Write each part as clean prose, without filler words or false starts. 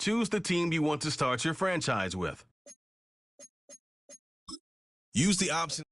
Choose the team you want to start your franchise with. Use the option.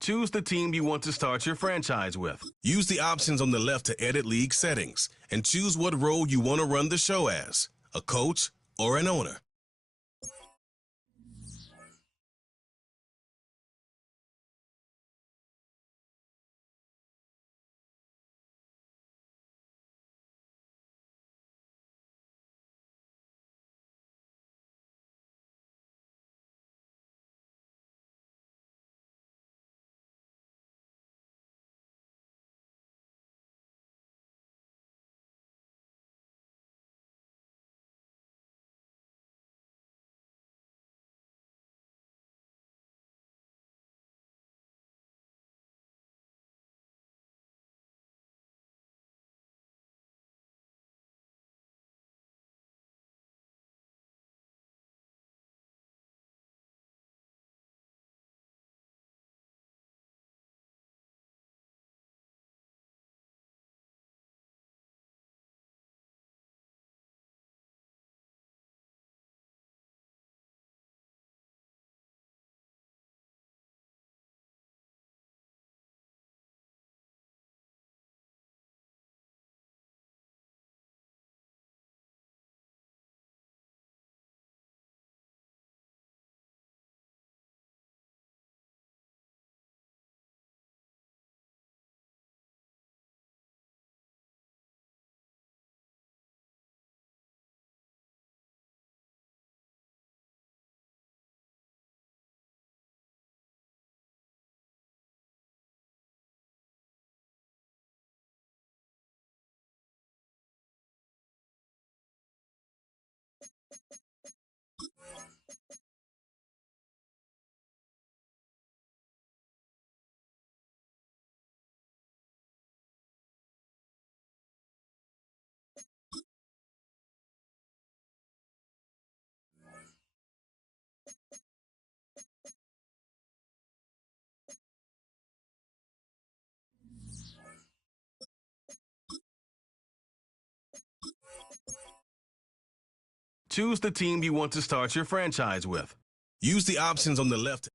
Choose the team you want to start your franchise with. Use the options on the left to edit league settings and choose what role you want to run the show as, a coach or an owner. Choose the team you want to start your franchise with. Use the options on the left.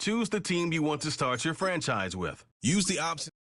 Choose the team you want to start your franchise with. Use the option.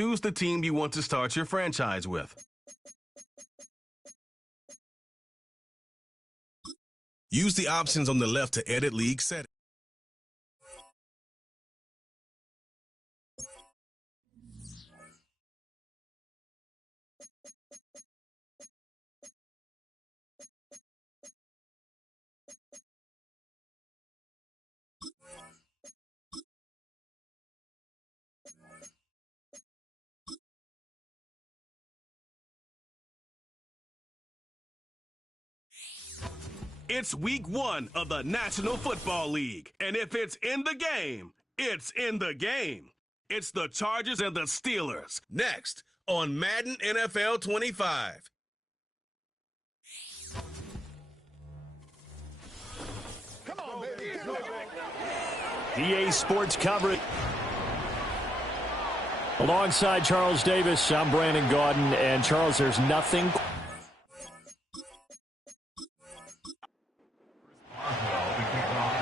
choose the team you want to start your franchise with. Use the options on the left to edit league settings. It's week 1 of the National Football League, and if it's in the game, it's in the game. It's the Chargers and the Steelers. Next on Madden NFL 25. Come on, baby. EA Sports coverage. Alongside Charles Davis, I'm Brandon Gaudin, and Charles, there's nothing.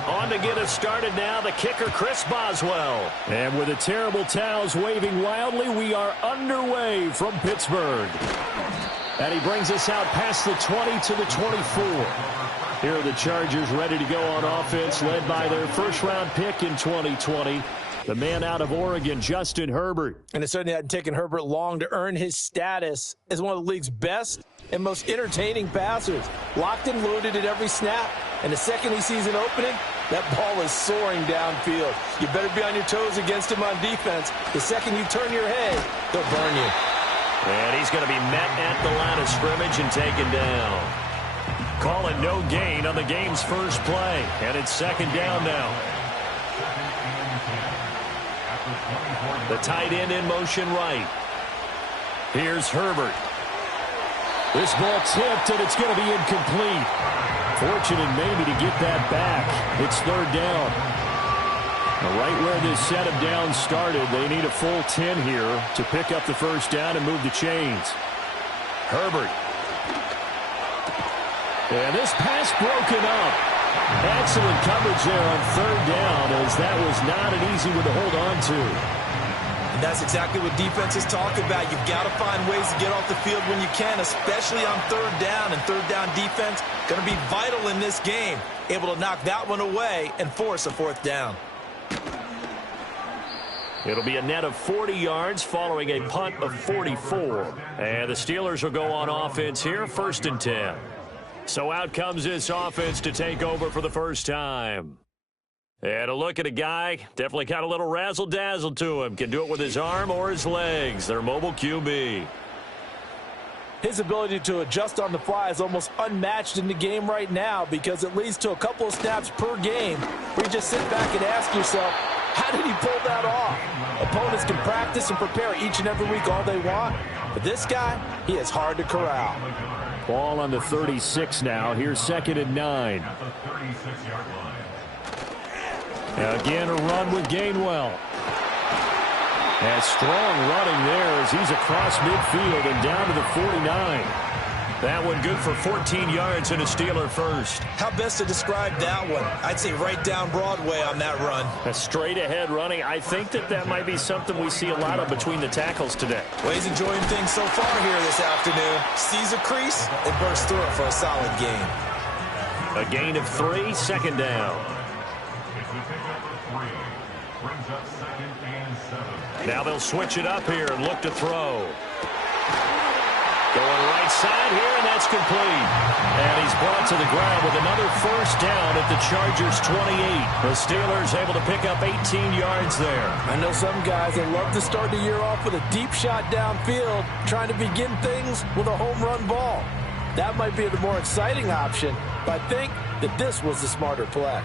On to get us started now, the kicker, Chris Boswell. And with the terrible towels waving wildly, we are underway from Pittsburgh. And he brings us out past the 20 to the 24. Here are the Chargers ready to go on offense, led by their first-round pick in 2020, the man out of Oregon, Justin Herbert. And it certainly hadn't taken Herbert long to earn his status as one of the league's best and most entertaining passers. Locked and loaded at every snap. And the second he sees an opening, that ball is soaring downfield. You better be on your toes against him on defense. The second you turn your head, they'll burn you. And he's going to be met at the line of scrimmage and taken down. Calling no gain on the game's first play. And it's second down now. The tight end in motion right. Here's Herbert. This ball tipped, and it's going to be incomplete. Fortunate maybe to get that back. It's third down. Right where this set of downs started, they need a full 10 here to pick up the first down and move the chains. Herbert. And this pass broken up. Excellent coverage there on third down, as that was not an easy one to hold on to. And that's exactly what defenses talk about. You've got to find ways to get off the field when you can, especially on third down. And third down defense going to be vital in this game. Able to knock that one away and force a fourth down. It'll be a net of 40 yards following a punt of 44. And the Steelers will go on offense here, 1st and 10. So out comes this offense to take over for the first time. And a look at a guy, definitely got a little razzle-dazzle to him. Can do it with his arm or his legs. Their mobile QB. His ability to adjust on the fly is almost unmatched in the game right now, because it leads to a couple of snaps per game where you just sit back and ask yourself, how did he pull that off? Opponents can practice and prepare each and every week all they want, but this guy, he is hard to corral. Ball on the 36 now. Here's 2nd and 9. Again, a run with Gainwell. And strong running there as he's across midfield and down to the 49. That one good for 14 yards and a Steeler first. How best to describe that one? I'd say right down Broadway on that run. A straight-ahead running. I think that might be something we see a lot of between the tackles today. Well, he's enjoying things so far here this afternoon. Sees a crease and bursts through it for a solid gain. A gain of 3, 2nd down. Now they'll switch it up here and look to throw. Going right side here, and that's complete. And he's brought to the ground with another first down at the Chargers' 28. The Steelers able to pick up 18 yards there. I know some guys that love to start the year off with a deep shot downfield, trying to begin things with a home run ball. That might be the more exciting option, but I think that this was the smarter play.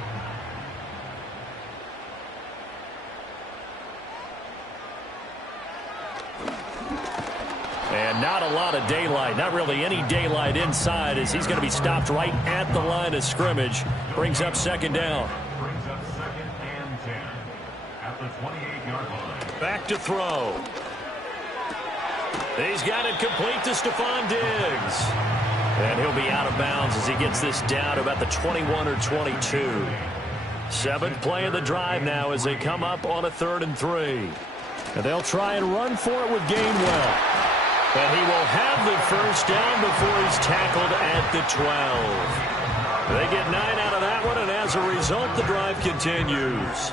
And not a lot of daylight, not really any daylight inside, as he's going to be stopped right at the line of scrimmage. Brings up 2nd down. Back to throw. He's got it complete to Stephon Diggs. And he'll be out of bounds as he gets this down to about the 21 or 22. 7th play of the drive now as they come up on a 3rd and 3. And they'll try and run for it with Gainwell. And he will have the first down before he's tackled at the 12. They get 9 out of that one, and as a result, the drive continues.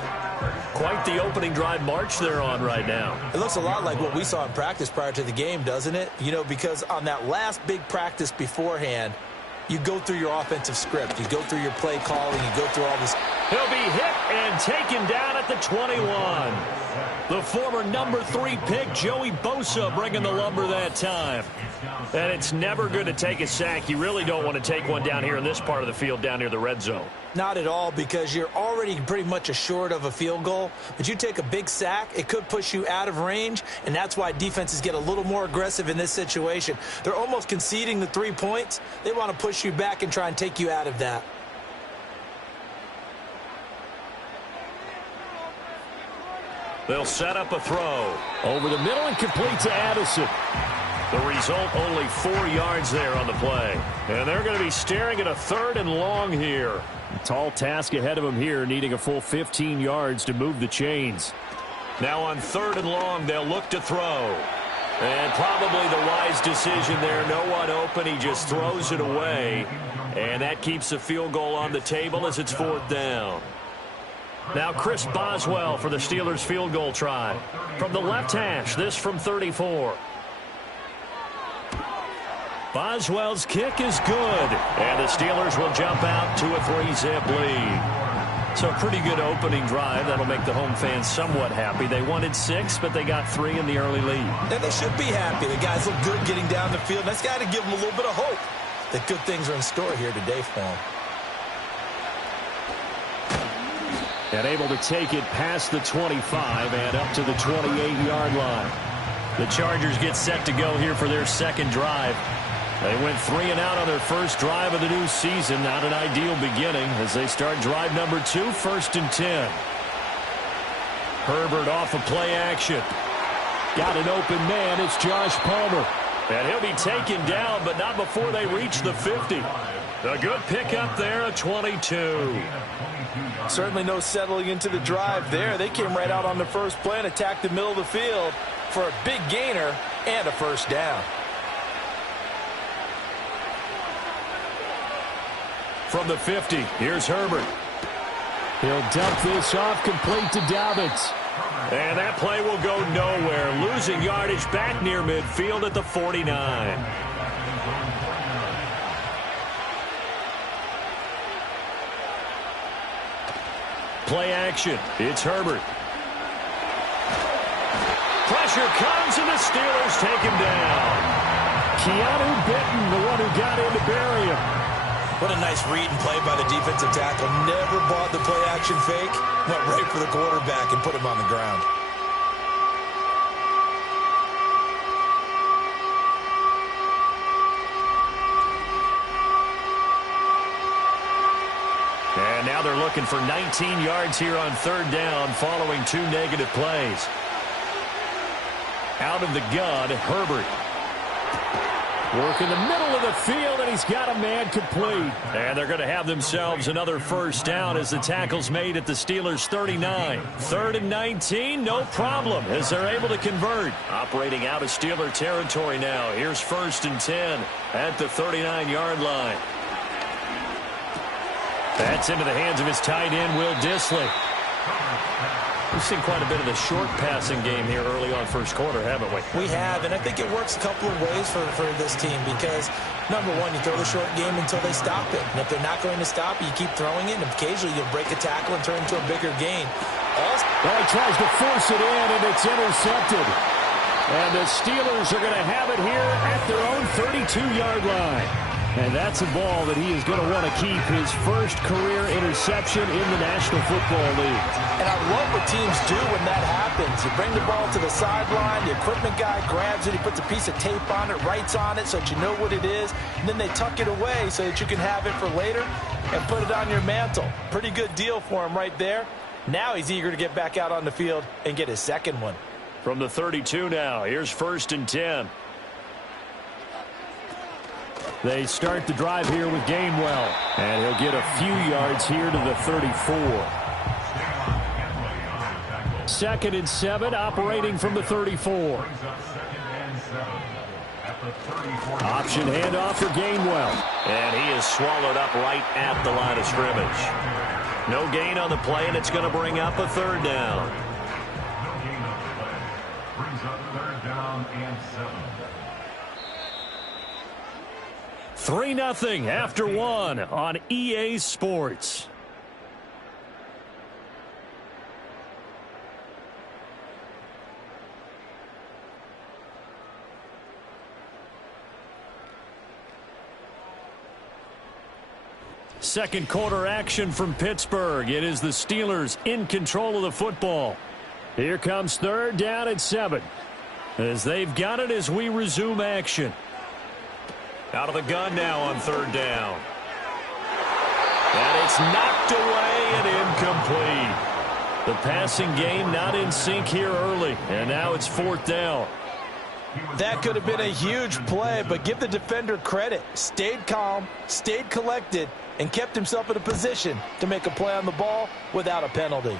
Quite the opening drive march they're on right now. It looks a lot like what we saw in practice prior to the game, doesn't it? You know, because on that last big practice beforehand, you go through your offensive script. You go through your play calling. You go through all this. He'll be hit and taken down at the 21. The former number 3 pick, Joey Bosa, bringing the lumber that time. And it's never good to take a sack. You really don't want to take one down here in this part of the field, down near the red zone. Not at all, because you're already pretty much assured of a field goal. But you take a big sack, it could push you out of range, and that's why defenses get a little more aggressive in this situation. They're almost conceding the 3 points. They want to push you back and try and take you out of that. They'll set up a throw. Over the middle and complete to Addison. The result, only 4 yards there on the play. And they're going to be staring at a 3rd and long here. Tall task ahead of them here, needing a full 15 yards to move the chains. Now on 3rd and long, they'll look to throw. And probably the wise decision there. No one open. He just throws it away. And that keeps the field goal on the table as it's 4th down. Now Chris Boswell for the Steelers field goal try. From the left hash, this from 34. Boswell's kick is good. And the Steelers will jump out to a 3-zip lead. So a pretty good opening drive. That'll make the home fans somewhat happy. They wanted 6, but they got 3 in the early lead. And they should be happy. The guys look good getting down the field. That's got to give them a little bit of hope that good things are in store here today for them. And able to take it past the 25 and up to the 28-yard line. The Chargers get set to go here for their second drive. They went 3 and out on their first drive of the new season. Not an ideal beginning as they start drive number 2, 1st and 10. Herbert off of play action. Got an open man. It's Josh Palmer. And he'll be taken down, but not before they reach the 50. A good pickup there, a 22. Certainly no settling into the drive there. They came right out on the first play and attacked the middle of the field for a big gainer and a first down. From the 50, here's Herbert. He'll dump this off, complete to Dobbins. And that play will go nowhere. Losing yardage back near midfield at the 49. Play action. It's Herbert. Pressure comes, and the Steelers take him down. Keanu Benton, the one who got in to bury him. What a nice read and play by the defensive tackle. Never bought the play action fake. Went right for the quarterback and put him on the ground. And now they're looking for 19 yards here on 3rd down following 2 negative plays. Out of the gun, Herbert. Work in the middle of the field, and he's got a man complete. And they're going to have themselves another first down as the tackle's made at the Steelers' 39. 3rd and 19, no problem, as they're able to convert. Operating out of Steeler territory now. Here's 1st and 10 at the 39-yard line. That's into the hands of his tight end, Will Dissly. We've seen quite a bit of the short passing game here early on first quarter, haven't we? We have, and I think it works a couple of ways for this team because, number one, you throw the short game until they stop it. And if they're not going to stop it, you keep throwing it, and occasionally you'll break a tackle and turn it into a bigger gain. Well, he tries to force it in, and it's intercepted. And the Steelers are going to have it here at their own 32-yard line. And that's a ball that he is going to want to keep, his first career interception in the National Football League. And I love what teams do when that happens. You bring the ball to the sideline, the equipment guy grabs it, he puts a piece of tape on it, writes on it so that you know what it is, and then they tuck it away so that you can have it for later and put it on your mantle. Pretty good deal for him right there. Now he's eager to get back out on the field and get his second one. From the 32 now, here's 1st and 10. They start the drive here with Gainwell, and he'll get a few yards here to the 34. 2nd and 7, operating from the 34. Option handoff for Gainwell. And he is swallowed up right at the line of scrimmage. No gain on the play, and it's going to bring up a 3rd down. No gain on the play. Brings up 3rd down and 7. 3-0 after 1 on EA Sports. Second quarter action from Pittsburgh. It is the Steelers in control of the football. Here comes 3rd down and 7. As they've got it as we resume action. Out of the gun now on 3rd down. And it's knocked away and incomplete. The passing game not in sync here early. And now it's 4th down. That could have been a huge play, but give the defender credit. Stayed calm, stayed collected, and kept himself in a position to make a play on the ball without a penalty.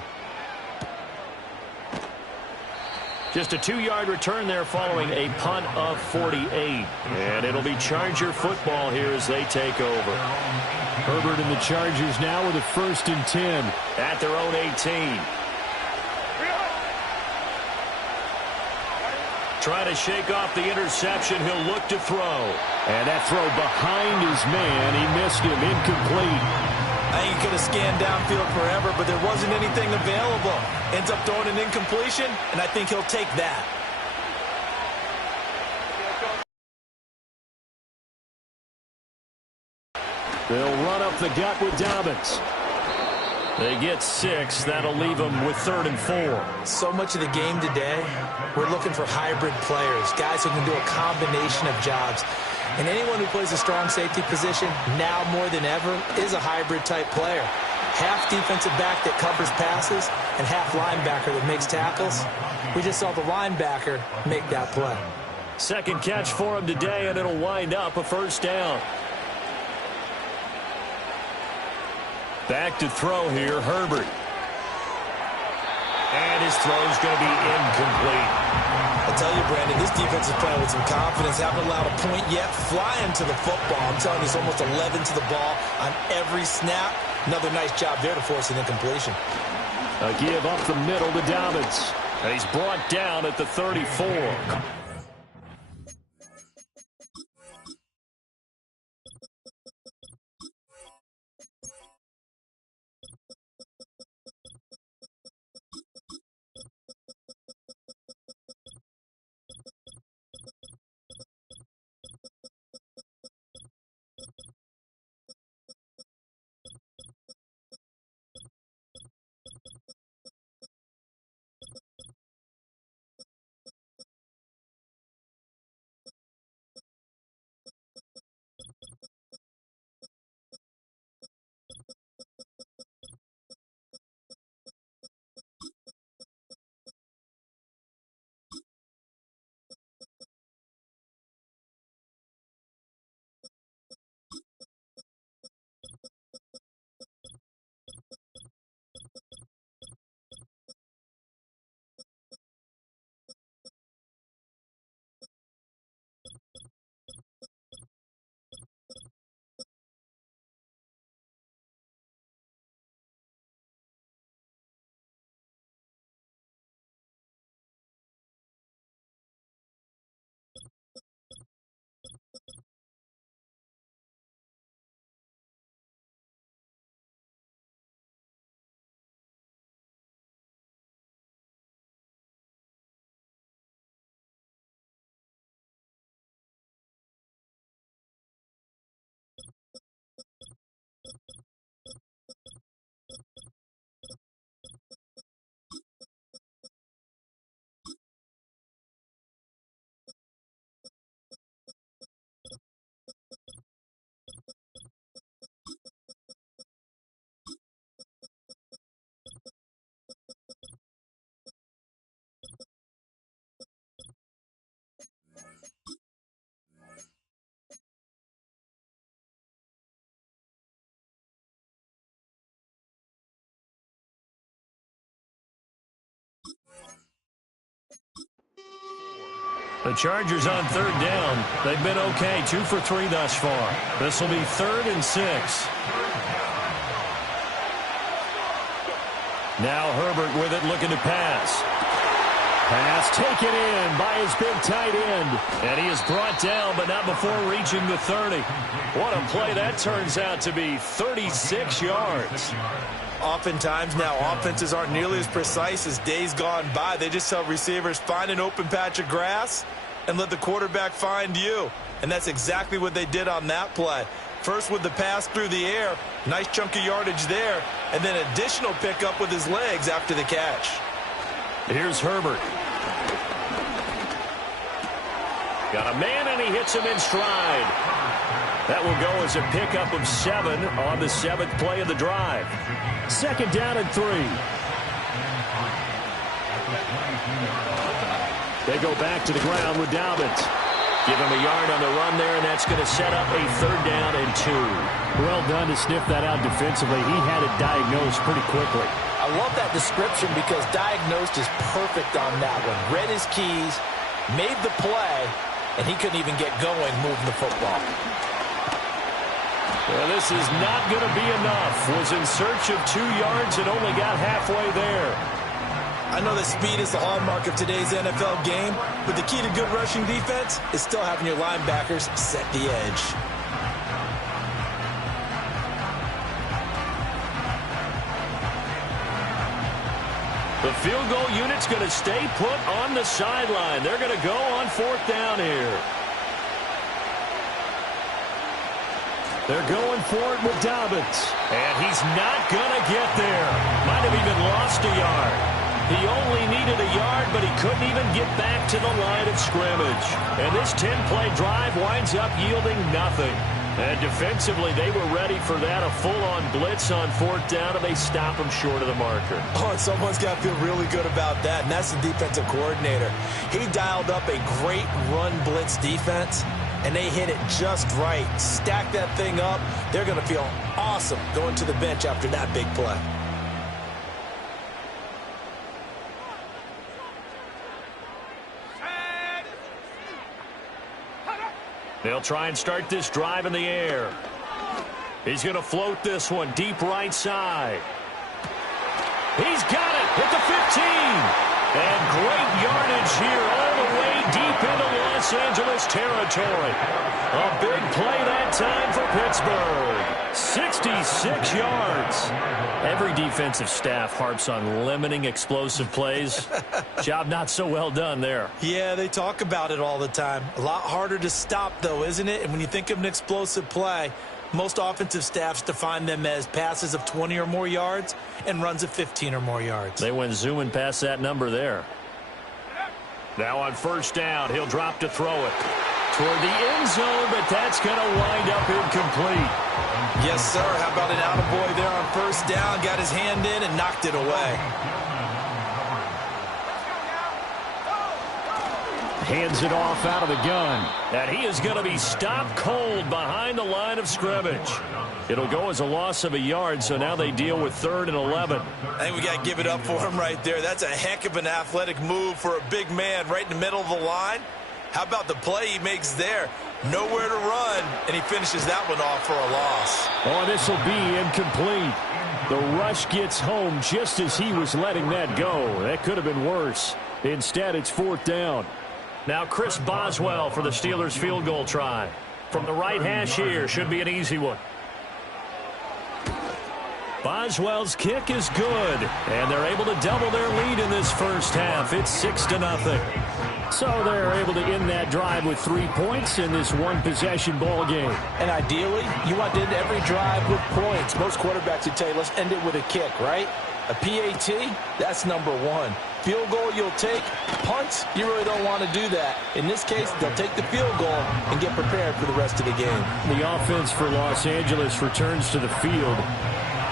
Just a 2-yard return there following a punt of 48. And it'll be Charger football here as they take over. Herbert and the Chargers now with a 1st and 10 at their own 18. Trying to shake off the interception. He'll look to throw. And that throw behind his man. He missed him. Incomplete. I think he could have scanned downfield forever, but there wasn't anything available. Ends up throwing an incompletion, and I think he'll take that. They'll run up the gut with Dobbins. They get 6. That'll leave them with 3rd and 4. So much of the game today, we're looking for hybrid players, guys who can do a combination of jobs. And anyone who plays a strong safety position, now more than ever, is a hybrid-type player. Half defensive back that covers passes and half linebacker that makes tackles. We just saw the linebacker make that play. Second catch for him today, and it'll wind up a 1st down. Back to throw here, Herbert. And his throw's going to be incomplete. I tell you, Brandon, this defense is playing with some confidence. Haven't allowed a point yet. Flying to the football. I'm telling you, it's almost 11 to the ball on every snap. Another nice job there to force an incompletion. A give up the middle to Dobbins. And he's brought down at the 34. The Chargers on third down. They've been okay, 2 for 3 thus far. This will be 3rd and 6. Now Herbert with it, looking to pass. Pass taken in by his big tight end. And he is brought down, but not before reaching the 30. What a play that turns out to be, 36 yards. Oftentimes now, offenses aren't nearly as precise as days gone by. They just tell receivers, find an open patch of grass and let the quarterback find you. And that's exactly what they did on that play. First with the pass through the air, nice chunk of yardage there, and then additional pickup with his legs after the catch. Here's Herbert. Got a man, and he hits him in stride. That will go as a pickup of 7 on the 7th play of the drive. 2nd down and 3. They go back to the ground with Dobbins. Give him a yard on the run there, and that's going to set up a 3rd down and 2. Well done to sniff that out defensively. He had it diagnosed pretty quickly. I love that description because diagnosed is perfect on that one. Read his keys, made the play, and he couldn't even get going moving the football. Well, this is not going to be enough. Was in search of 2 yards and only got halfway there. I know that speed is the hallmark of today's NFL game, but the key to good rushing defense is still having your linebackers set the edge. The field goal unit's going to stay put on the sideline. They're going to go on 4th down here. They're going for it with Dobbins. And he's not going to get there. Might have even lost a yard. He only needed a yard, but he couldn't even get back to the line of scrimmage. And this 10-play drive winds up yielding nothing. And defensively, they were ready for that, a full-on blitz on 4th down, and they stop him short of the marker. Oh, and someone's got to feel really good about that, and that's the defensive coordinator. He dialed up a great run blitz defense, and they hit it just right. Stack that thing up. They're going to feel awesome going to the bench after that big play. They'll try and start this drive in the air. He's going to float this one deep right side. He's got it at the 15. And great yardage here all the way deep into Los Angeles territory. A big play that time for Pittsburgh. 66 yards. Every defensive staff harps on limiting explosive plays. Job not so well done there. Yeah, they talk about it all the time. A lot harder to stop, though, isn't it? And when you think of an explosive play, most offensive staffs define them as passes of 20 or more yards and runs of 15 or more yards. They went zooming past that number there. Now on 1st down, he'll drop to throw it toward the end zone, but that's going to wind up incomplete. Yes, sir. How about an attaboy there on 1st down? Got his hand in and knocked it away. Hands it off out of the gun. And he is going to be stopped cold behind the line of scrimmage. It'll go as a loss of a yard, so now they deal with 3rd and 11. I think we got to give it up for him right there. That's a heck of an athletic move for a big man right in the middle of the line. How about the play he makes there? Nowhere to run, and he finishes that one off for a loss. Oh, this will be incomplete. The rush gets home just as he was letting that go. That could have been worse. Instead, it's 4th down. Now Chris Boswell for the Steelers field goal try. From the right hash here, should be an easy one. Boswell's kick is good, and they're able to double their lead in this first half. It's 6-0. So they're able to end that drive with 3 points in this one-possession ball game. And ideally, you want to end every drive with points. Most quarterbacks would tell you, let's end it with a kick, right? A PAT, that's number 1. Field goal you'll take. Punts, you really don't want to do that. In this case, they'll take the field goal and get prepared for the rest of the game. The offense for Los Angeles returns to the field.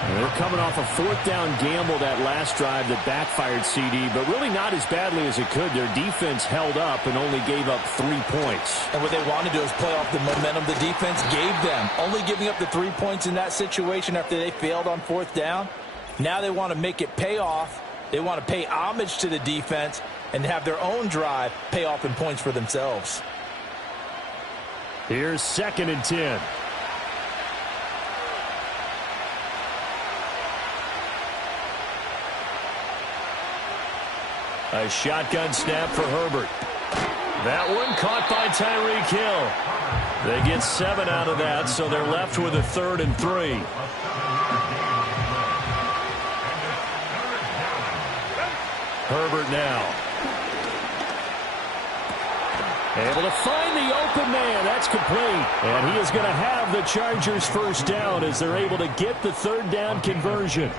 They're coming off a 4th down gamble that last drive that backfired CD, but really not as badly as it could. Their defense held up and only gave up 3 points. And what they want to do is play off the momentum the defense gave them. Only giving up the 3 points in that situation after they failed on 4th down. Now they want to make it pay off. They want to pay homage to the defense and have their own drive pay off in points for themselves. Here's 2nd and 10. A shotgun snap for Herbert. That one caught by Tyreek Hill. They get 7 out of that, so they're left with a 3rd and 3. Herbert now. Able to find the open man. That's complete. And he is going to have the Chargers first down as they're able to get the 3rd down conversion.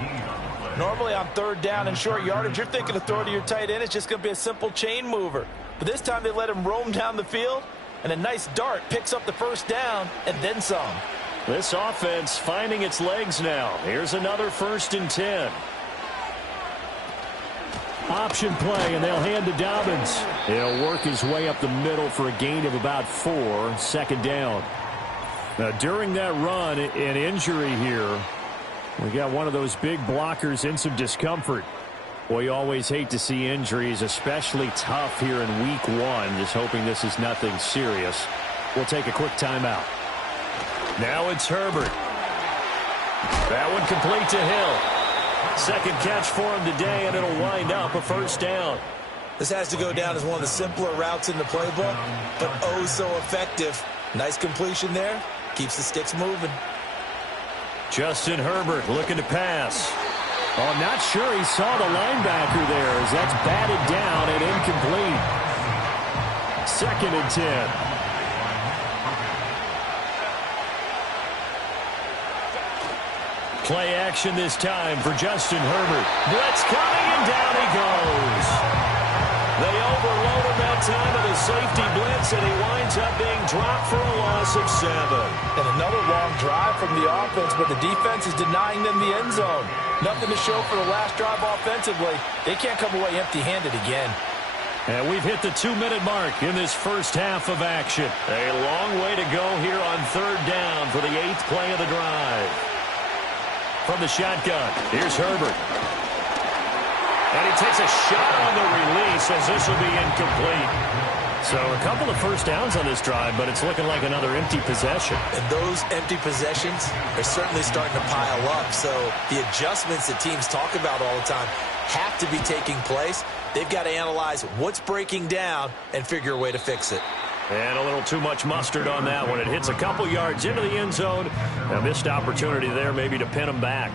Normally on 3rd down and short yardage, you're thinking of throwing to your tight end. It's just going to be a simple chain mover. But this time they let him roam down the field, and a nice dart picks up the first down and then some. This offense finding its legs now. Here's another 1st and 10. Option play, and they'll hand to Dobbins. He'll work his way up the middle for a gain of about 4, 2nd down. Now, during that run, an injury here. We got one of those big blockers in some discomfort. Boy, you always hate to see injuries, especially tough here in week 1. Just hoping this is nothing serious. We'll take a quick timeout. Now it's Herbert. That one complete to Hill. 2nd catch for him today, and it'll wind up a 1st down. This has to go down as one of the simpler routes in the playbook, but oh so effective. Nice completion there. Keeps the sticks moving. Justin Herbert looking to pass. Oh, I'm not sure he saw the linebacker there as that's batted down and incomplete. 2nd and 10. Play action this time for Justin Herbert. Blitz coming, and down he goes. They overload him that time of the safety blitz, and he winds up being dropped for a loss of 7. And another long drive from the offense, but the defense is denying them the end zone. Nothing to show for the last drive offensively. They can't come away empty-handed again. And we've hit the 2-minute mark in this first half of action. A long way to go here on 3rd down for the 8th play of the drive. From the shotgun, here's Herbert. And he takes a shot on the release as this will be incomplete. So a couple of 1st downs on this drive, but it's looking like another empty possession. And those empty possessions are certainly starting to pile up. So the adjustments that teams talk about all the time have to be taking place. They've got to analyze what's breaking down and figure a way to fix it. And a little too much mustard on that one. It hits a couple yards into the end zone. A missed opportunity there maybe to pin him back.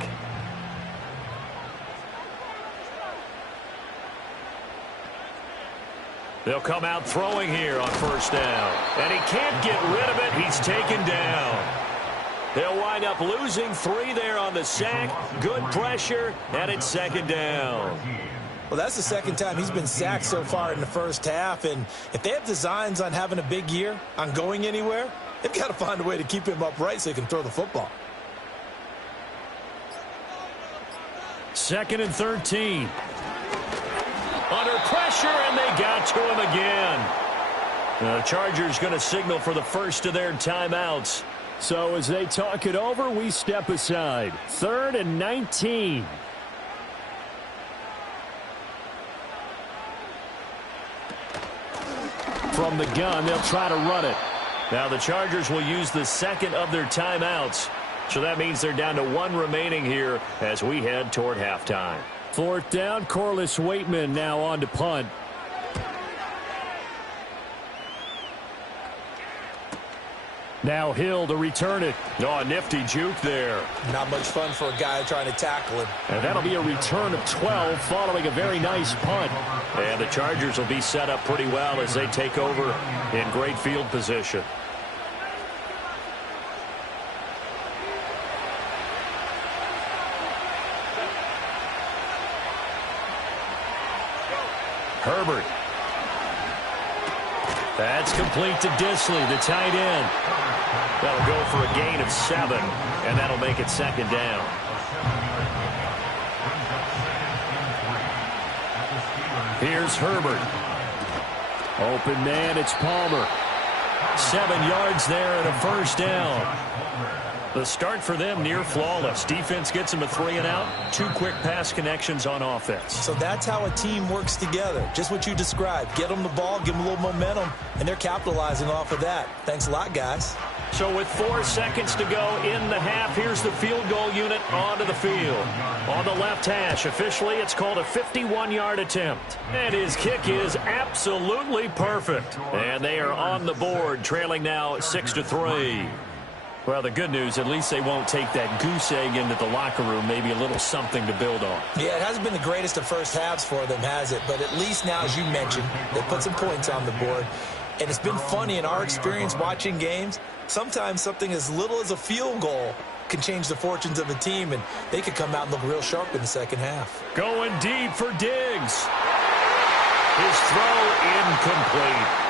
They'll come out throwing here on 1st down. And he can't get rid of it. He's taken down. They'll wind up losing 3 there on the sack. Good pressure, and it's 2nd down. Well, that's the 2nd time he's been sacked so far in the first half. And if they have designs on having a big year, on going anywhere, they've got to find a way to keep him upright so he can throw the football. 2nd and 13. Under pressure, and they got to him again. The Chargers going to signal for the first of their timeouts. So as they talk it over, we step aside. 3rd and 19. From the gun, they'll try to run it. Now the Chargers will use the 2nd of their timeouts. So that means they're down to 1 remaining here as we head toward halftime. 4th down, Corliss Waitman now on to punt. Now Hill to return it. Oh, a nifty juke there. Not much fun for a guy trying to tackle him. And that'll be a return of 12 following a very nice punt. And the Chargers will be set up pretty well as they take over in great field position. Herbert. That's complete to Disley, the tight end. That'll go for a gain of 7, and that'll make it 2nd down. Here's Herbert. Open man, it's Palmer. 7 yards there and a 1st down. The start for them near flawless. Defense gets them a 3-and-out. 2 quick pass connections on offense. So that's how a team works together. Just what you described. Get them the ball, give them a little momentum, and they're capitalizing off of that. Thanks a lot, guys. So with 4 seconds to go in the half, here's the field goal unit onto the field. On the left hash, officially it's called a 51-yard attempt. And his kick is absolutely perfect. And they are on the board, trailing now 6-3. Well, the good news, at least they won't take that goose egg into the locker room, maybe a little something to build on. Yeah, it hasn't been the greatest of first halves for them, has it? But at least now, as you mentioned, they put some points on the board. And it's been funny in our experience watching games. Sometimes something as little as a field goal can change the fortunes of a team, and they could come out and look real sharp in the second half. Going deep for Diggs. His throw incomplete.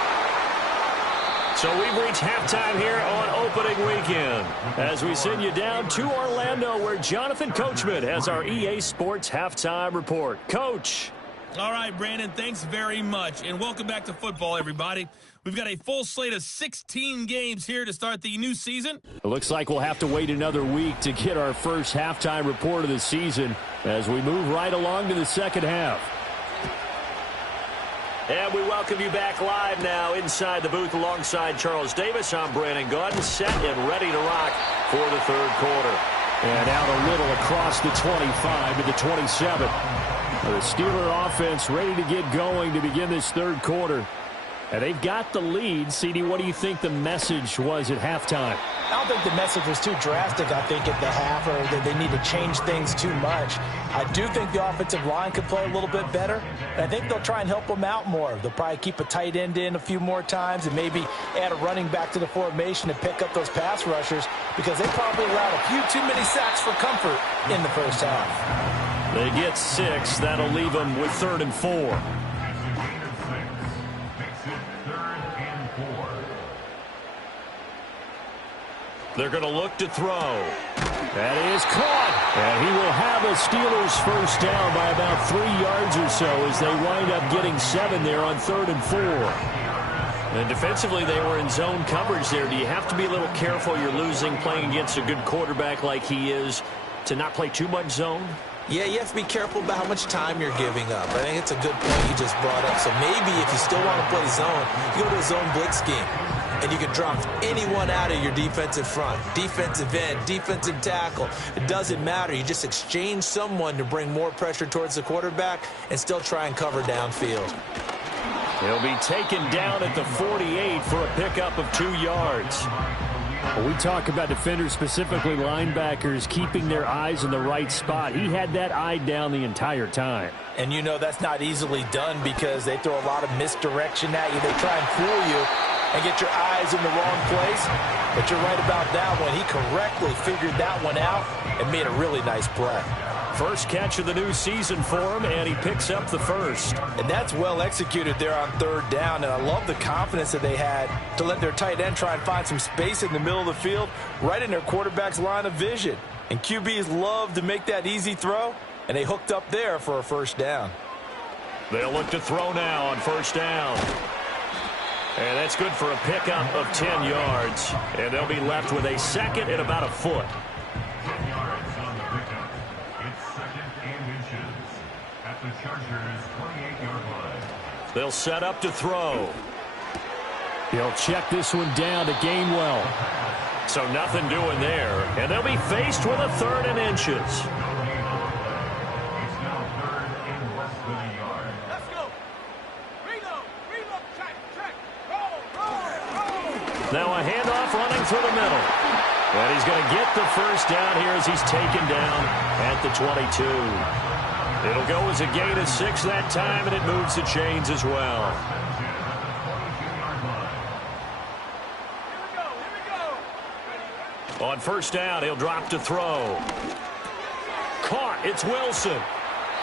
So we've reached halftime here on opening weekend as we send you down to Orlando where Jonathan Coachman has our EA Sports halftime report. Coach. All right, Brandon, thanks very much. And welcome back to football, everybody. We've got a full slate of 16 games here to start the new season. It looks like we'll have to wait another week to get our first halftime report of the season as we move right along to the second half. And we welcome you back live now inside the booth alongside Charles Davis. I'm Brandon Gaudin, set and ready to rock for the third quarter. And out a little across the 25 to the 27. The Steeler offense ready to get going to begin this third quarter. And they've got the lead. CD, what do you think the message was at halftime? I don't think the message was too drastic, I think, at the half, or that they need to change things too much. I do think the offensive line could play a little bit better, and I think they'll try and help them out more. They'll probably keep a tight end in a few more times and maybe add a running back to the formation to pick up those pass rushers because they probably allowed a few too many sacks for comfort in the first half. They get 6. That'll leave them with 3rd and 4. They're going to look to throw. That is caught. And he will have a Steelers first down by about 3 yards or so as they wind up getting 7 there on 3rd and 4. And defensively, they were in zone coverage there. Do you have to be a little careful? You're losing playing against a good quarterback like he is to not play too much zone? Yeah, you have to be careful about how much time you're giving up. I think it's a good point you just brought up. So maybe if you still want to play zone, you go to a zone blitz scheme. And you can drop anyone out of your defensive front, defensive end, defensive tackle. It doesn't matter. You just exchange someone to bring more pressure towards the quarterback and still try and cover downfield. He'll be taken down at the 48 for a pickup of 2 yards. When we talk about defenders, specifically linebackers, keeping their eyes in the right spot. He had that eye down the entire time. And you know that's not easily done because they throw a lot of misdirection at you. They try and fool you and get your eyes in the wrong place. But you're right about that one. He correctly figured that one out and made a really nice play. First catch of the new season for him, and he picks up the first. And that's well executed there on 3rd down, and I love the confidence that they had to let their tight end try and find some space in the middle of the field, right in their quarterback's line of vision. And QBs love to make that easy throw, and they hooked up there for a first down. They'll look to throw now on first down. And that's good for a pickup of 10 yards. And they'll be left with a second and about a foot. 10 yards on the pickup. It's 2nd and inches at the Chargers' 28-yard line. They'll set up to throw. He'll check this one down to Gainwell. So nothing doing there. And they'll be faced with a 3rd and inches. It's now 3rd and less than a yard. Let's go. Reload, check. Roll. Now a handoff running through the middle. And he's going to get the first down here as he's taken down at the 22. It'll go as a gain of 6 that time, and it moves the chains as well. Here we go. On first down, he'll drop to throw. Caught. It's Wilson.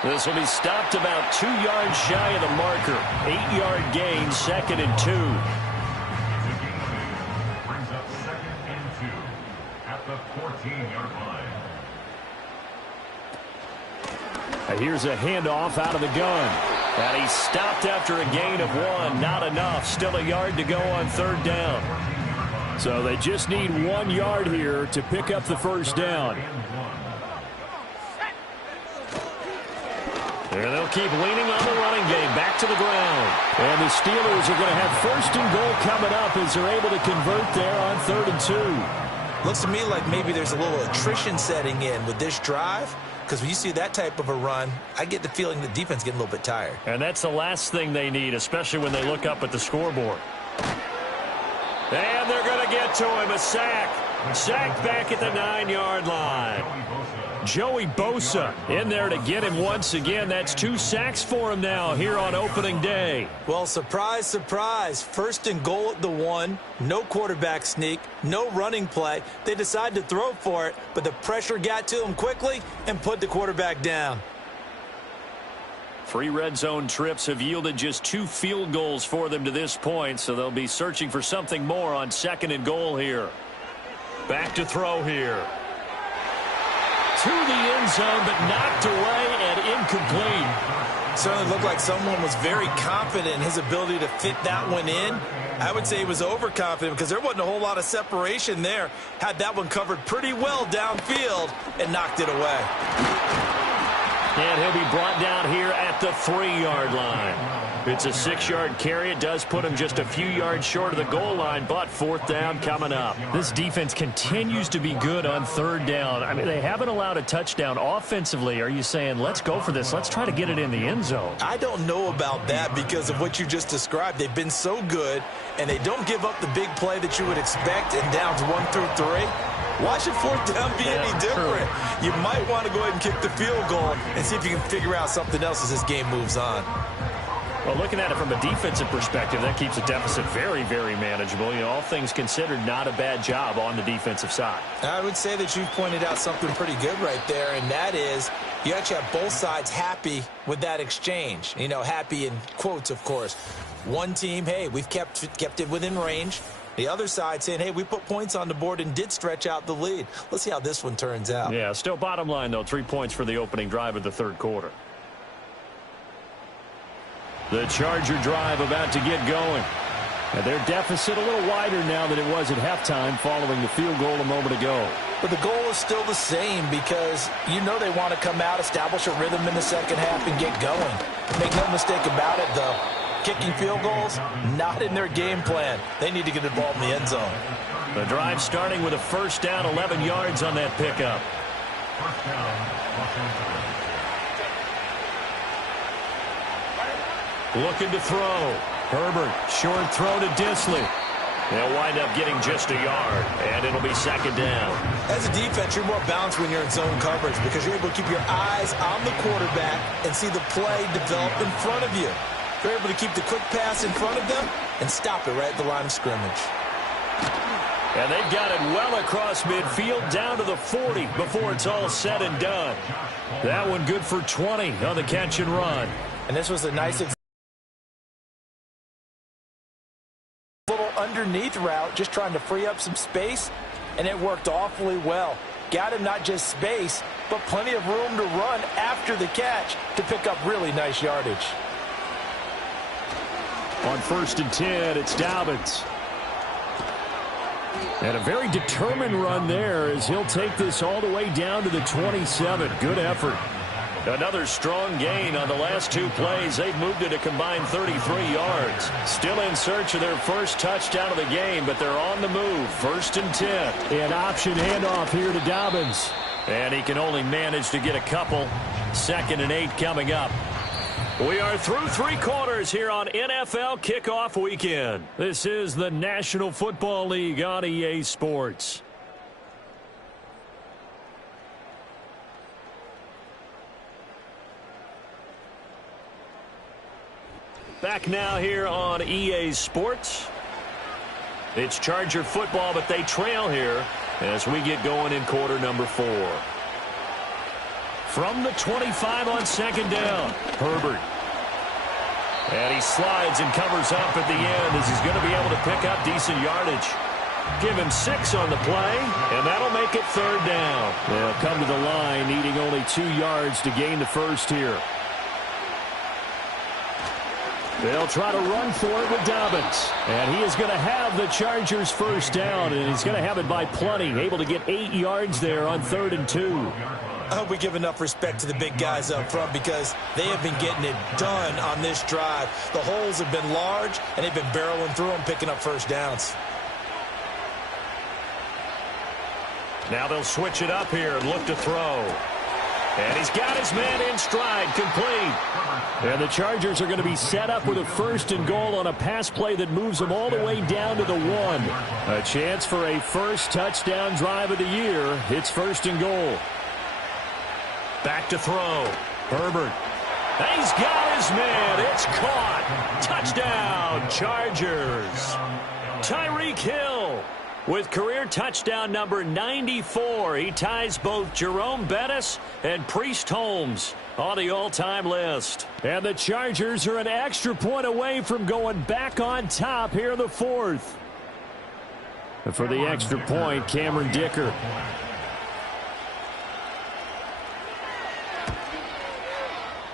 This will be stopped about 2 yards shy of the marker. 8-yard gain, 2nd and 2. Brings up 2nd and 2 at the 14-yard line. And here's a handoff out of the gun. And he stopped after a gain of 1. Not enough. Still a yard to go on 3rd down. So they just need 1 yard here to pick up the first down. And they'll keep leaning on the running game. Back to the ground. And the Steelers are going to have first and goal coming up as they're able to convert there on 3rd and 2. Looks to me like maybe there's a little attrition setting in with this drive, because when you see that type of a run, I get the feeling the defense getting a little bit tired. And that's the last thing they need, especially when they look up at the scoreboard. And they're going to get to him. A sack. Sacked back at the 9-yard line. Joey Bosa in there to get him once again. That's 2 sacks for him now here on opening day. Well, surprise, surprise. First and goal at the 1. No quarterback sneak. No running play. They decide to throw for it, but the pressure got to him quickly and put the quarterback down. 3 red zone trips have yielded just 2 field goals for them to this point, so they'll be searching for something more on 2nd and goal here. Back to throw here. To the end zone, but knocked away and incomplete. Certainly looked like someone was very confident in his ability to fit that one in. I would say he was overconfident because there wasn't a whole lot of separation there. Had that one covered pretty well downfield and knocked it away. And he'll be brought down here at the 3-yard line. It's a 6-yard carry. It does put him just a few yards short of the goal line, but 4th down coming up. This defense continues to be good on 3rd down. I mean, they haven't allowed a touchdown. Offensively, are you saying, let's go for this? Let's try to get it in the end zone. I don't know about that because of what you just described. They've been so good, and they don't give up the big play that you would expect in downs 1 through 3. Watch it 4th down be any different. You might want to go ahead and kick the field goal and see if you can figure out something else as this game moves on. Well, looking at it from a defensive perspective, that keeps the deficit very, very manageable. You know, all things considered, not a bad job on the defensive side. I would say that you've pointed out something pretty good right there, and that is you actually have both sides happy with that exchange. You know, happy in quotes, of course. One team, hey, we've kept it within range. The other side saying, hey, we put points on the board and did stretch out the lead. Let's see how this one turns out. Yeah, still bottom line, though, 3 points for the opening drive of the 3rd quarter. The Charger drive about to get going. And their deficit a little wider now than it was at halftime following the field goal a moment ago. But the goal is still the same because you know they want to come out, establish a rhythm in the second half, and get going. Make no mistake about it, though. Kicking field goals, not in their game plan. They need to get involved in the end zone. The drive starting with a 1st down, 11 yards on that pickup. 1st down, Los Angeles. Looking to throw. Herbert, short throw to Disley. They'll wind up getting just a yard, and it'll be 2nd down. As a defense, you're more balanced when you're in zone coverage because you're able to keep your eyes on the quarterback and see the play develop in front of you. They're able to keep the quick pass in front of them and stop it right at the line of scrimmage. And they've got it well across midfield down to the 40 before it's all said and done. That one good for 20 on the catch and run. And this was a nice little underneath route, just trying to free up some space, and it worked awfully well. Got him not just space, but plenty of room to run after the catch to pick up really nice yardage. On 1st and 10, it's Dobbins. And a very determined run there as he'll take this all the way down to the 27. Good effort. Another strong gain on the last 2 plays. They've moved it a combined 33 yards. Still in search of their first touchdown of the game, but they're on the move. 1st and 10. An option handoff here to Dobbins. And he can only manage to get a couple. 2nd and 8 coming up. We are through 3 quarters here on NFL Kickoff Weekend. This is the National Football League on EA Sports. Back now here on EA Sports. It's Charger football, but they trail here as we get going in quarter number 4. From the 25 on 2nd down, Herbert. And he slides and covers up at the end as he's going to be able to pick up decent yardage. Give him 6 on the play, and that'll make it 3rd down. They'll come to the line needing only 2 yards to gain the first here. They'll try to run for it with Dobbins. And he is going to have the Chargers first down, and he's going to have it by plenty. Able to get 8 yards there on 3rd and 2. I hope we give enough respect to the big guys up front because they have been getting it done on this drive. The holes have been large, and they've been barreling through them, picking up first downs. Now they'll switch it up here and look to throw. And he's got his man in stride, complete. And the Chargers are going to be set up with a 1st and goal on a pass play that moves them all the way down to the 1. A chance for a first touchdown drive of the year. It's 1st and goal. Back to throw. Herbert. He's got his man. It's caught. Touchdown, Chargers. Tyreek Hill with career touchdown number 94. He ties both Jerome Bettis and Priest Holmes on the all-time list. And the Chargers are an extra point away from going back on top here in the 4th. And for the extra point, Cameron Dicker.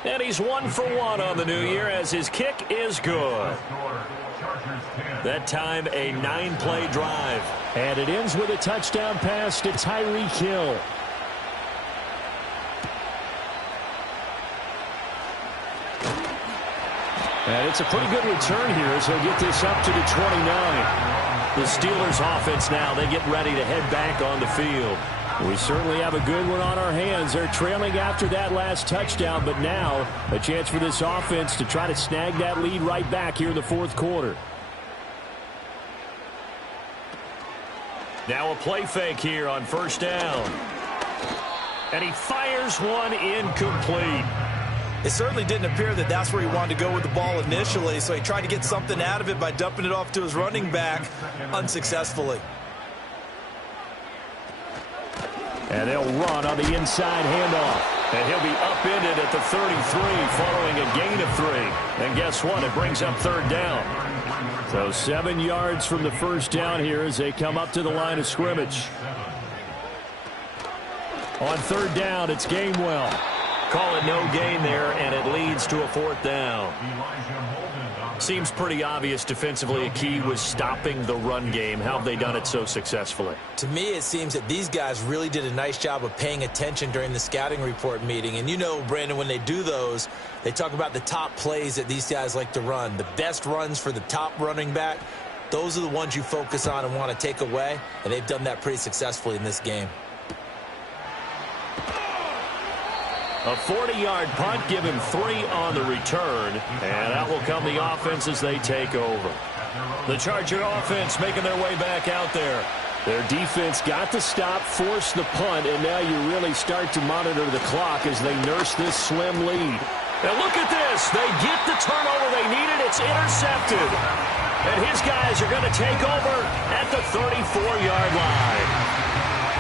And he's 1 for 1 on the new year as his kick is good. That time a 9-play drive. And it ends with a touchdown pass to Tyreek Hill. And it's a pretty good return here as he'll get this up to the 29. The Steelers offense now, they get ready to head back on the field. We certainly have a good one on our hands. They're trailing after that last touchdown, but now a chance for this offense to try to snag that lead right back here in the 4th quarter. Now a play fake here on 1st down. And he fires one incomplete. It certainly didn't appear that that's where he wanted to go with the ball initially, so he tried to get something out of it by dumping it off to his running back unsuccessfully. And they'll run on the inside handoff. And he'll be upended at the 33 following a gain of 3. And guess what? It brings up 3rd down. So 7 yards from the first down here as they come up to the line of scrimmage. On 3rd down, it's Gainwell. Call it no gain there, and it leads to a 4th down. Seems pretty obvious defensively a key was stopping the run game. How have they done it so successfully? To me, it seems that these guys really did a nice job of paying attention during the scouting report meeting. And you know, Brandon, when they do those, they talk about the top plays that these guys like to run. The best runs for the top running back, those are the ones you focus on and want to take away. And they've done that pretty successfully in this game. A 40-yard punt, give him 3 on the return, and that will come the offense as they take over. The Charger offense making their way back out there. Their defense got the stop, forced the punt, and now you really start to monitor the clock as they nurse this slim lead. And look at this. They get the turnover they needed. It's intercepted. And his guys are going to take over at the 34-yard line.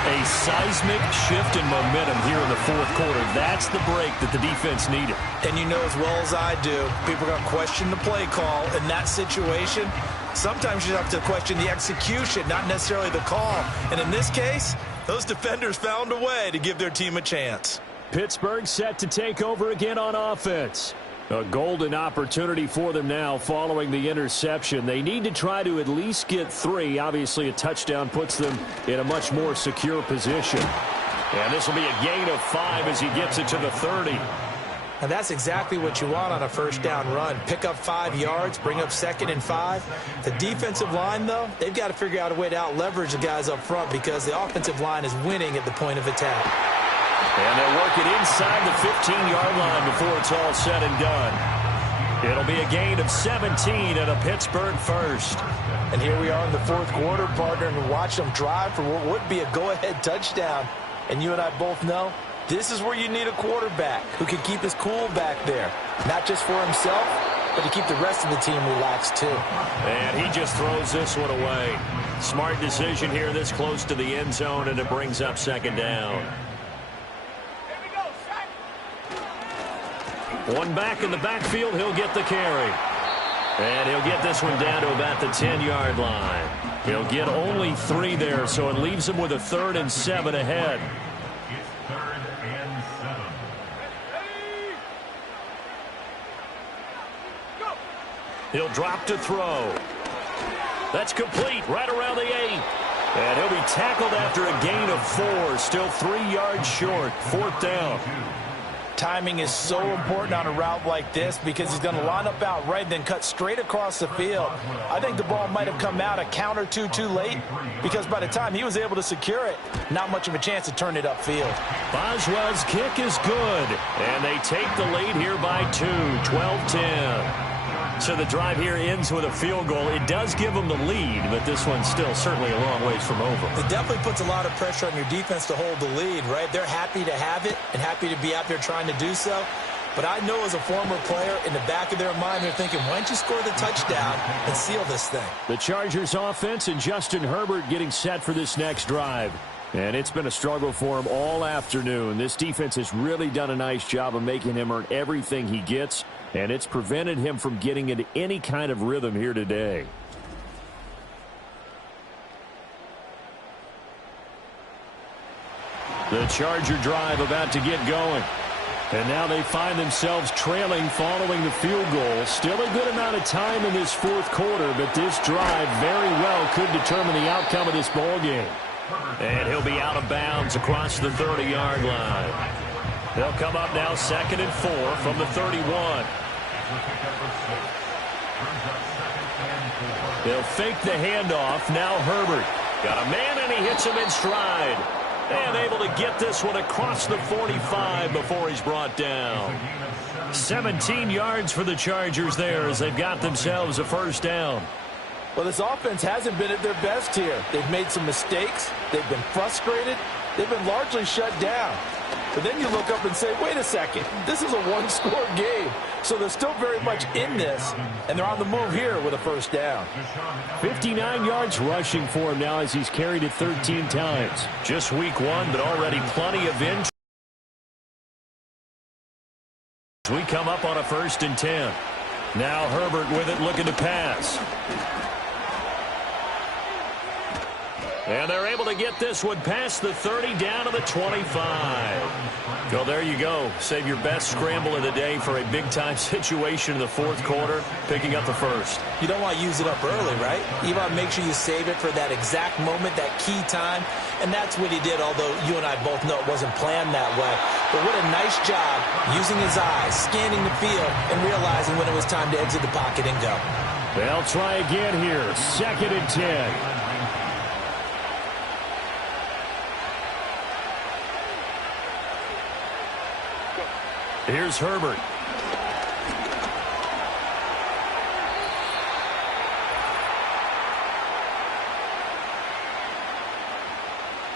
A seismic shift in momentum here in the 4th quarter. That's the break that the defense needed. And you know as well as I do, people are going to question the play call in that situation. Sometimes you have to question the execution, not necessarily the call. And in this case, those defenders found a way to give their team a chance. Pittsburgh set to take over again on offense. A golden opportunity for them now following the interception. They need to try to at least get 3. Obviously, a touchdown puts them in a much more secure position. And this will be a gain of 5 as he gets it to the 30. And that's exactly what you want on a first down run. Pick up 5 yards, bring up 2nd and 5. The defensive line, though, they've got to figure out a way to out-leverage the guys up front because the offensive line is winning at the point of attack. And they'll work it inside the 15-yard line before it's all said and done. It'll be a gain of 17 and a Pittsburgh first. And here we are in the 4th quarter, partner, and watch them drive for what would be a go-ahead touchdown. And you and I both know this is where you need a quarterback who can keep his cool back there. Not just for himself, but to keep the rest of the team relaxed too. And he just throws this one away. Smart decision here this close to the end zone, and it brings up 2nd down. One back in the backfield, he'll get the carry. And he'll get this one down to about the 10-yard line. He'll get only 3 there, so it leaves him with a 3rd and 7 ahead. It's 3rd and 7. He'll drop to throw. That's complete right around the 8. And he'll be tackled after a gain of 4. Still 3 yards short. 4th down. Timing is so important on a route like this because he's going to line up out right and then cut straight across the field. I think the ball might have come out a count or two too late because by the time he was able to secure it, not much of a chance to turn it upfield. Boswell's kick is good, and they take the lead here by 2, 12-10. So the drive here ends with a field goal. It does give them the lead, but this one's still certainly a long ways from over. It definitely puts a lot of pressure on your defense to hold the lead, right? They're happy to have it and happy to be out there trying to do so. But I know as a former player, in the back of their mind, they're thinking, why don't you score the touchdown and seal this thing? The Chargers offense and Justin Herbert getting set for this next drive. And it's been a struggle for him all afternoon. This defense has really done a nice job of making him earn everything he gets, and it's prevented him from getting into any kind of rhythm here today. The Charger drive about to get going. And now they find themselves trailing following the field goal. Still a good amount of time in this 4th quarter, but this drive very well could determine the outcome of this ball game. And he'll be out of bounds across the 30-yard line. They'll come up now 2nd and 4 from the 31. They'll fake the handoff. Now Herbert. Got a man, and he hits him in stride. And able to get this one across the 45 before he's brought down. 17 yards for the Chargers there as they've got themselves a 1st down. Well, this offense hasn't been at their best here. They've made some mistakes. They've been frustrated. They've been largely shut down. But then you look up and say, wait a second, this is a one-score game. So they're still very much in this, and they're on the move here with a 1st down. 59 yards rushing for him now as he's carried it 13 times. Just week 1, but already plenty of interest. We come up on a 1st and 10. Now Herbert with it, looking to pass. And they're able to get this one past the 30 down to the 25. Well, there you go. Save your best scramble of the day for a big-time situation in the 4th quarter, picking up the 1st. You don't want to use it up early, right? You want to make sure you save it for that exact moment, that key time. And that's what he did, although you and I both know it wasn't planned that way. But what a nice job using his eyes, scanning the field, and realizing when it was time to exit the pocket and go. They'll try again here. 2nd and 10. Here's Herbert.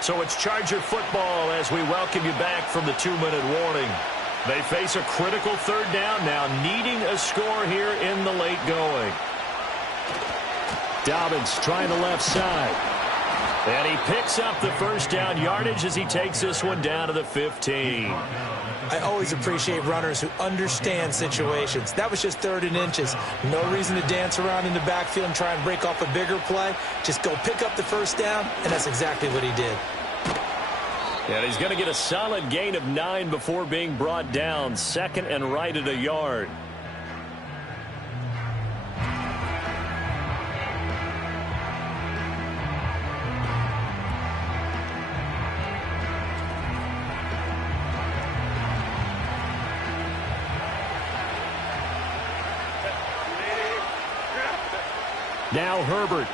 So it's Charger football as we welcome you back from the 2-minute warning. They face a critical 3rd down now, needing a score here in the late going. Dobbins trying the left side. And he picks up the 1st down yardage as he takes this one down to the 15. I always appreciate runners who understand situations. That was just 3rd and inches. No reason to dance around in the backfield and try and break off a bigger play. Just go pick up the 1st down, and that's exactly what he did. And he's going to get a solid gain of 9 before being brought down. 2nd and right at a yard. Now Herbert.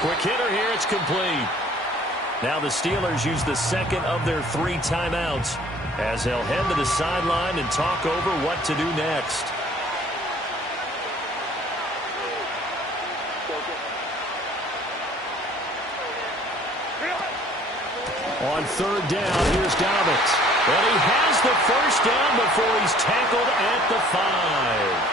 Quick hitter here. It's complete. Now the Steelers use the 2nd of their 3 timeouts as they'll head to the sideline and talk over what to do next. On 3rd down, here's Dobbins. And he has the 1st down before he's tackled at the 5.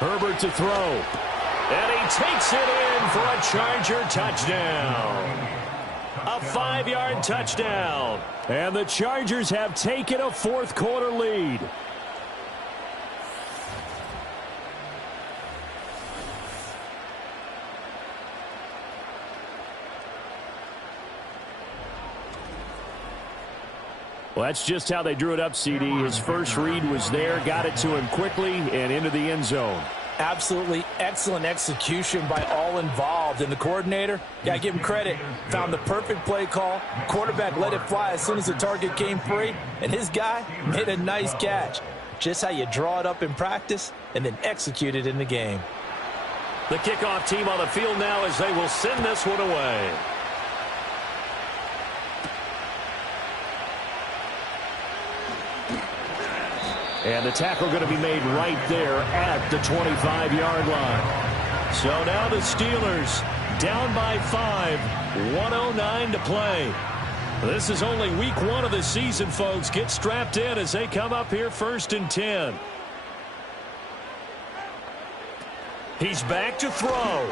Herbert to throw. And he takes it in for a Charger touchdown. A 5-yard touchdown. And the Chargers have taken a 4th quarter lead. Well, that's just how they drew it up, CD. His first read was there, got it to him quickly, and into the end zone. Absolutely excellent execution by all involved. And the coordinator, got to give him credit, found the perfect play call. Quarterback let it fly as soon as the target came free, and his guy made a nice catch. Just how you draw it up in practice and then execute it in the game. The kickoff team on the field now as they will send this one away. And the tackle going to be made right there at the 25-yard line. So now the Steelers down by 5, 1:09 to play. This is only week 1 of the season, folks. Get strapped in as they come up here 1st and 10. He's back to throw.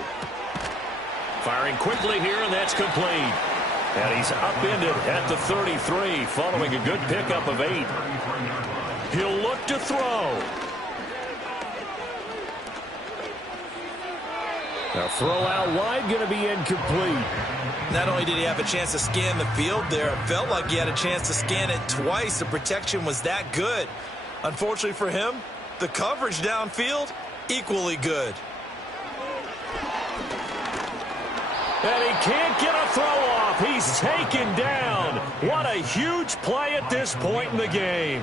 Firing quickly here, and that's complete. And he's upended at the 33 following a good pickup of 8. He'll look to throw. A throw out wide going to be incomplete. Not only did he have a chance to scan the field there, it felt like he had a chance to scan it twice. The protection was that good. Unfortunately for him, the coverage downfield, equally good. And he can't get a throw off. He's taken down. What a huge play at this point in the game.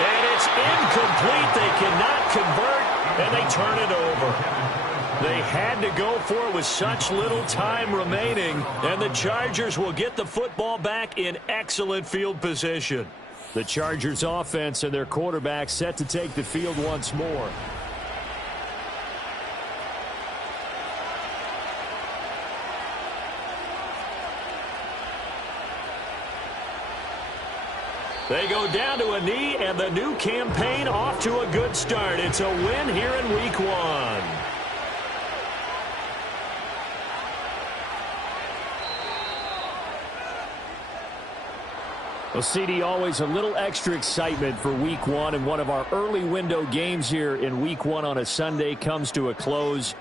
And it's incomplete. They cannot convert, and they turn it over. They had to go for it with such little time remaining, and the Chargers will get the football back in excellent field position. The Chargers offense and their quarterback set to take the field once more. They go down to a knee, and the new campaign off to a good start. It's a win here in week 1. Well, CD, always a little extra excitement for week 1, and one of our early window games here in week 1 on a Sunday comes to a close.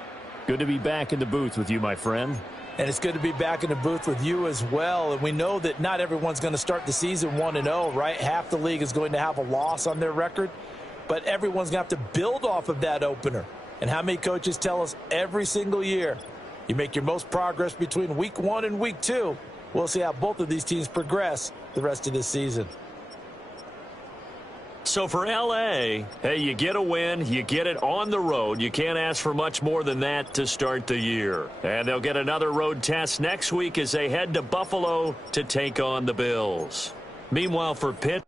Good to be back in the booth with you, my friend. And it's good to be back in the booth with you as well. And we know that not everyone's going to start the season 1-0, right? Half the league is going to have a loss on their record. But everyone's going to have to build off of that opener. And how many coaches tell us every single year, you make your most progress between week 1 and week 2. We'll see how both of these teams progress the rest of this season. So for L.A., hey, you get a win, you get it on the road. You can't ask for much more than that to start the year. And they'll get another road test next week as they head to Buffalo to take on the Bills. Meanwhile, for Pitt,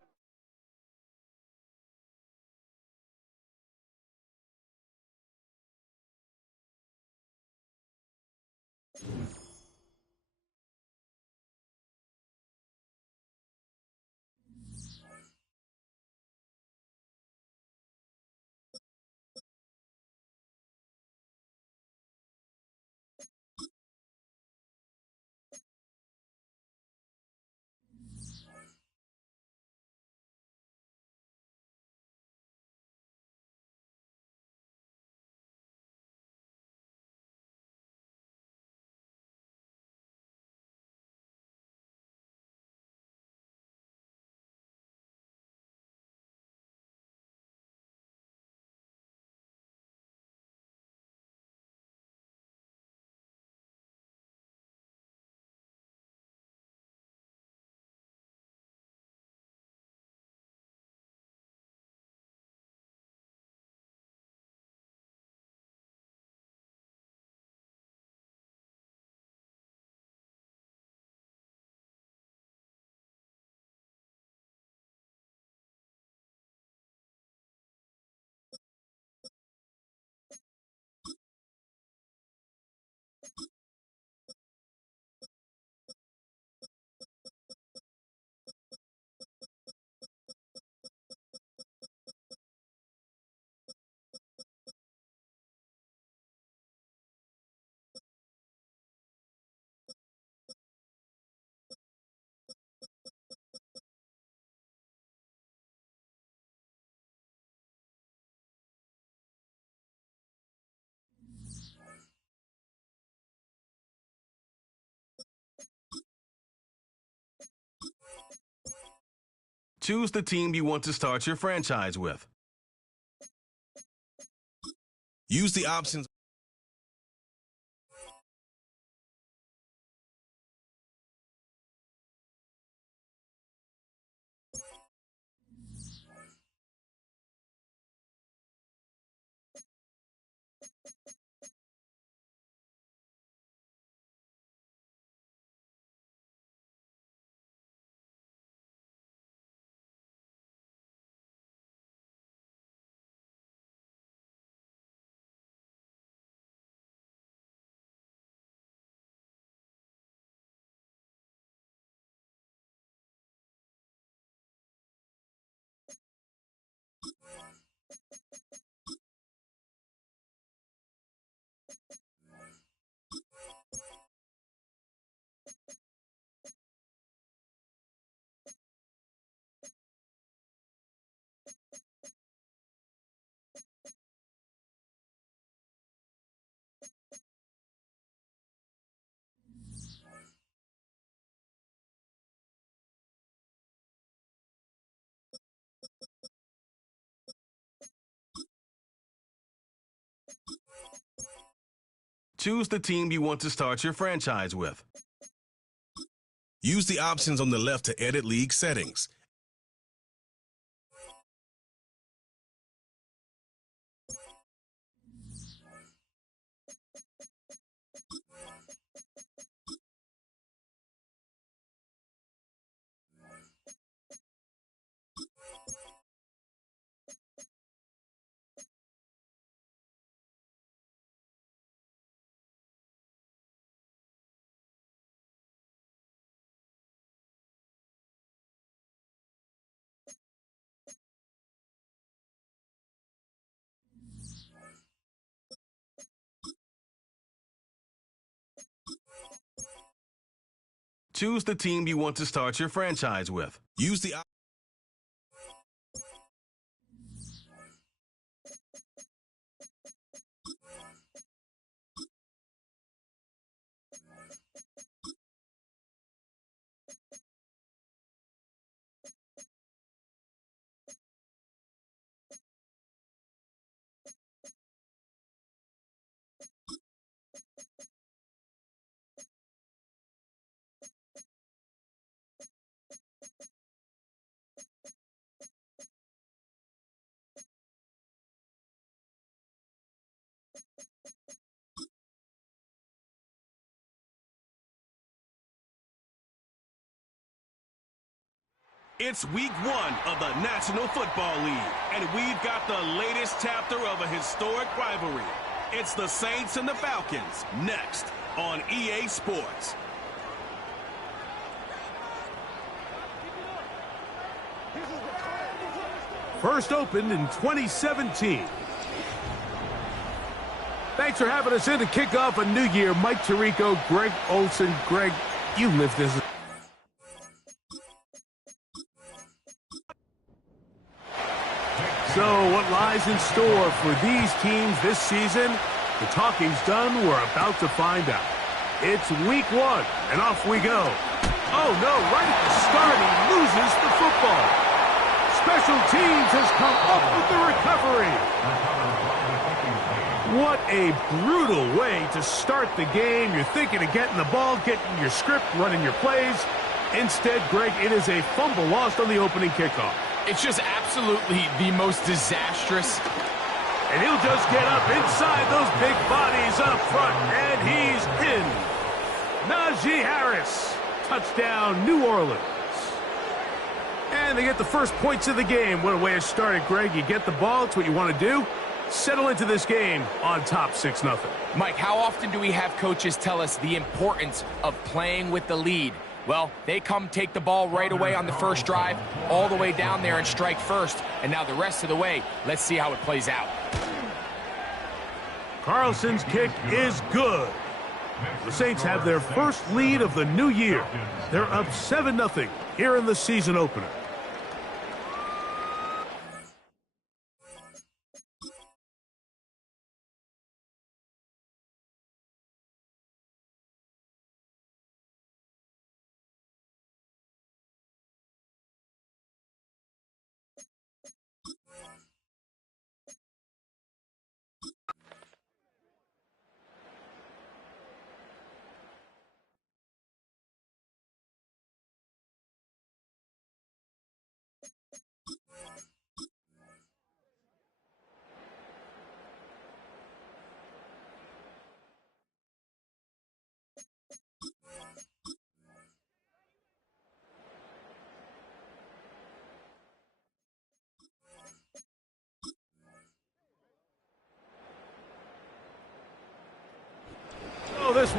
Choose the team you want to start your franchise with. Use the options. Choose the team you want to start your franchise with. Use the options on the left to edit league settings. Choose the team you want to start your franchise with. Use the It's week 1 of the National Football League, and we've got the latest chapter of a historic rivalry. It's the Saints and the Falcons, next on EA Sports. First opened in 2017. Thanks for having us in to kick off a new year. Mike Tirico, Greg Olsen. Greg, you lived this. So what lies in store for these teams this season? The talking's done. We're about to find out. It's week 1, and off we go. Oh, no, right at the start, he loses the football. Special teams has come up with the recovery. What a brutal way to start the game. You're thinking of getting the ball, getting your script, running your plays. Instead, Greg, it is a fumble lost on the opening kickoff. It's just absolutely the most disastrous. And he'll just get up inside those big bodies up front, and he's pinned. Najee Harris, touchdown, New Orleans. And they get the first points of the game. What a way to start it, Greg. You get the ball, it's what you want to do. Settle into this game on top 6-0. Mike, how often do we have coaches tell us the importance of playing with the lead? Well, they come take the ball right away on the first drive, all the way down there and strike first. And now the rest of the way, let's see how it plays out. Carlson's kick is good. The Saints have their first lead of the new year. They're up 7-0 here in the season opener.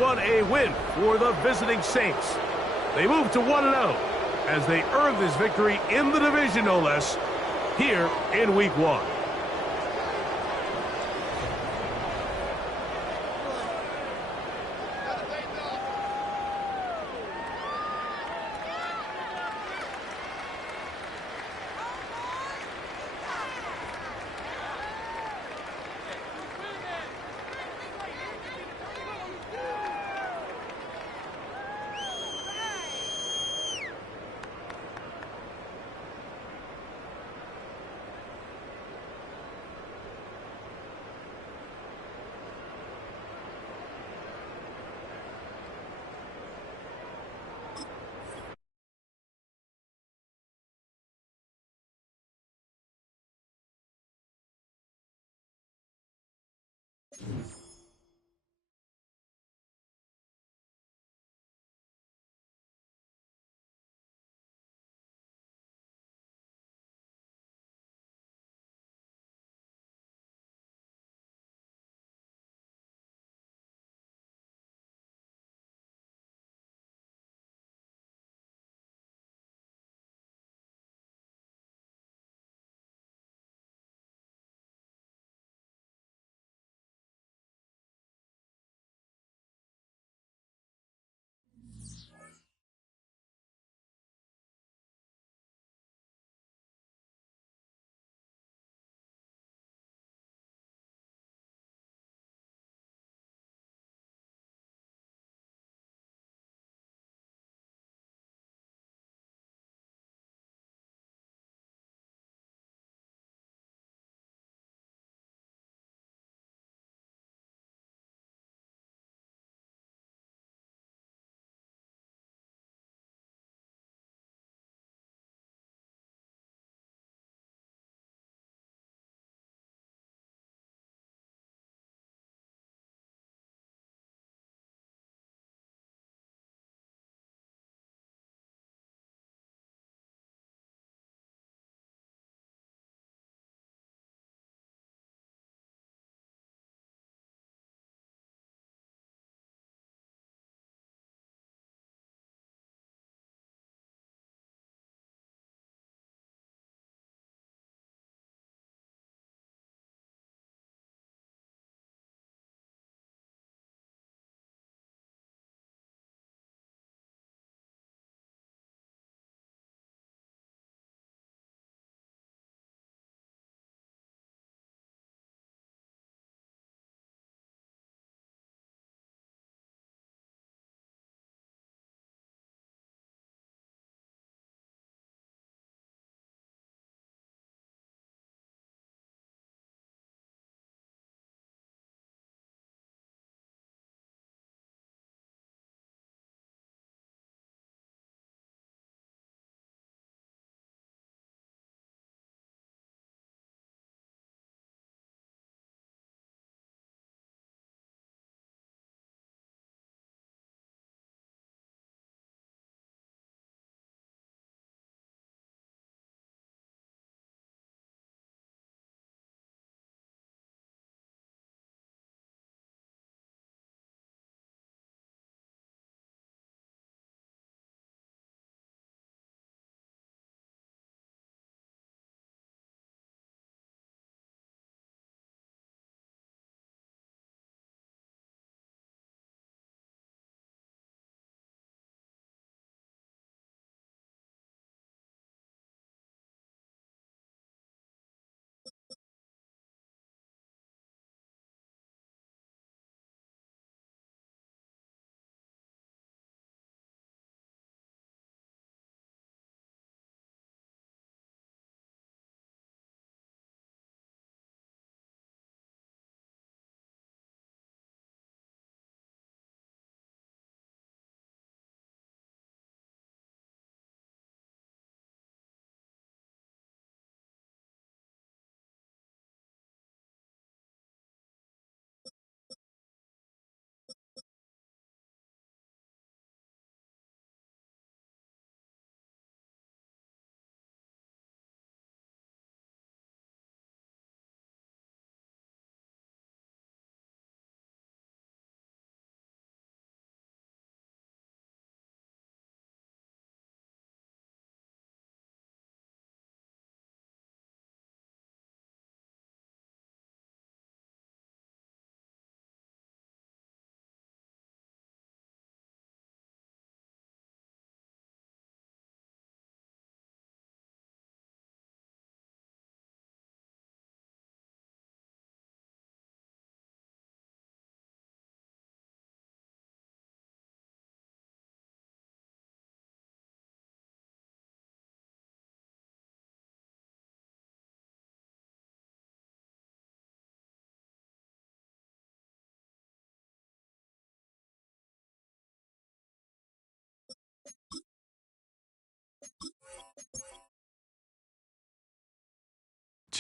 one a win for the visiting Saints. They move to 1-0 as they earn this victory in the division, no less, here in Week 1.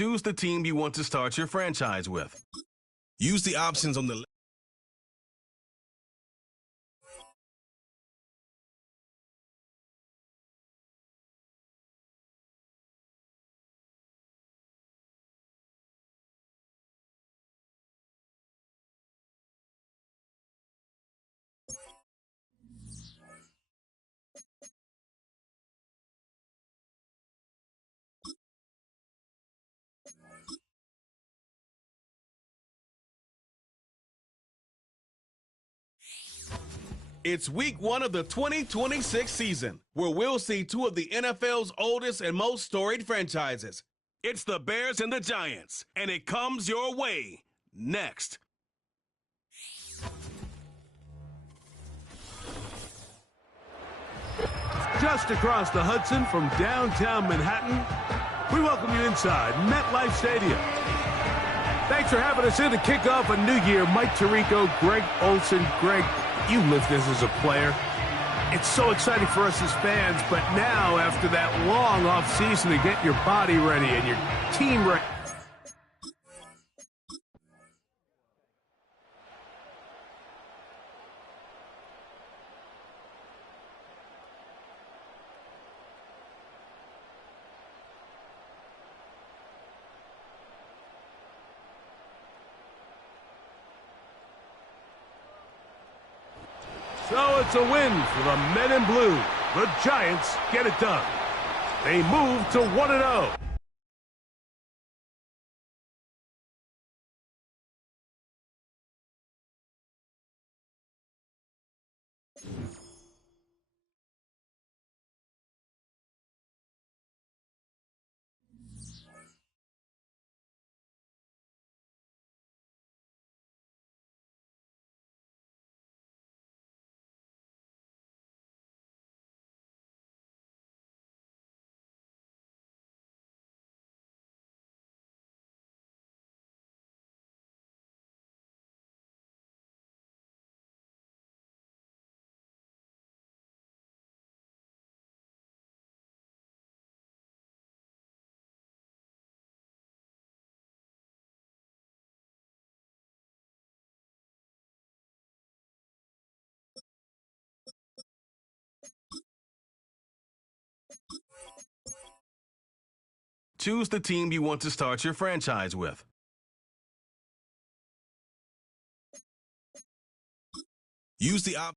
Choose the team you want to start your franchise with. Use the options on the left. It's week 1 of the 2026 season, where we'll see two of the NFL's oldest and most storied franchises. It's the Bears and the Giants, and it comes your way next. Just across the Hudson from downtown Manhattan, we welcome you inside MetLife Stadium. Thanks for having us in to kick off a new year. Mike Tirico, Greg Olsen. Greg, you lived this as a player. It's so exciting for us as fans, but now after that long off season to get your body ready and your team ready. So it's a win for the men in blue. The Giants get it done. They move to 1-0. Choose the team you want to start your franchise with. Use the option.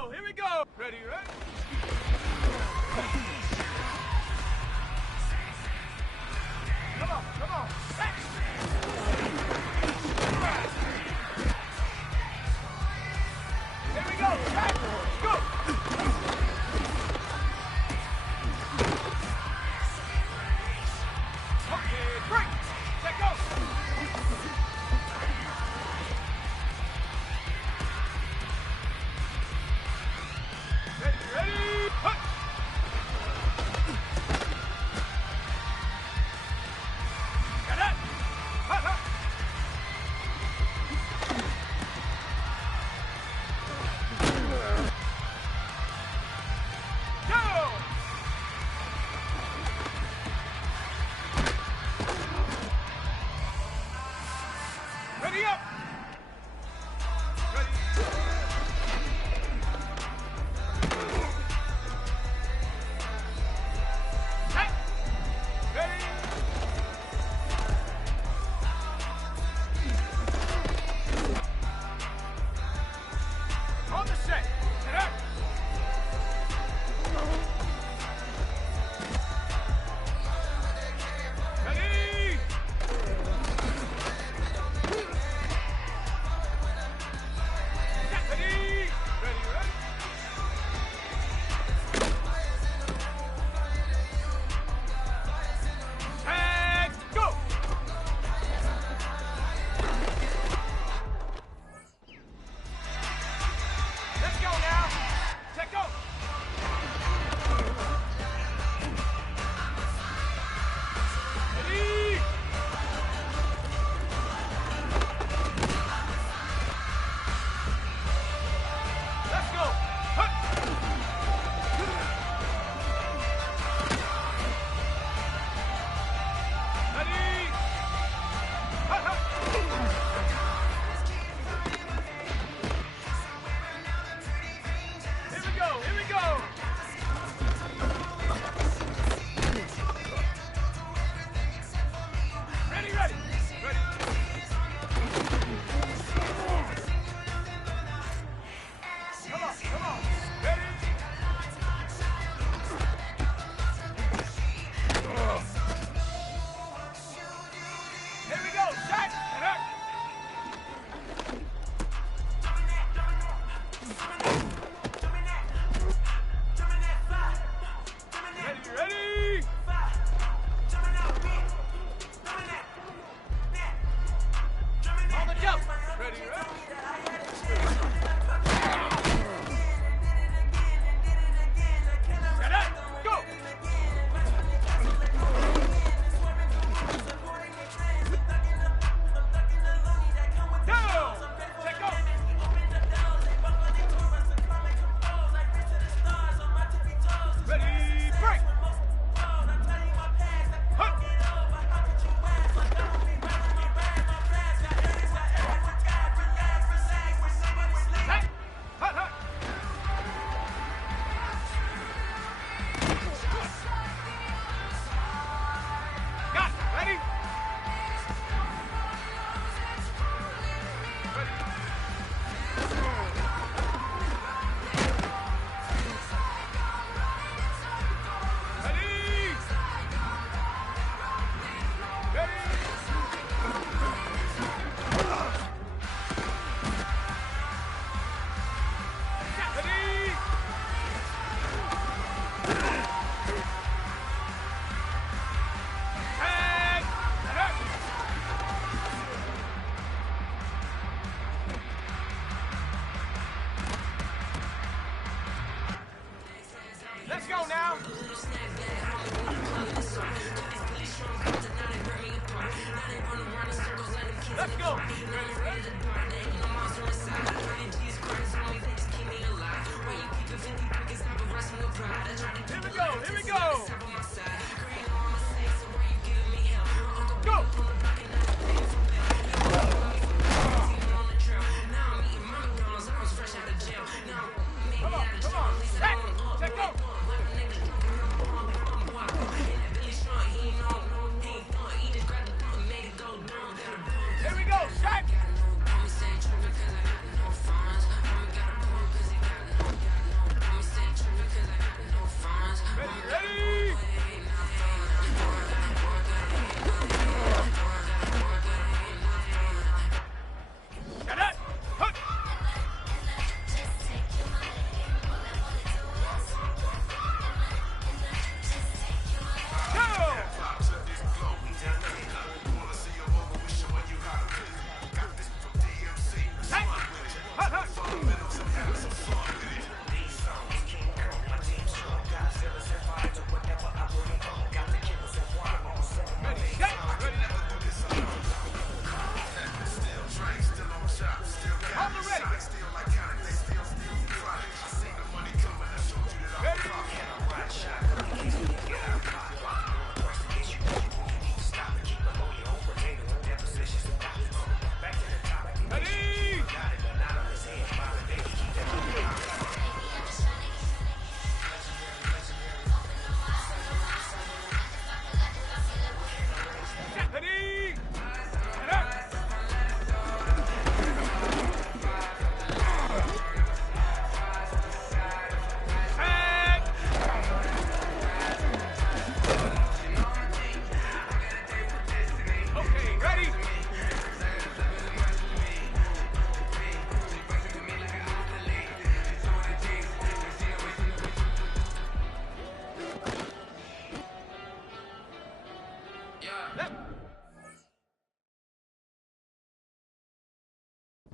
Oh, here we go. Ready, right?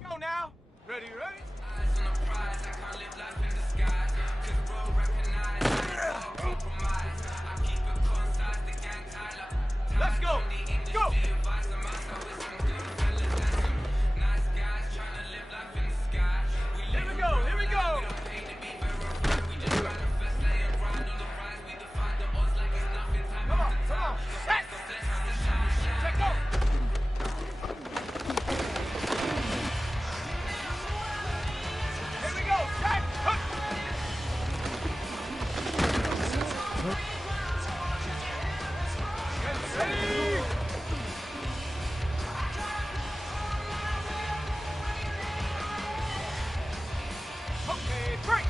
Go now. Ready, ready? Let's go. Go. Here we go. Here we go. Come on. Come on. Set. Set, go. Here we go. Set. Hook. Ready. Okay, break.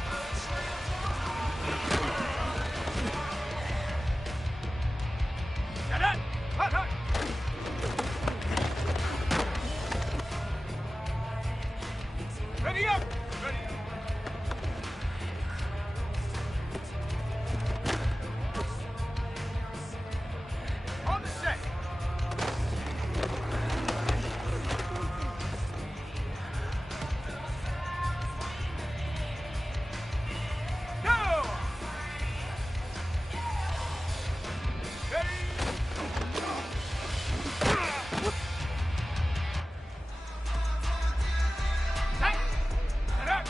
Get it. Hut, hut. Ready up. Ready. On the set. Go. Ready. Set. Set up.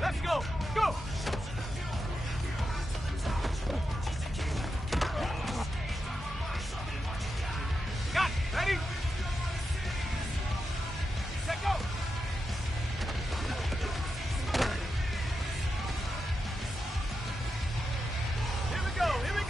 Let's go. Go. Got it. Ready? Set, go. Here we go. Here we go.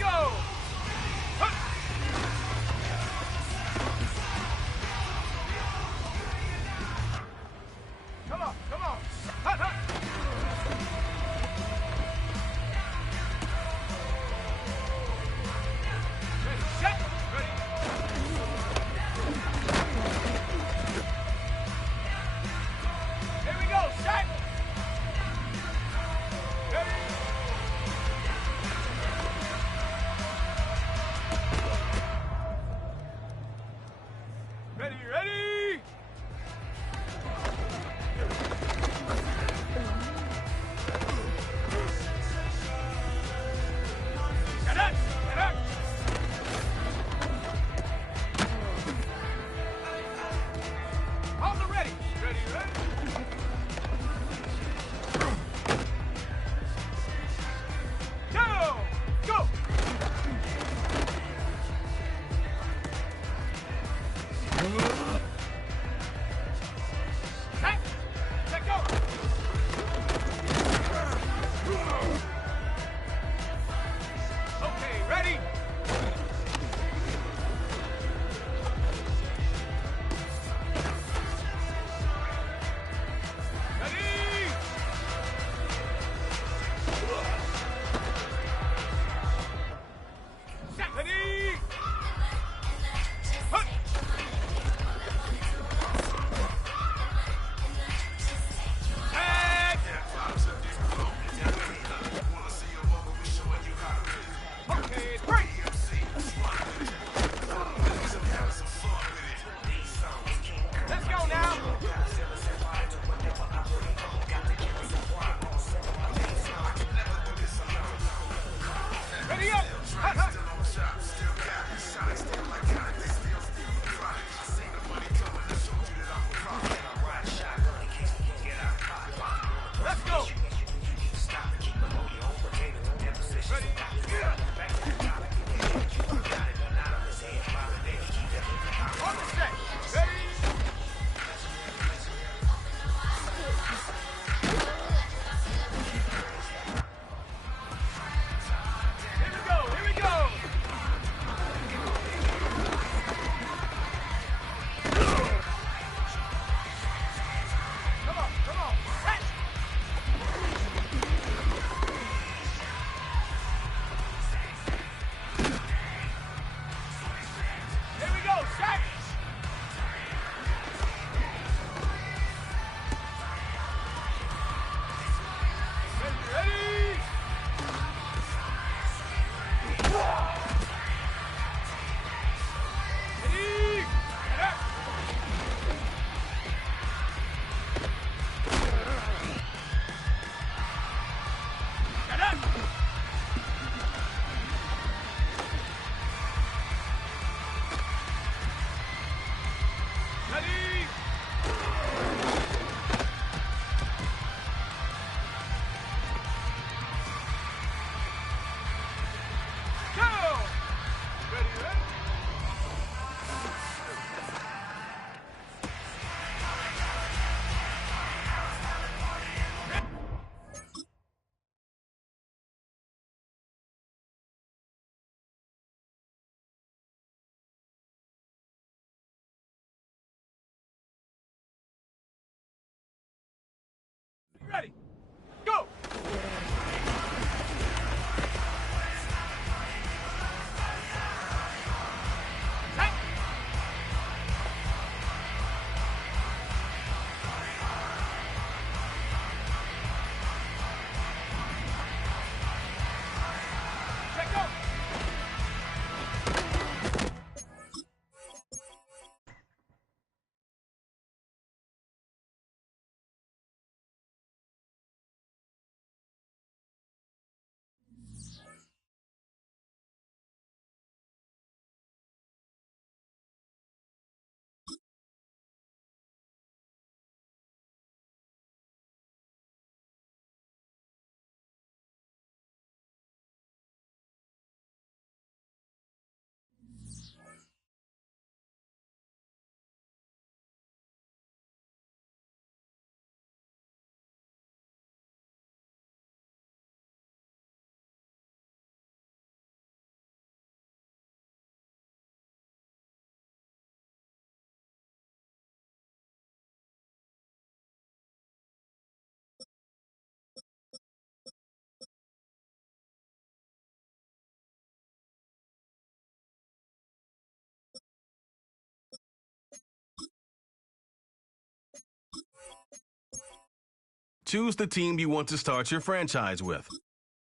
Choose the team you want to start your franchise with.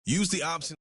Use the option.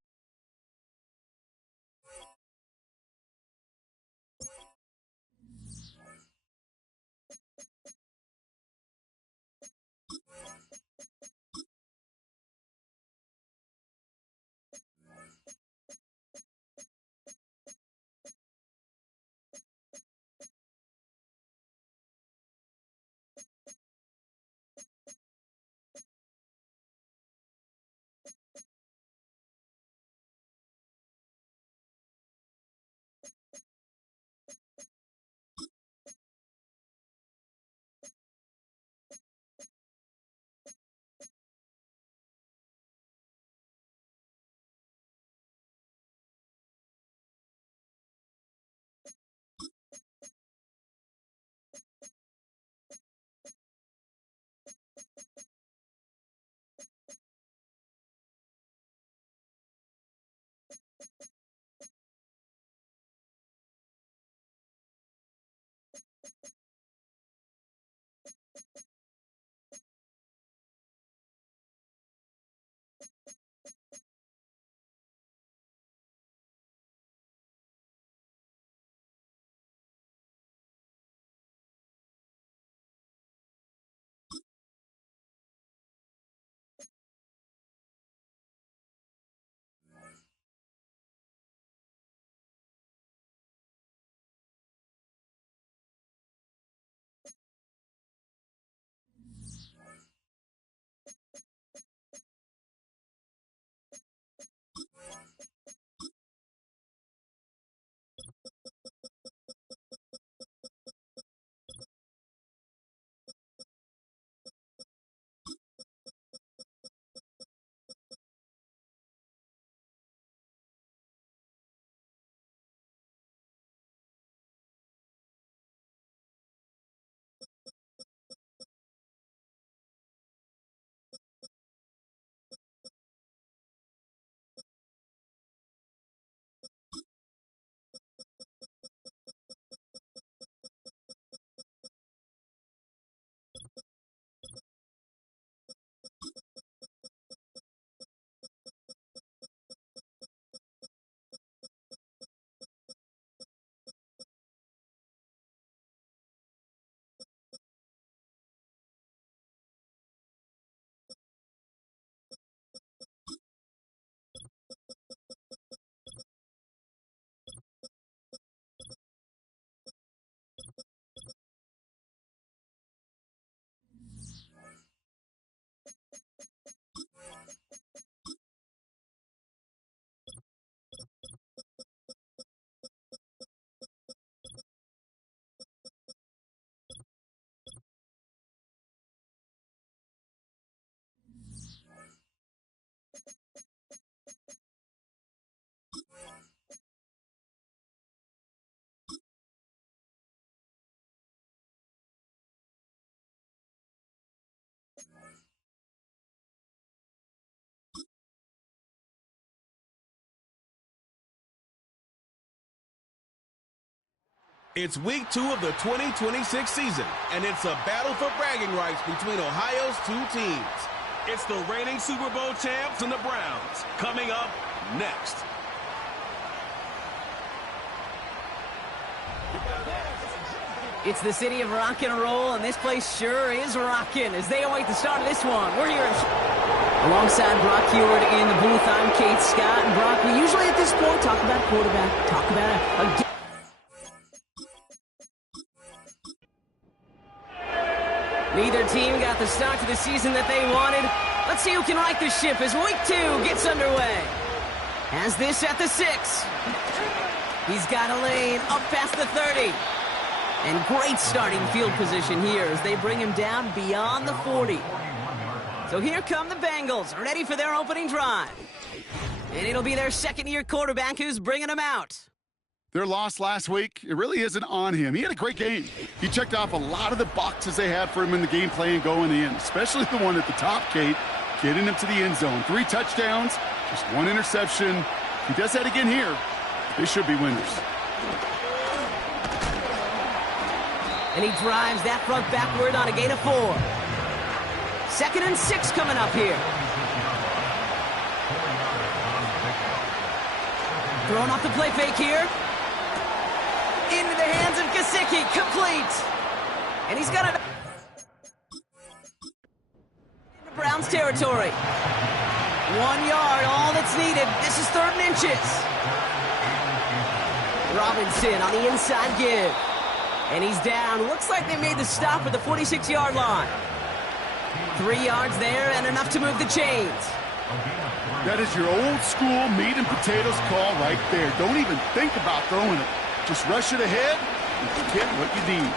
It's week 2 of the 2026 season, and it's a battle for bragging rights between Ohio's two teams. It's the reigning Super Bowl champs and the Browns, coming up next. It's the city of rock and roll, and this place sure is rocking as they await the start of this one. We're here alongside Brock Huard in the booth. I'm Kate Scott, and Brock, we usually at this point talk about a quarterback, talk about a Neither team got the start to the season that they wanted. Let's see who can right the ship as week 2 gets underway. Has this at the 6. He's got a lane up past the 30. And great starting field position here as they bring him down beyond the 40. So here come the Bengals, ready for their opening drive. And it'll be their second-year quarterback who's bringing them out. Their loss last week, it really isn't on him. He had a great game. He checked off a lot of the boxes they had for him in the game plan going in, especially the one at the top, Kate, getting him to the end zone. 3 touchdowns, just 1 interception. If he does that again here, they should be winners. And he drives that front backward on a gain of 4. 2nd and 6 coming up here. Throwing off the play fake here. Into the hands of Gesicki, complete. And he's got it. Into Browns territory. 1 yard, all that's needed. This is 3rd and inches. Robinson on the inside give. And he's down. Looks like they made the stop at the 46-yard line. 3 yards there and enough to move the chains. That is your old school meat and potatoes call right there. Don't even think about throwing it. Just rush it ahead and get what you need.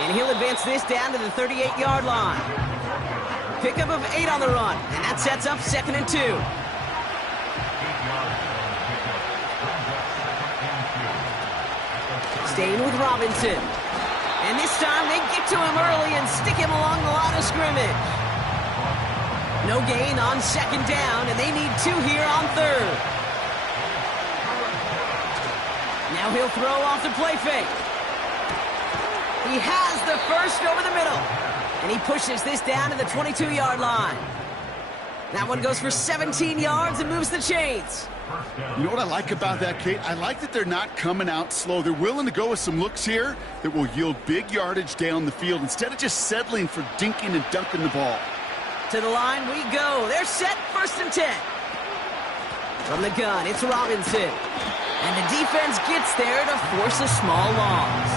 And he'll advance this down to the 38-yard line. Pickup of 8 on the run, and that sets up 2nd and 2. Staying with Robinson. And this time they get to him early and stick him along the line of scrimmage. No gain on 2nd down, and they need 2 here on 3rd. Now he'll throw off the play fake. He has the first over the middle. And he pushes this down to the 22-yard line. That one goes for 17 yards and moves the chains. You know what I like about that, Kate? I like that they're not coming out slow. They're willing to go with some looks here that will yield big yardage down the field instead of just settling for dinking and dunking the ball. To the line we go. They're set, 1st and 10. From the gun, it's Robinson. And the defense gets there to force a small loss.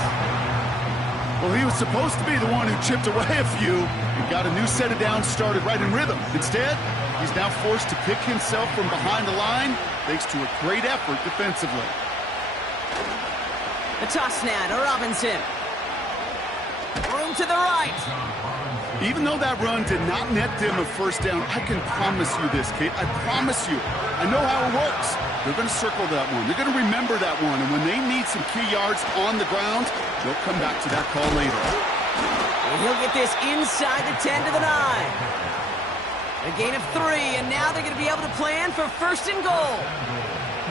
Well, he was supposed to be the one who chipped away a few and got a new set of downs started right in rhythm. Instead, he's now forced to pick himself from behind the line thanks to a great effort defensively. The toss now to Robinson. Room to the right. Even though that run did not net them a 1st down, I can promise you this, Kate. I promise you. I know how it works. They're going to circle that one. They're going to remember that one. And when they need some key yards on the ground, they'll come back to that call later. And he'll get this inside the 10 to the 9. A gain of 3, and now they're going to be able to plan for 1st and goal.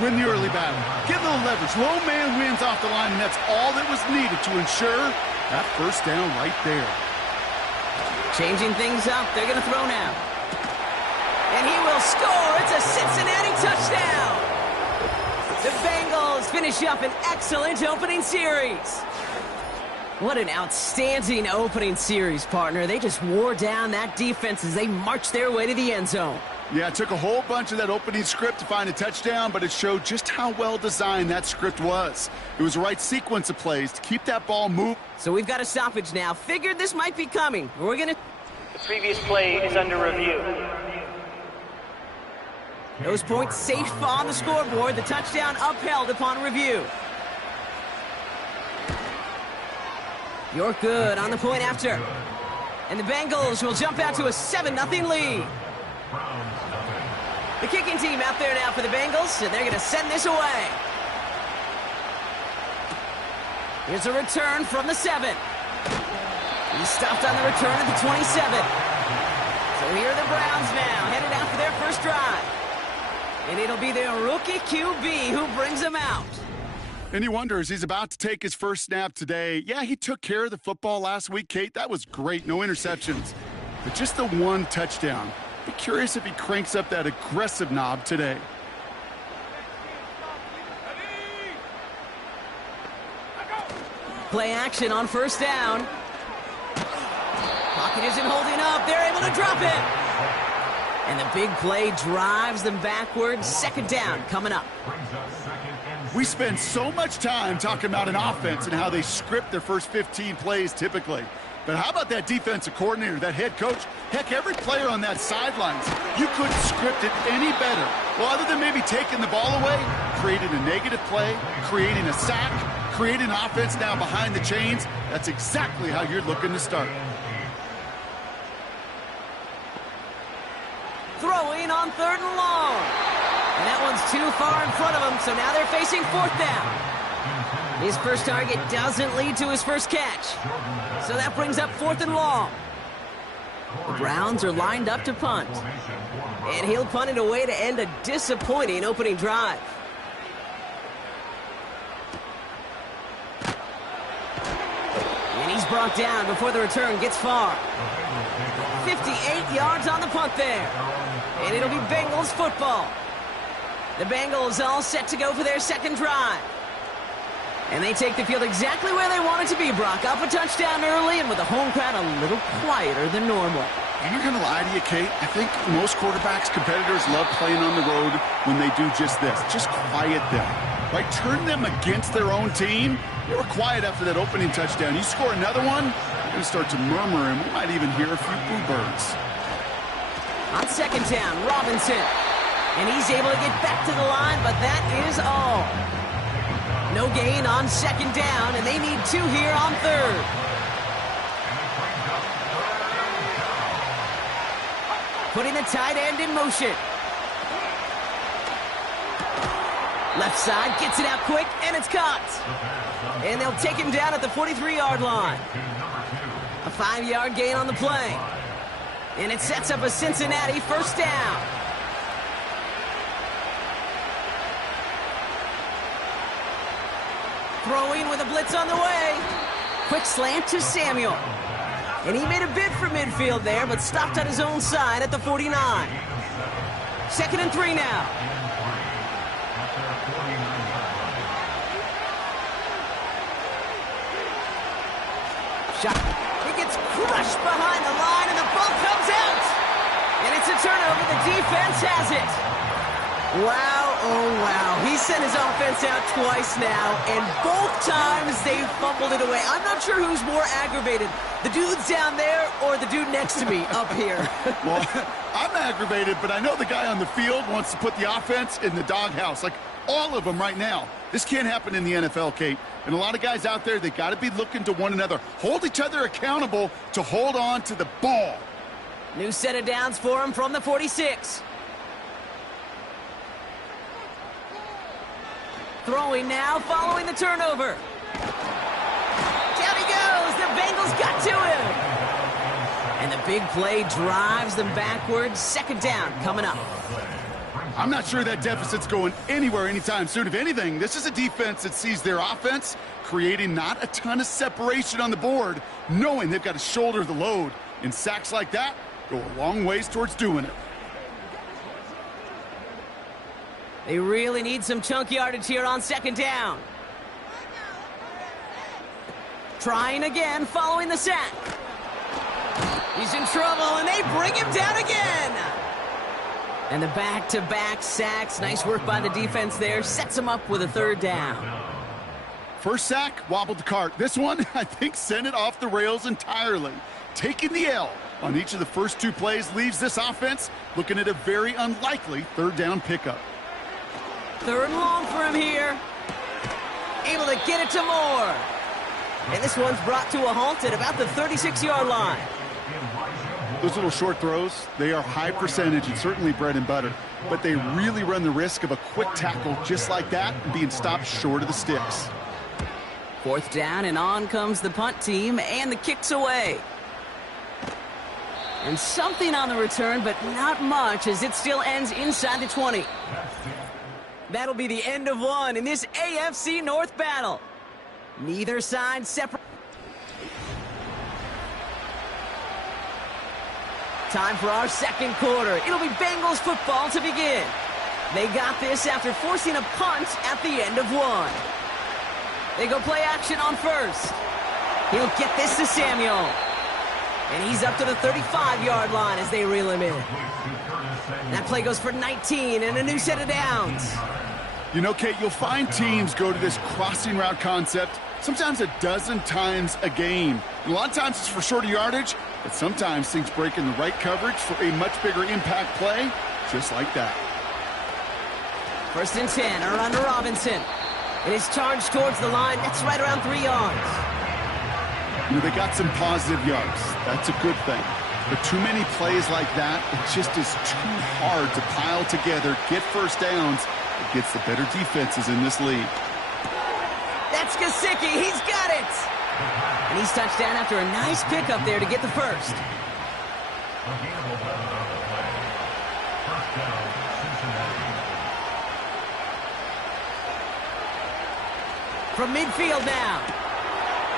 Win the early battle. Get a little leverage. Low man wins off the line, and that's all that was needed to ensure that 1st down right there. Changing things up. They're going to throw now. And he will score. It's a Cincinnati touchdown. The Bengals finish up an excellent opening series. What an outstanding opening series, partner. They just wore down that defense as they marched their way to the end zone. Yeah, it took a whole bunch of that opening script to find a touchdown, but it showed just how well designed that script was. It was the right sequence of plays to keep that ball moving. So we've got a stoppage now. Figured this might be coming. We're going to... The previous play is under review. Those points safe on the scoreboard. The touchdown upheld upon review. You're good on the point after. And the Bengals will jump out to a 7-0 lead. The kicking team out there now for the Bengals, and they're going to send this away. Here's a return from the 7. He's stopped on the return at the 27. So here are the Browns now, headed out for their first drive. And it'll be their rookie QB who brings them out. And he wonders, he's about to take his first snap today. Yeah, he took care of the football last week, Kate. That was great. No interceptions. But just the one touchdown. Be curious if he cranks up that aggressive knob today. Play action on 1st down. Pocket isn't holding up. They're able to drop it. And the big play drives them backwards. 2nd down coming up. We spend so much time talking about an offense and how they script their first 15 plays typically. But how about that defensive coordinator, that head coach? Heck, every player on that sidelines, you couldn't script it any better. Well, other than maybe taking the ball away, creating a negative play, creating a sack, creating an offense now behind the chains, that's exactly how you're looking to start. Throwing on 3rd and long. And that one's too far in front of him, so now they're facing 4th down. His first target doesn't lead to his first catch. So that brings up 4th and long. The Browns are lined up to punt. And he'll punt it away to end a disappointing opening drive. And he's brought down before the return gets far. 58 yards on the punt there. And it'll be Bengals football. The Bengals all set to go for their second drive. And they take the field exactly where they want it to be, Brock. Up a touchdown early and with the home crowd a little quieter than normal. I'm not going to lie to you, Kate. I think most quarterbacks, competitors love playing on the road when they do just this. Just quiet them. Right? Turn them against their own team. They were quiet after that opening touchdown. You score another one, you're going to start to murmur, and we might even hear a few boo birds. On second down, Robinson. And he's able to get back to the line, but that is all. No gain on second down, and they need 2 here on third. Putting the tight end in motion. Left side, gets it out quick, and it's caught. And they'll take him down at the 43-yard line. A 5-yard gain on the play. And it sets up a Cincinnati first down. Throwing with a blitz on the way. Quick slant to Samuel. And he made a bid for midfield there, but stopped on his own side at the 49. 2nd and 3 now. Shot. He gets crushed behind the line, and the ball comes out. And it's a turnover. The defense has it. Wow, oh wow. He sent his offense out twice now, and both times they fumbled it away. I'm not sure who's more aggravated, the dudes down there or the dude next to me up here. Well, I'm aggravated, but I know the guy on the field wants to put the offense in the doghouse, like all of them right now. This can't happen in the NFL, Kate. And a lot of guys out there, they got to be looking to one another. Hold each other accountable to hold on to the ball. New set of downs for him from the 46. Throwing now, following the turnover. Down he goes. The Bengals got to him. And the big play drives them backwards. Second down coming up. I'm not sure that deficit's going anywhere anytime soon. If anything, this is a defense that sees their offense creating not a ton of separation on the board, knowing they've got to shoulder the load. And sacks like that go a long ways towards doing it. They really need some chunk yardage here on second down. Trying again following the sack. He's in trouble, and they bring him down again. And the back-to-back sacks. Nice work by the defense there. Sets him up with a third down. First sack, wobbled the cart. This one, I think, sent it off the rails entirely. Taking the L on each of the first 2 plays leaves this offense looking at a very unlikely third down pickup. 3rd and long for him here. Able to get it to Moore. And this one's brought to a halt at about the 36-yard line. Those little short throws, they are high percentage and certainly bread and butter. But they really run the risk of a quick tackle just like that and being stopped short of the sticks. 4th down, and on comes the punt team, and the kick's away. And something on the return, but not much, as it still ends inside the 20. That'll be the end of one in this AFC North battle. Neither side separate. Time for our second quarter. It'll be Bengals football to begin. They got this after forcing a punt at the end of one. They go play action on first. He'll get this to Samuel. And he's up to the 35-yard line as they reel him in. That play goes for 19 and a new set of downs. You know, Kate, you'll find teams go to this crossing route concept sometimes a dozen times a game. And a lot of times it's for shorter yardage, but sometimes things break in the right coverage for a much bigger impact play, just like that. 1st and 10, a run to Robinson. It is charged towards the line. That's right around 3 yards. You know, they got some positive yards. That's a good thing. But too many plays like that, it just is too hard to pile together, get first downs against the better defenses in this league. That's Gesicki. He's got it. And he's touched down after a nice pickup there to get the first. From midfield now.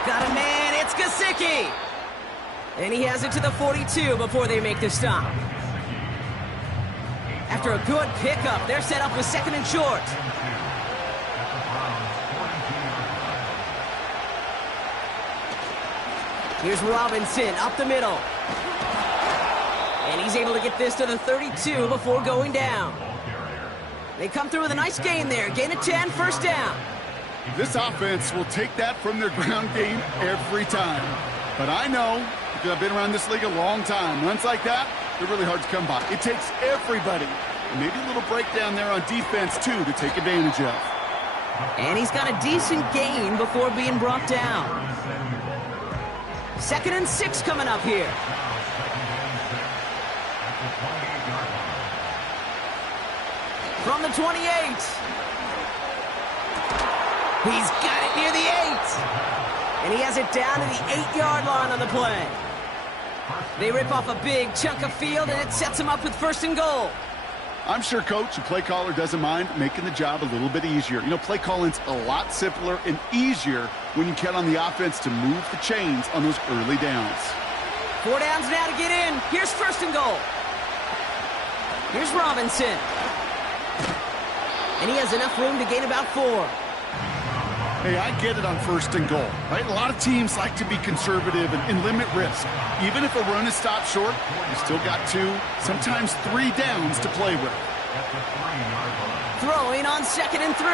Got a man. It's Gesicki. And he has it to the 42 before they make the stop. After a good pickup, they're set up with second and short. Here's Robinson up the middle. And he's able to get this to the 32 before going down. They come through with a nice gain there. Gain of 10, first down. This offense will take that from their ground game every time. But I know, because I've been around this league a long time, runs like that, they're really hard to come by. It takes everybody. And maybe a little breakdown there on defense, too, to take advantage of. And he's got a decent gain before being brought down. 2nd and 6 coming up here. From the 28. He's got it near the 8. And he has it down to the 8-yard line on the play. They rip off a big chunk of field, and it sets him up with 1st and goal. I'm sure coach and play caller doesn't mind making the job a little bit easier. You know, play calling's a lot simpler and easier when you count on the offense to move the chains on those early downs. 4 downs now to get in. Here's 1st and goal. Here's Robinson. And he has enough room to gain about 4. Hey, I get it on 1st and goal, right? A lot of teams like to be conservative and limit risk. Even if a run is stopped short, you still got 2, sometimes 3 downs to play with. Throwing on 2nd and 3.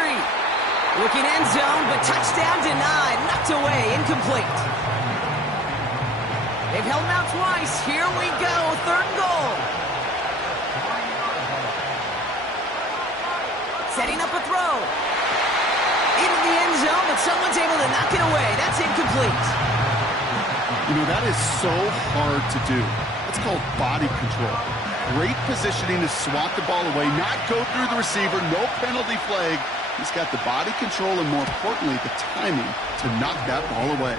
Looking end zone, but touchdown denied. Knocked away, incomplete. They've held him out twice. Here we go, 3rd and goal. Setting up a throw. Into the end zone, but someone's able to knock it away. That's incomplete. You know, that is so hard to do. It's called body control. Great positioning to swat the ball away, not go through the receiver, no penalty flag. He's got the body control and, more importantly, the timing to knock that ball away.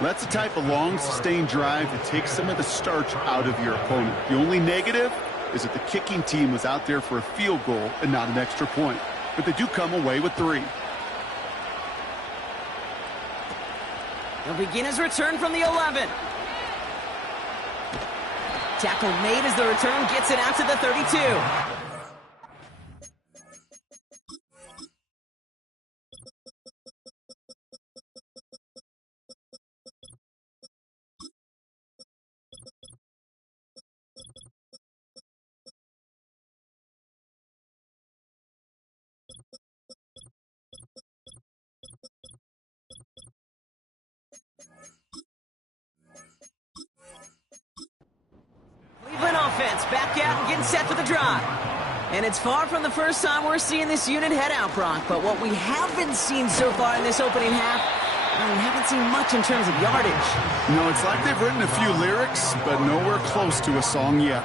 Well, that's the type of long, sustained drive that takes some of the starch out of your opponent. The only negative is that the kicking team was out there for a field goal and not an extra point. But they do come away with 3. He'll begin his return from the 11. Tackle made as the return gets it out to the 32. Cleveland offense back out and getting set for the drive. And it's far from the first time we're seeing this unit head out, Brock. But what we haven't seen so far in this opening half, we haven't seen much in terms of yardage. No, it's like they've written a few lyrics, but nowhere close to a song yet.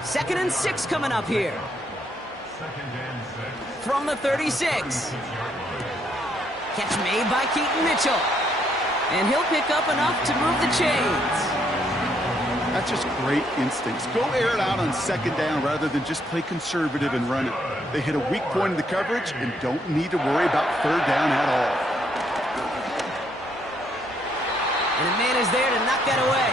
2nd and 6 coming up here. From the 36. Catch made by Keaton Mitchell. And he'll pick up enough to move the chains. That's just great instincts. Go air it out on 2nd down rather than just play conservative and run it. They hit a weak point in the coverage and don't need to worry about 3rd down at all. And a man is there to knock that away.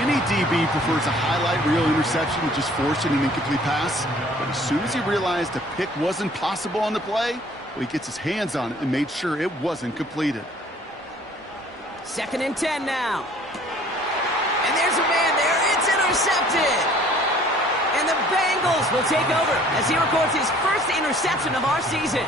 Any DB prefers a highlight reel interception to just forcing an incomplete pass. But as soon as he realized a pick wasn't possible on the play, well, he gets his hands on it and made sure it wasn't completed. 2nd and 10 now. And there's a man there. It's intercepted. And the Bengals will take over as he records his first interception of our season.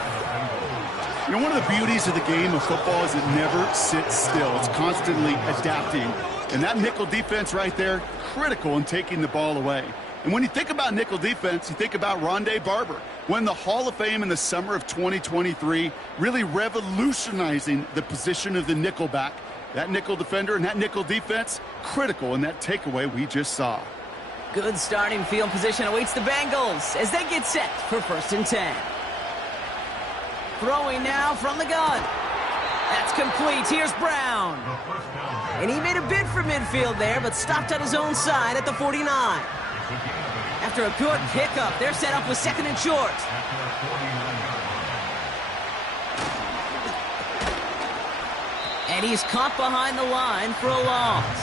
You know, one of the beauties of the game of football is it never sits still. It's constantly adapting. And that nickel defense right there, critical in taking the ball away. And when you think about nickel defense, you think about Rondé Barber, won the Hall of Fame in the summer of 2023, really revolutionizing the position of the nickelback. That nickel defender and that nickel defense, critical in that takeaway we just saw. Good starting field position awaits the Bengals as they get set for 1st and 10. Throwing now from the gun. That's complete. Here's Brown. And he made a bid for midfield there, but stopped on his own side at the 49. After a good pickup, they're set up with 2nd and short. And he's caught behind the line for a loss.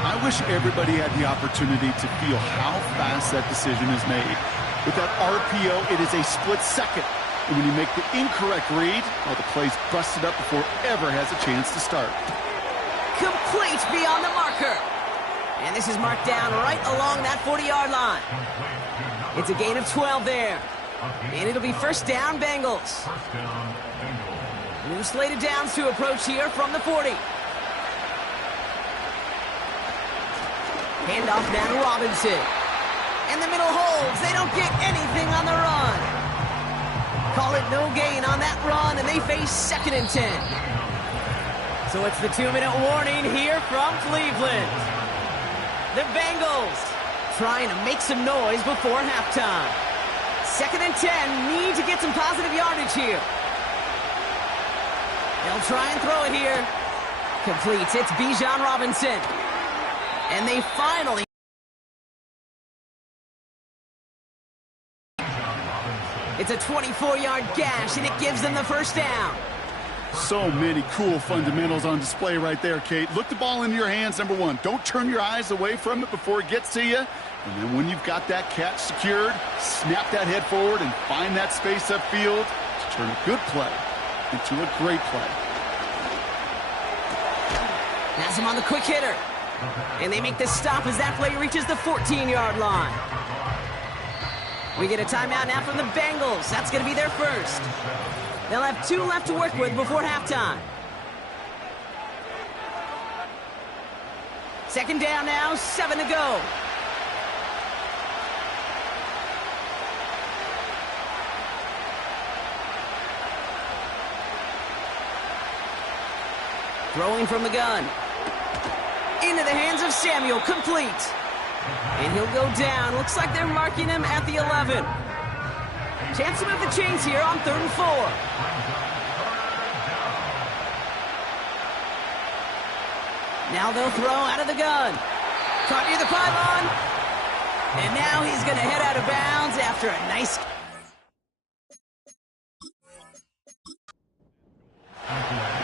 I wish everybody had the opportunity to feel how fast that decision is made. With that RPO, it is a split second. And when you make the incorrect read, well, the play's busted up before it ever has a chance to start. Complete beyond the marker. And this is marked down right along that 40-yard line. It's a gain of 12 there. And it'll be first down, Bengals. New slated downs to approach here from the 40. Handoff now to Robinson. And the middle holds. They don't get anything on the run. Call it no gain on that run, and they face 2nd and 10. So it's the 2-minute warning here from Cleveland. The Bengals trying to make some noise before halftime. 2nd and 10, need to get some positive yardage here. They'll try and throw it here. Completes. It's Bijan Robinson. And they finally... It's a 24-yard gash, and it gives them the first down. So many cool fundamentals on display right there, Kate. Look the ball into your hands, number one. Don't turn your eyes away from it before it gets to you. And then when you've got that catch secured, snap that head forward and find that space upfield to turn a good play into a great play. Has him on the quick hitter. And they make the stop as that play reaches the 14-yard line. We get a timeout now from the Bengals. That's going to be their first. They'll have 2 left to work with before halftime. 2nd down now, 7 to go. Throwing from the gun. Into the hands of Samuel, complete. And he'll go down. Looks like they're marking him at the 11. Chance to move the chains here on 3rd and 4. Now they'll throw out of the gun. Caught near the pylon. And now he's going to head out of bounds after a nice...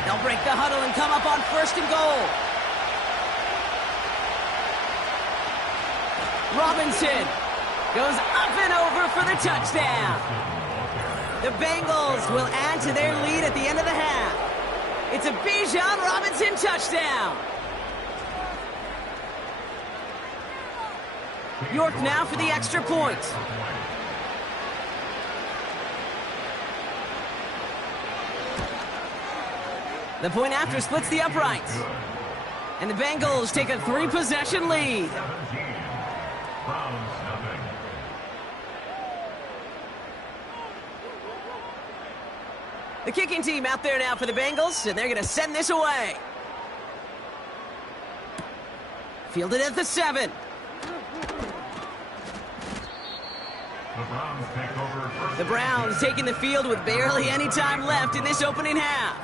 They'll break the huddle and come up on 1st and goal. Robinson goes up and over for the touchdown. The Bengals will add to their lead at the end of the half. It's a Bijan Robinson touchdown. York now for the extra point. The point after splits the uprights. And the Bengals take a 3-possession lead. The kicking team out there now for the Bengals, and they're going to send this away. Fielded at the 7. The Browns taking the field with barely any time left in this opening half.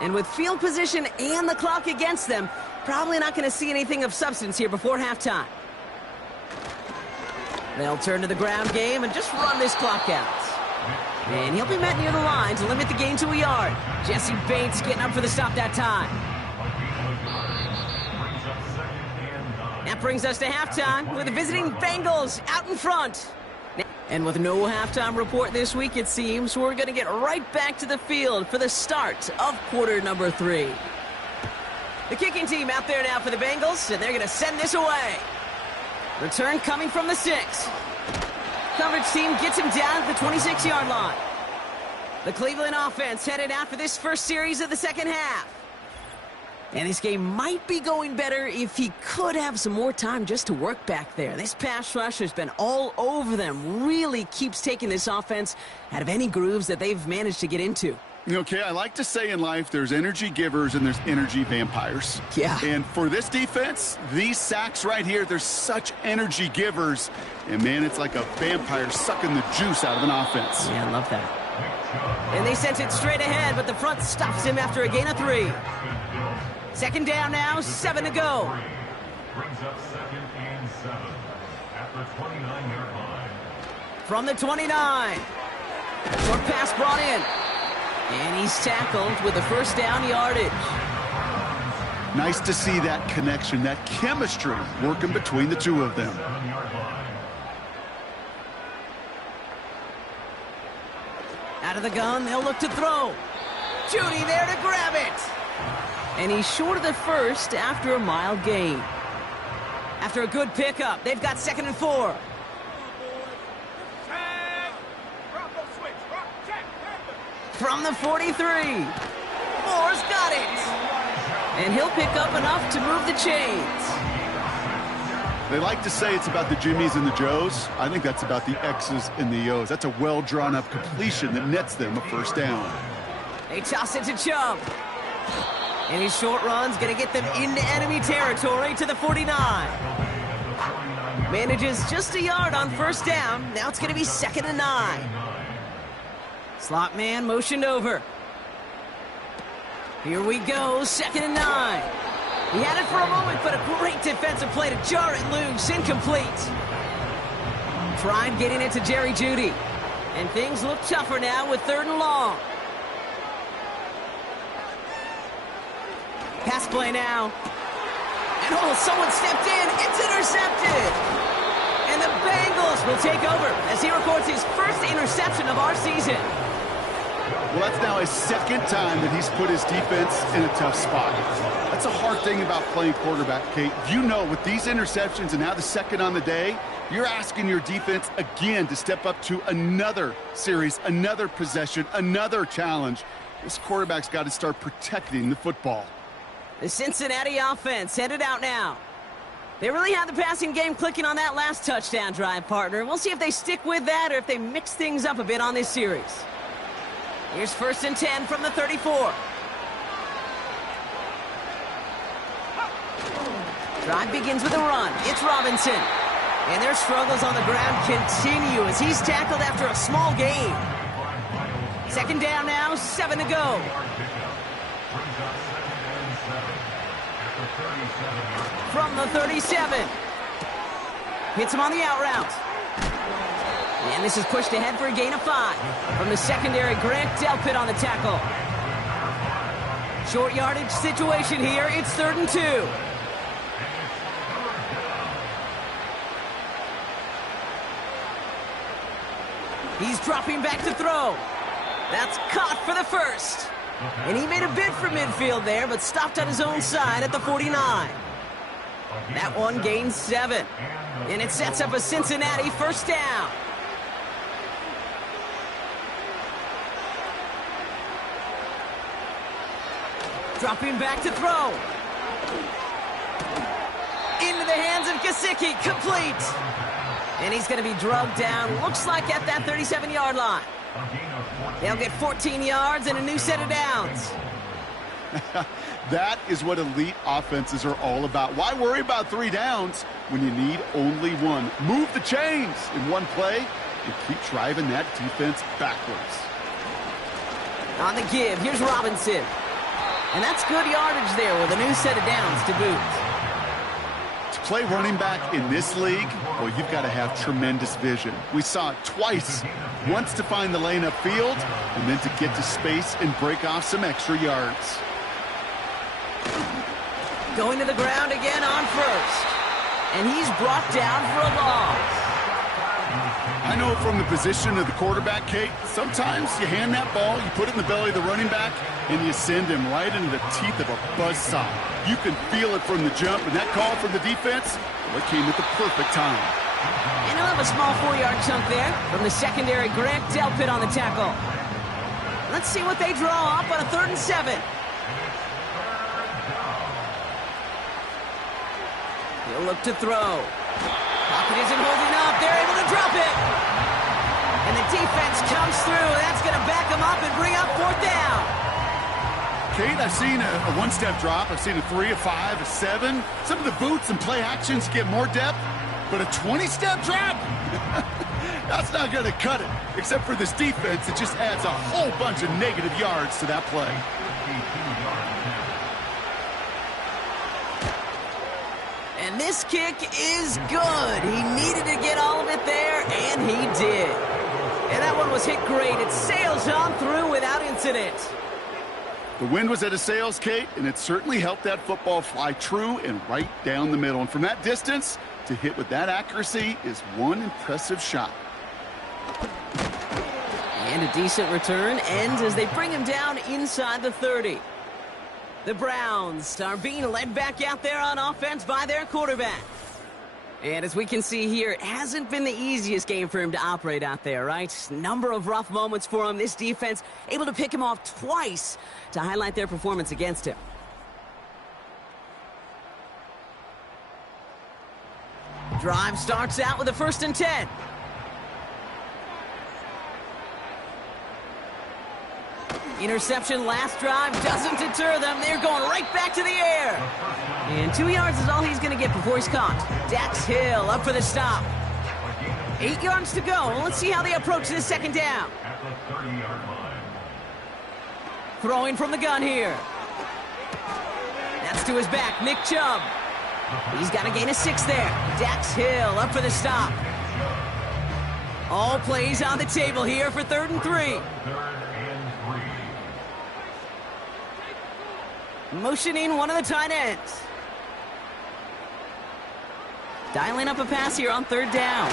And with field position and the clock against them, probably not going to see anything of substance here before halftime. They'll turn to the ground game and just run this clock out. And he'll be met near the line to limit the gain to a yard. Jesse Bates getting up for the stop that time. That brings us to halftime with the visiting Bengals out in front. And with no halftime report this week, it seems, we're going to get right back to the field for the start of quarter number 3. The kicking team out there now for the Bengals, and they're going to send this away. Return coming from the 6. Coverage team gets him down at the 26-yard line. The Cleveland offense headed out for this first series of the second half. And this game might be going better if he could have some more time just to work back there. This pass rush has been all over them. Really keeps taking this offense out of any grooves that they've managed to get into. Okay, I like to say in life there's energy givers and there's energy vampires. Yeah. And for this defense, these sacks right here, they're such energy givers. And, man, it's like a vampire sucking the juice out of an offense. Yeah, I love that. And they sent it straight ahead, but the front stops him after a gain of 3. Second down now, 7 to go. Brings up 2nd and 7 at the 29-yard line. From the 29. Short pass brought in. And he's tackled with the first down yardage. Nice to see that connection, that chemistry working between the two of them. Out of the gun, they'll look to throw. Judy there to grab it. And he's short of the first after a mile gain. After a good pickup, they've got 2nd and 4. From the 43. Moore's got it. And he'll pick up enough to move the chains. They like to say it's about the Jimmies and the Joes. I think that's about the X's and the O's. That's a well-drawn-up completion that nets them a first down. They toss it to Chubb. And his short run's going to get them into enemy territory to the 49. Manages just a yard on first down. Now it's going to be 2nd and 9. Slot man motioned over. Here we go, 2nd and 9. He had it for a moment, but a great defensive play to jar it loose. Incomplete. Tried getting it to Jerry Jeudy. And things look tougher now with 3rd and long. Pass play now. And someone stepped in. It's intercepted. And the Bengals will take over as he records his first interception of our season. Well, that's now his 2nd time that he's put his defense in a tough spot. That's a hard thing about playing quarterback, Kate. You know, with these interceptions and now the 2nd on the day, you're asking your defense again to step up to another series, another possession, another challenge. This quarterback's got to start protecting the football. The Cincinnati offense headed out now. They really had the passing game clicking on that last touchdown drive, partner. We'll see if they stick with that or if they mix things up a bit on this series. Here's 1st and 10 from the 34. Drive begins with a run. It's Robinson. And their struggles on the ground continue as he's tackled after a small gain. 2nd down now, 7 to go. From the 37. Hits him on the out route. And this is pushed ahead for a gain of 5. From the secondary, Grant Delpit on the tackle. Short yardage situation here. It's 3rd and 2. He's dropping back to throw. That's caught for the first. And he made a bid for midfield there, but stopped on his own side at the 49. That one gains 7. And it sets up a Cincinnati first down. Dropping back to throw. Into the hands of Gesicki. Complete. And he's going to be drugged down, looks like at that 37-yard line. They'll get 14 yards and a new set of downs. That is what elite offenses are all about. Why worry about 3 downs when you need only 1? Move the chains in one play and keep driving that defense backwards. On the give, here's Robinson. And that's good yardage there with a new set of downs to boot. To play running back in this league, well, you've got to have tremendous vision. We saw it twice. Once to find the lane upfield, and then to get to space and break off some extra yards. Going to the ground again on first. And he's brought down for a loss. I know from the position of the quarterback, Kate, sometimes you hand that ball, you put it in the belly of the running back, and you send him right into the teeth of a buzzsaw. You can feel it from the jump, and that call from the defense, well, it came at the perfect time. And he'll have a small 4-yard chunk there from the secondary, Grant Delpit on the tackle. Let's see what they draw up on a 3rd and 7. He'll look to throw. Pocket isn't holding up. They're able to drop it. And the defense comes through. That's going to back them up and bring up 4th down. Kate, I've seen a 1-step drop. I've seen a 3, a 5, a 7. Some of the boots and play actions get more depth. But a 20-step drop? That's not going to cut it. Except for this defense, it just adds a whole bunch of negative yards to that play. And this kick is good. He needed to get all of it there, and he did. And that one was hit great. It sails on through without incident. The wind was at a sails, Kate, and it certainly helped that football fly true and right down the middle. And from that distance, to hit with that accuracy is one impressive shot. And a decent return ends as they bring him down inside the 30. The Browns are being led back out there on offense by their quarterback. And as we can see here, it hasn't been the easiest game for him to operate out there, right? Number of rough moments for him. This defense able to pick him off twice to highlight their performance against him. Drive starts out with a 1st and 10. Interception last drive doesn't deter them. They're going right back to the air. And 2 yards is all he's going to get before he's caught. Dax Hill up for the stop. 8 yards to go. Let's see how they approach this 2nd down. Throwing from the gun here. That's to his back, Nick Chubb. He's got a gain of 6 there. Dax Hill up for the stop. All plays on the table here for 3rd and 3. Motioning one of the tight ends. Dialing up a pass here on 3rd down.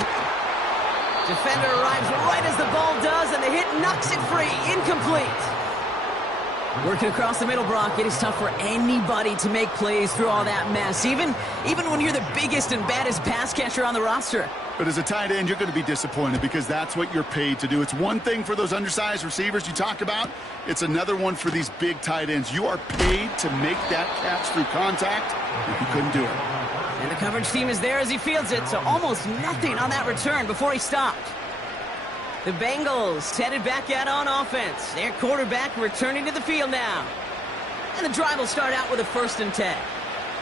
Defender arrives right as the ball does, and the hit knocks it free. Incomplete. Working across the middle, Brock, it is tough for anybody to make plays through all that mess, even when you're the biggest and baddest pass catcher on the roster. But as a tight end, you're going to be disappointed because that's what you're paid to do. It's one thing for those undersized receivers you talk about. It's another one for these big tight ends. You are paid to make that catch through contact. If you couldn't do it. And the coverage team is there as he fields it, so almost nothing on that return before he stopped. The Bengals headed back out on offense. Their quarterback returning to the field now. And the drive will start out with a 1st and 10.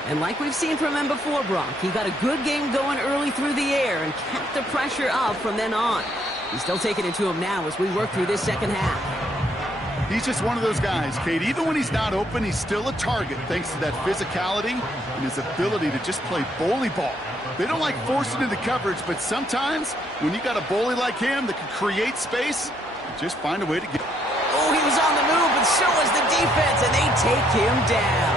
And like we've seen from him before, Brock, he got a good game going early through the air and kept the pressure up from then on. He's still taking it to him now as we work through this 2nd half. He's just one of those guys, Kate. Even when he's not open, he's still a target thanks to that physicality and his ability to just play bully ball. They don't like forcing into coverage, but sometimes when you got a bully like him that can create space, you just find a way to get. Oh, he was on the move, but so was the defense, and they take him down.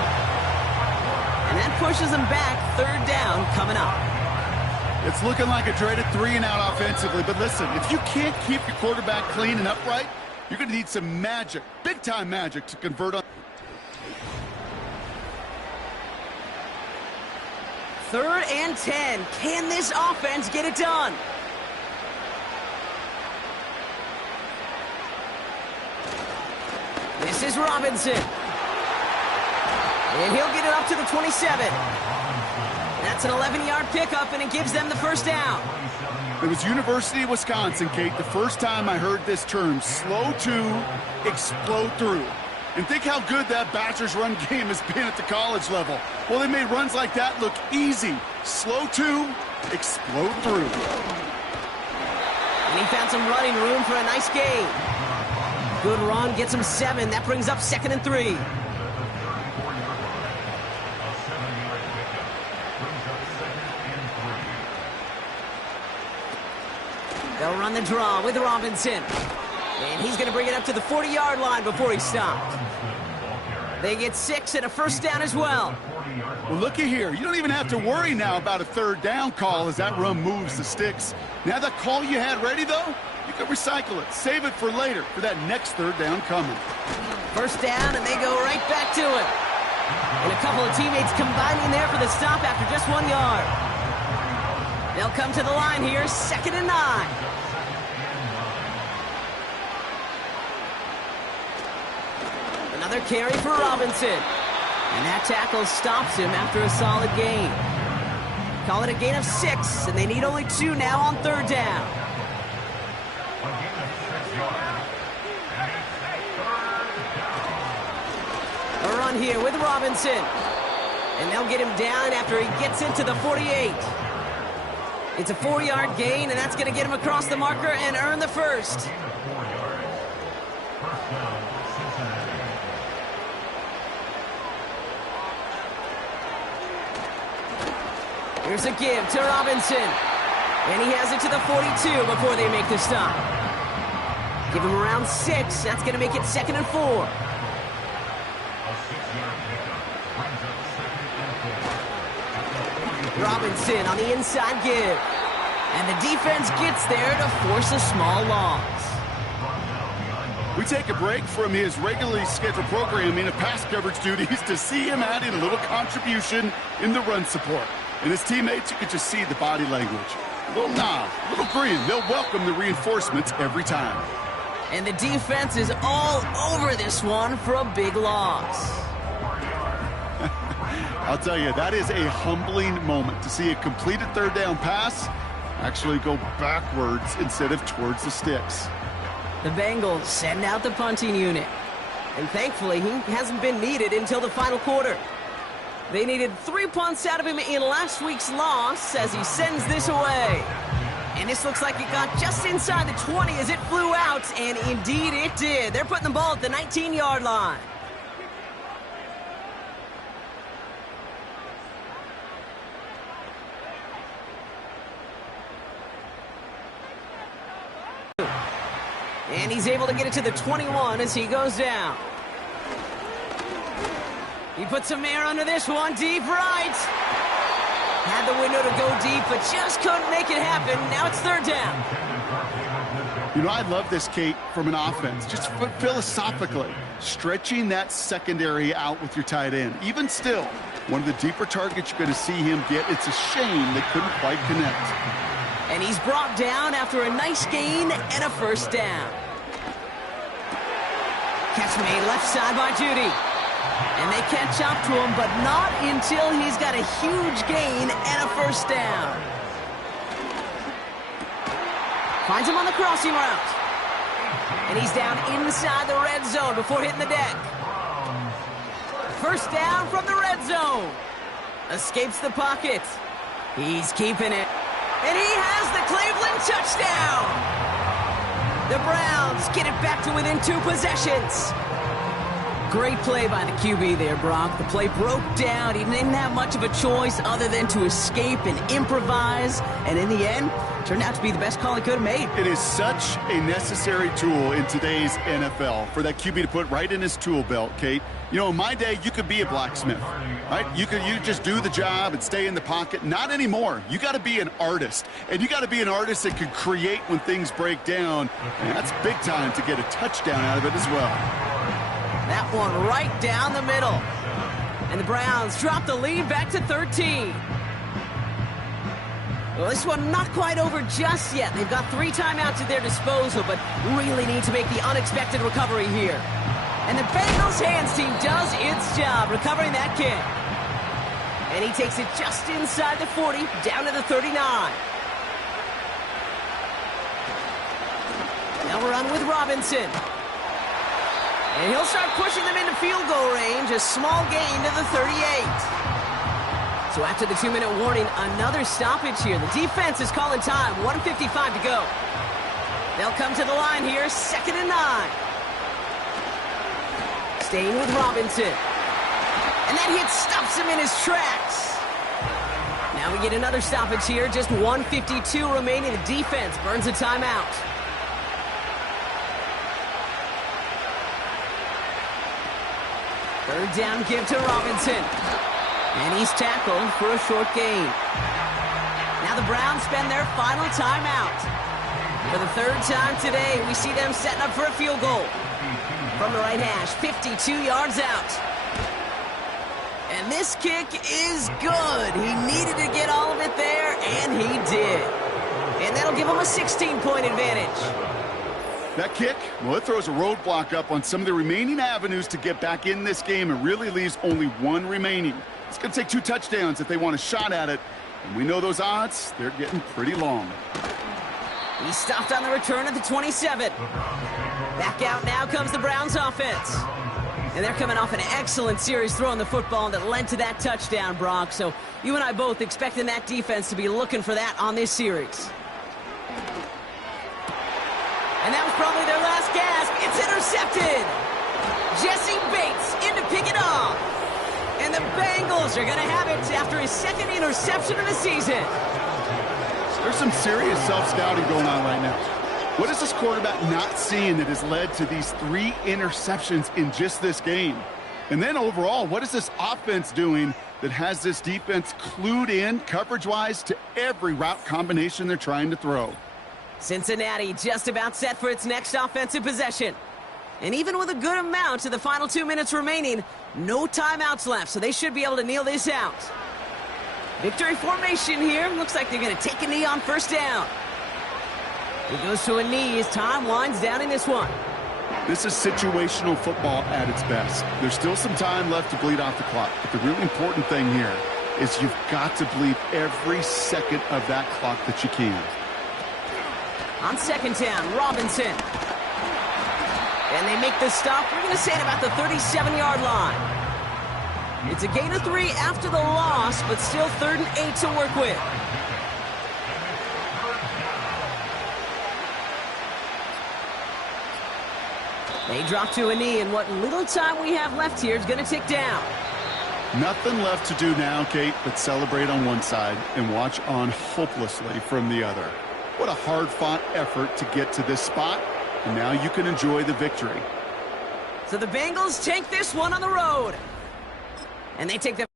And that pushes him back. 3rd down coming up. It's looking like a dreaded 3-and-out offensively, but listen, if you can't keep your quarterback clean and upright, you're going to need some magic, big-time magic, to convert on. 3rd and 10. Can this offense get it done? This is Robinson. And he'll get it up to the 27. That's an 11-yard pickup, and it gives them the 1st down. It was University of Wisconsin, Kate, the first time I heard this term, slow to explode through. And think how good that Badgers run game has been at the college level. Well, they made runs like that look easy. Slow to explode through. And he found some running room for a nice gain. Good run, gets him 7. That brings up 2nd and 3. They'll run the draw with Robinson. And he's going to bring it up to the 40-yard line before he's stopped. They get 6 and a 1st down as well. Well, looky here. You don't even have to worry now about a 3rd down call as that run moves the sticks. Now that call you had ready, though, you can recycle it. Save it for later for that next 3rd down coming. 1st down, and they go right back to it. And a couple of teammates combining there for the stop after just 1 yard. They'll come to the line here, 2nd and 9. Another carry for Robinson. And that tackle stops him after a solid gain. Call it a gain of 6, and they need only 2 now on 3rd down. A run here with Robinson. And they'll get him down after he gets into the 48. It's a 4-yard gain, and that's going to get him across the marker and earn the 1st. Here's a give to Robinson. And he has it to the 42 before they make the stop. Give him around 6. That's going to make it 2nd and 4. A 6-yard pickup brings up 2nd and 4. Robinson on the inside give. And the defense gets there to force a small loss. We take a break from his regularly scheduled programming of pass coverage duties to see him add in a little contribution in the run support. And his teammates, you could just see the body language. A little nod, a little grin. They'll welcome the reinforcements every time. And the defense is all over this one for a big loss. I'll tell you, that is a humbling moment to see a completed 3rd down pass actually go backwards instead of towards the sticks. The Bengals send out the punting unit. And thankfully, he hasn't been needed until the final quarter. They needed 3 punts out of him in last week's loss as he sends this away. And this looks like it got just inside the 20 as it flew out, and indeed it did. They're putting the ball at the 19-yard line. And he's able to get it to the 21 as he goes down. He puts some air under this one, deep right. Had the window to go deep, but just couldn't make it happen. Now it's 3rd down. You know, I love this, Kate, from an offense. Just philosophically, stretching that secondary out with your tight end. Even still, one of the deeper targets you're going to see him get. It's a shame they couldn't quite connect. And he's brought down after a nice gain and a 1st down. Catch made left side by Judy. And they catch up to him, but not until he's got a huge gain and a 1st down. Finds him on the crossing route. And he's down inside the red zone before hitting the deck. 1st down from the red zone. Escapes the pocket. He's keeping it. And he has the Cleveland touchdown. The Browns get it back to within 2 possessions. Great play by the QB there, Brock. The play broke down. He didn't have much of a choice other than to escape and improvise. And in the end, turned out to be the best call he could have made. It is such a necessary tool in today's NFL for that QB to put right in his tool belt, Kate. You know, in my day, you could be a blacksmith, right? You just do the job and stay in the pocket. Not anymore. You got to be an artist. And you got to be an artist that can create when things break down. And that's big time to get a touchdown out of it as well. That one right down the middle. And the Browns drop the lead back to 13. Well, this one not quite over just yet. They've got 3 timeouts at their disposal, but really need to make the unexpected recovery here. And the Bengals hands team does its job recovering that kick. And he takes it just inside the 40, down to the 39. Now we're on with Robinson. And he'll start pushing them into field goal range. A small gain to the 38. So after the 2-minute warning, another stoppage here. The defense is calling time. 1:55 to go. They'll come to the line here. 2nd and 9. Staying with Robinson. And that hit stops him in his tracks. Now we get another stoppage here. Just 1:52 remaining. The defense burns a timeout. Third down give to Robinson. And he's tackled for a short gain. Now the Browns spend their final timeout. For the 3rd time today, we see them setting up for a field goal. From the right hash, 52 yards out. And this kick is good. He needed to get all of it there, and he did. And that'll give him a 16-point advantage. That kick, well, it throws a roadblock up on some of the remaining avenues to get back in this game and really leaves only 1 remaining. It's going to take 2 touchdowns if they want a shot at it. And we know those odds, they're getting pretty long. He stopped on the return at the 27. Back out now comes the Browns offense. And they're coming off an excellent series throwing the football that led to that touchdown, Brock. So you and I both expecting that defense to be looking for that on this series. And that was probably their last gasp. It's intercepted. Jesse Bates in to pick it off. And the Bengals are going to have it after his 2nd interception of the season. There's some serious self-scouting going on right now. What is this quarterback not seeing that has led to these 3 interceptions in just this game? And then overall, what is this offense doing that has this defense clued in coverage-wise to every route combination they're trying to throw? Cincinnati just about set for its next offensive possession. And even with a good amount to the final 2 minutes remaining, no timeouts left, so they should be able to kneel this out. Victory formation here. Looks like they're going to take a knee on first down. He goes to a knee as time winds down in this one. This is situational football at its best. There's still some time left to bleed off the clock, but the really important thing here is you've got to bleed every second of that clock that you can. On second down, Robinson. And they make the stop, we're going to say at about the 37-yard line. It's a gain of 3 after the loss, but still 3rd and 8 to work with. They drop to a knee, and what little time we have left here is going to tick down. Nothing left to do now, Kate, but celebrate on one side and watch on hopelessly from the other. What a hard-fought effort to get to this spot, and now you can enjoy the victory. So the Bengals take this one on the road. And they take the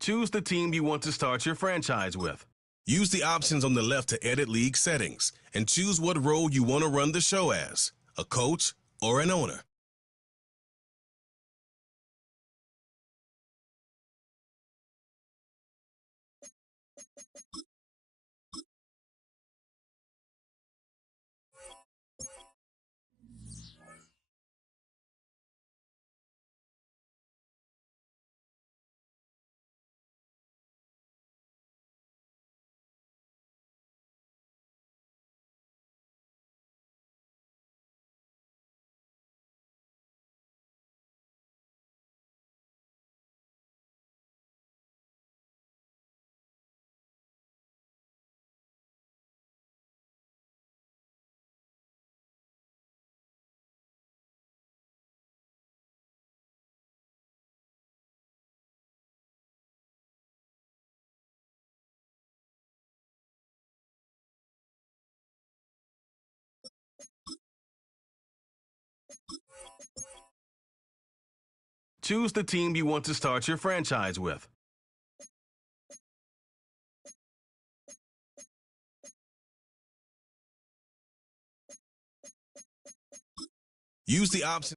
Choose the team you want to start your franchise with. Use the options on the left to edit league settings and choose what role you want to run the show as, a coach or an owner. Choose the team you want to start your franchise with. Use the option.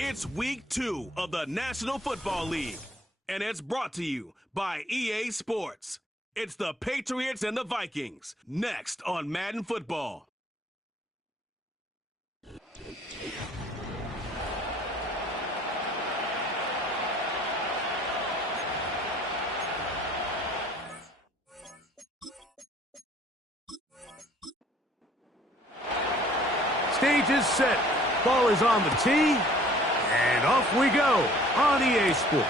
It's week 2 of the National Football League, and it's brought to you by EA Sports. It's the Patriots and the Vikings, next on Madden Football. Stage is set. Ball is on the tee. And off we go on EA Sports.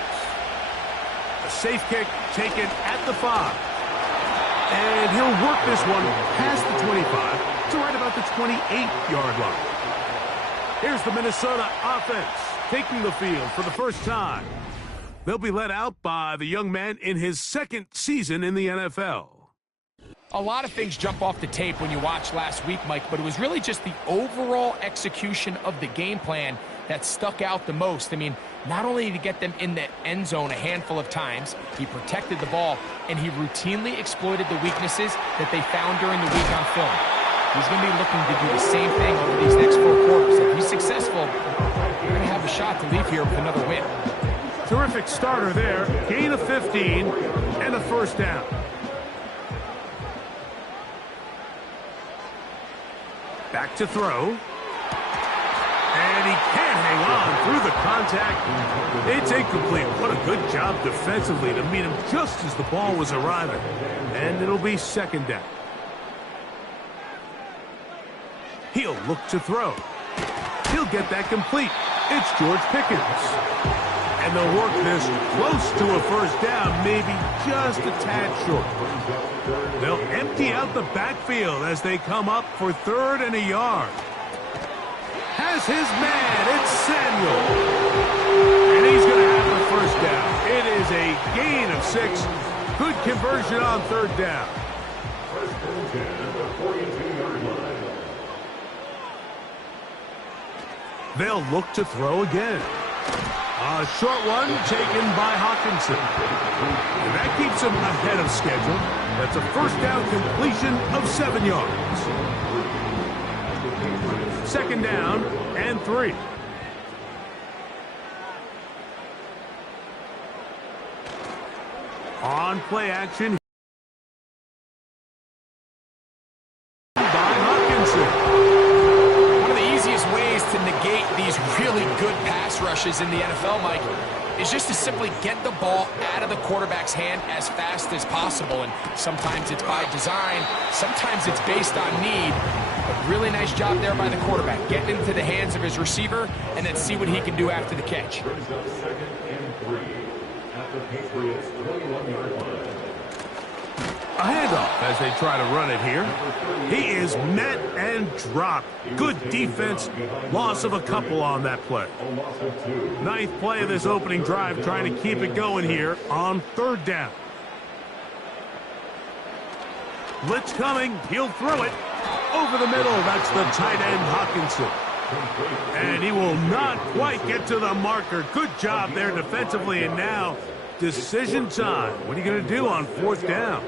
A safe kick taken at the 5. And he'll work this one past the 25 to right about the 28-yard line. Here's the Minnesota offense taking the field for the first time. They'll be led out by the young man in his second season in the NFL. A lot of things jump off the tape when you watch last week, Mike, but it was really just the overall execution of the game plan that stuck out the most. I mean, not only did he get them in the end zone a handful of times, he protected the ball, and he routinely exploited the weaknesses that they found during the week on film. He's going to be looking to do the same thing over these next 4 quarters. If he's successful, they're going to have a shot to leave here with another win. Terrific starter there. Gain of 15 and a first down. Back to throw. And he can't hang on through the contact. It's incomplete. What a good job defensively to meet him just as the ball was arriving. And it'll be second down. He'll look to throw. He'll get that complete. It's George Pickens. And they'll work this close to a first down, maybe just a tad short. They'll empty out the backfield as they come up for 3rd and a yard. Has his man, it's Samuel. And he's going to have the first down. It is a gain of 6. Good conversion on 3rd down. They'll look to throw again. A short one taken by Hawkinson. And that keeps him ahead of schedule. That's a first down completion of 7 yards. Second down and 3. On play action by Hawkinson. One of the easiest ways to negate these really good pass rushes in the NFL, Mike, is just to simply get the ball out of the quarterback's hand as fast as possible. And sometimes it's by design, sometimes it's based on need. But really nice job there by the quarterback, getting into the hands of his receiver and then see what he can do after the catch. A handoff as they try to run it here. He is met and dropped. Good defense. Loss of a couple on that play. 9th play of this opening drive, trying to keep it going here on 3rd down. Blitz coming. He'll throw it over the middle. That's the tight end, Hawkinson. And he will not quite get to the marker. Good job there defensively. And now decision time. What are you going to do on 4th down?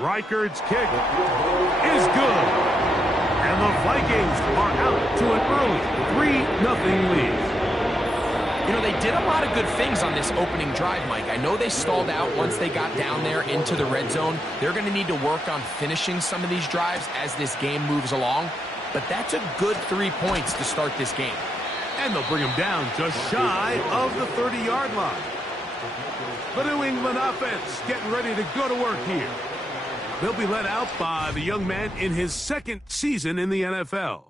Reichard's kick is good. And the Vikings are out to an early 3-0 lead. You know, they did a lot of good things on this opening drive, Mike. I know they stalled out once they got down there into the red zone. They're going to need to work on finishing some of these drives as this game moves along. But that's a good 3 points to start this game. And they'll bring him down just shy of the 30-yard line. The New England offense getting ready to go to work here. They'll be led out by the young man in his second season in the NFL.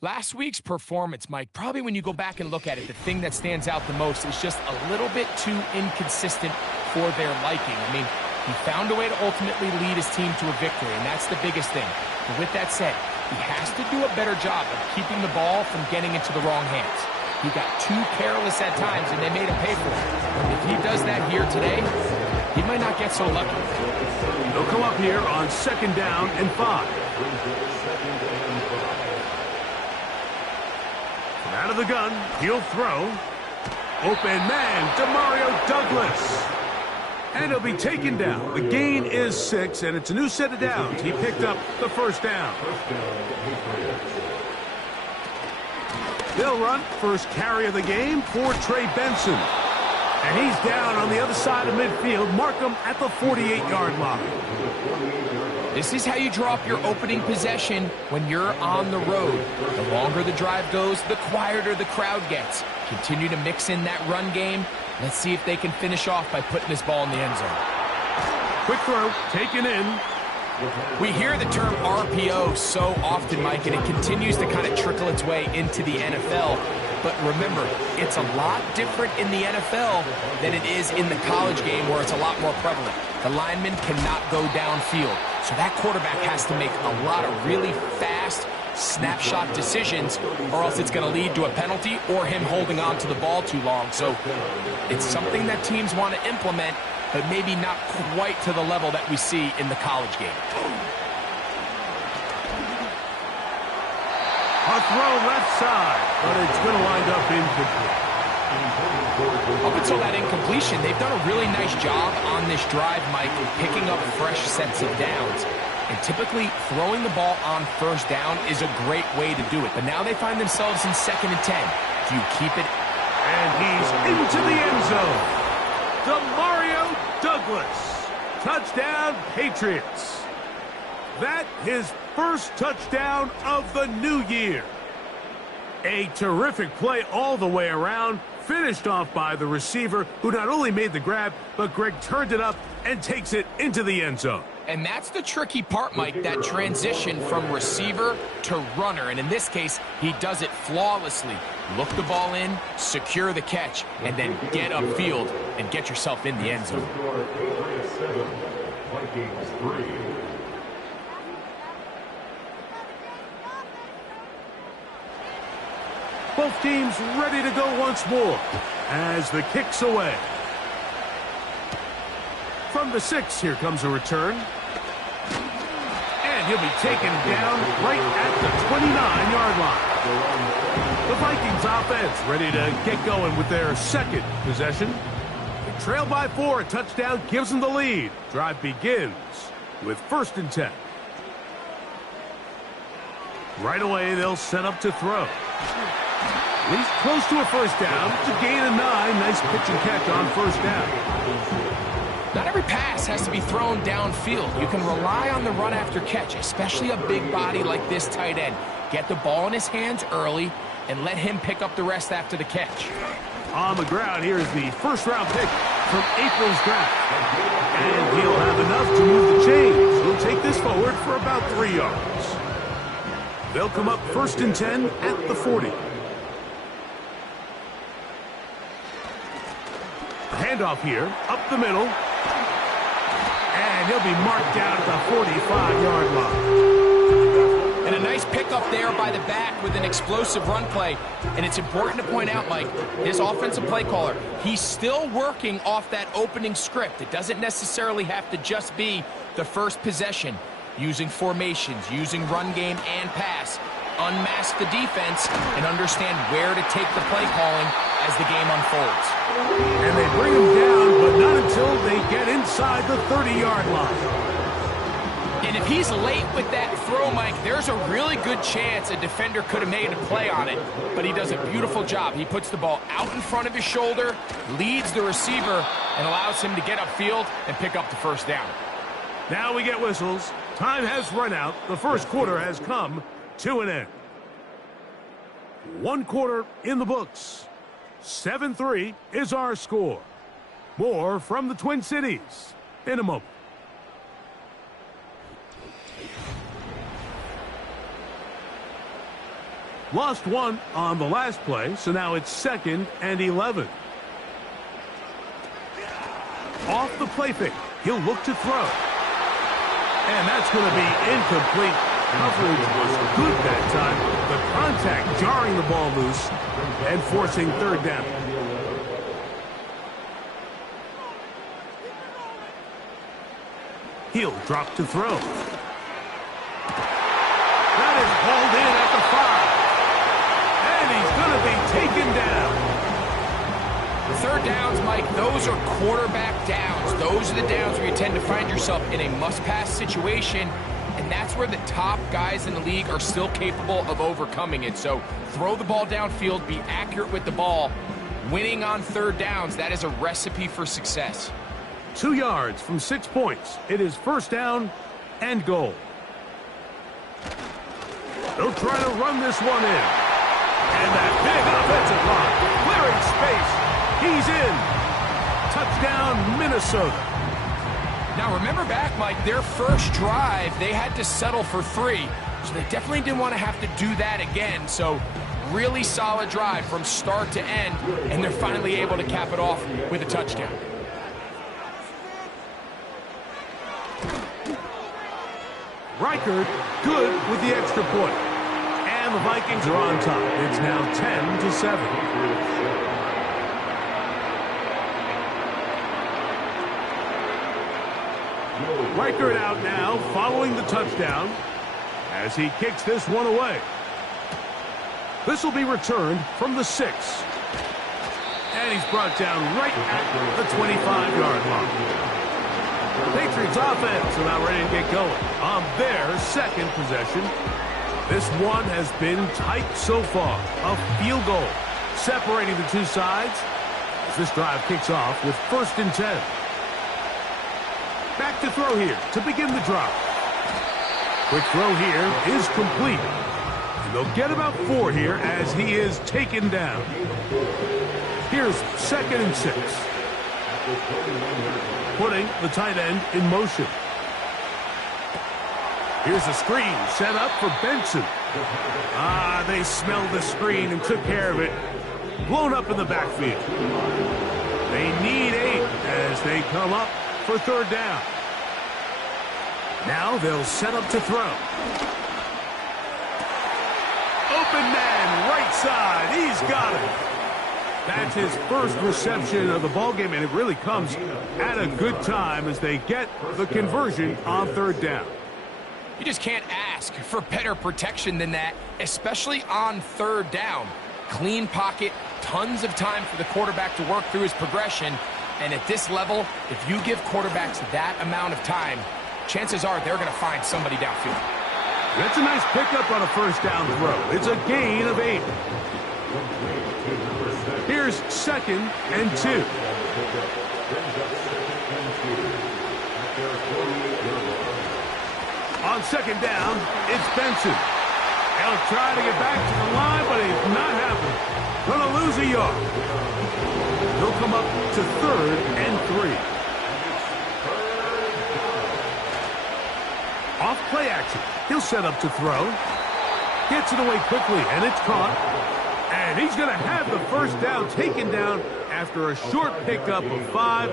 Last week's performance, Mike, probably when you go back and look at it, the thing that stands out the most is just a little bit too inconsistent for their liking. I mean, he found a way to ultimately lead his team to a victory, and that's the biggest thing. But with that said, he has to do a better job of keeping the ball from getting into the wrong hands. He got too careless at times, and they made him pay for it. If he does that here today, he might not get so lucky. They'll come up here on 2nd down and 5. From out of the gun, he'll throw. Open man, Demario Douglas. And he'll be taken down. The gain is 6, and it's a new set of downs. He picked up the first down. They'll run first carry of the game for Trey Benson. And he's down on the other side of midfield. Mark him at the 48-yard line. This is how you draw up your opening possession when you're on the road. The longer the drive goes, the quieter the crowd gets. Continue to mix in that run game. Let's see if they can finish off by putting this ball in the end zone. Quick throw, taken in. We hear the term RPO so often, Mike, and it continues to kind of trickle its way into the NFL. But remember, it's a lot different in the NFL than it is in the college game where it's a lot more prevalent. The lineman cannot go downfield. So that quarterback has to make a lot of really fast snapshot decisions, or else it's going to lead to a penalty or him holding on to the ball too long. So it's something that teams want to implement, but maybe not quite to the level that we see in the college game. A throw left side, but it's going to wind up incomplete. Up until that incompletion, they've done a really nice job on this drive, Mike, picking up fresh sets of downs. And typically, throwing the ball on first down is a great way to do it. But now they find themselves in 2nd and 10. Do you keep it? And he's into the end zone. Demario Douglas. Touchdown, Patriots. That his first touchdown of the new year. A terrific play all the way around. Finished off by the receiver, who not only made the grab, but Greg turned it up and takes it into the end zone. And that's the tricky part, Mike, that transition from receiver to runner. And in this case, he does it flawlessly. Look the ball in, secure the catch, and then get upfield and get yourself in the end zone. Both teams ready to go once more as the kick's away. From the 6, here comes a return. And he'll be taken down right at the 29-yard line. The Vikings offense ready to get going with their second possession. They trail by 4, a touchdown gives them the lead. Drive begins with 1st and 10. Right away, they'll set up to throw. At least close to a first down. To gain a 9. Nice pitch and catch on first down. Not every pass has to be thrown downfield. You can rely on the run after catch, especially a big body like this tight end. Get the ball in his hands early and let him pick up the rest after the catch. On the ground, here's the first-round pick from April's draft. And he'll have enough to move the chains. He'll take this forward for about 3 yards. They'll come up 1st and 10 at the 40. Handoff here, up the middle. And he'll be marked down at the 45-yard line. And a nice pickup there by the back with an explosive run play. And it's important to point out, Mike, his offensive play caller, he's still working off that opening script. It doesn't necessarily have to just be the first possession. Using formations, using run game and pass. Unmask the defense and understand where to take the play calling as the game unfolds. And they bring him down, but not until they get inside the 30-yard line. And if he's late with that throw, Mike, there's a really good chance a defender could have made a play on it, but he does a beautiful job. He puts the ball out in front of his shoulder, leads the receiver, and allows him to get upfield and pick up the first down. Now we get whistles. Time has run out. The first quarter has come to an end. 1 quarter in the books. 7-3 is our score. More from the Twin Cities in a moment. Lost 1 on the last play, so now it's 2nd and 11. Off the play fake, he'll look to throw. And that's going to be incomplete. Coverage was good that time. The contact jarring the ball loose and forcing 3rd down. He'll drop to throw. That is hauled in at the 5. And he's going to be taken down. third downs, Mike, those are quarterback downs. Those are the downs where you tend to find yourself in a must-pass situation, and that's where the top guys in the league are still capable of overcoming it. So throw the ball downfield, be accurate with the ball. Winning on third downs, that is a recipe for success. 2 yards from 6 points. It is first down and goal. They'll try to run this one in. And that big offensive line, clearing space. He's in. Touchdown, Minnesota. Now remember back, Mike, their first drive, they had to settle for 3. So they definitely didn't want to have to do that again. So really solid drive from start to end, and they're finally able to cap it off with a touchdown. Reichard, good with the extra point. And the Vikings are on top. It's now 10-7. Reichard out now, following the touchdown, as he kicks this one away. This will be returned from the 6. And he's brought down right at the 25-yard line. Patriots offense are now ready to get going on their second possession. This one has been tight so far. A field goal separating the two sides as this drive kicks off with 1st and 10. Back to throw here to begin the drive. Quick throw here is complete. And they'll get about 4 here as he is taken down. Here's 2nd and 6. Putting the tight end in motion. Here's a screen set up for Benson. They smelled the screen and took care of it. Blown up in the backfield. They need 8 as they come up for 3rd down. Now they'll set up to throw. Open man, right side. He's got it. That's his first reception of the ballgame, and it really comes at a good time as they get the conversion on 3rd down. You just can't ask for better protection than that, especially on 3rd down. Clean pocket, tons of time for the quarterback to work through his progression, and at this level, if you give quarterbacks that amount of time, chances are they're going to find somebody downfield. That's a nice pickup on a 1st down throw. It's a gain of 8. Here's 2nd and 2. On 2nd down, it's Benson. He'll try to get back to the line, but he's not happening. Going to lose a yard. He'll come up to 3rd and 3. Off play action. He'll set up to throw. Gets it away quickly, and it's caught. And he's going to have the 1st down taken down after a short pickup of 5,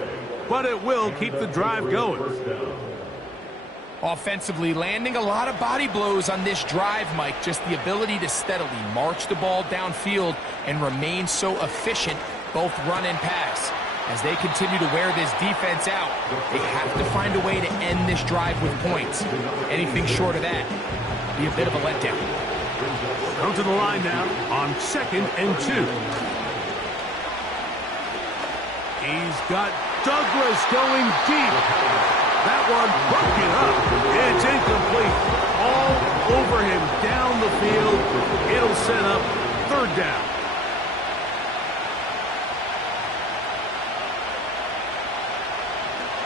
but it will keep the drive going. Offensively, landing a lot of body blows on this drive, Mike. Just the ability to steadily march the ball downfield and remain so efficient, both run and pass. As they continue to wear this defense out, they have to find a way to end this drive with points. Anything short of that would be a bit of a letdown. Come to the line now on 2nd and 2. He's got Douglas going deep. That one broken up. It's incomplete. All over him down the field. It'll set up 3rd down.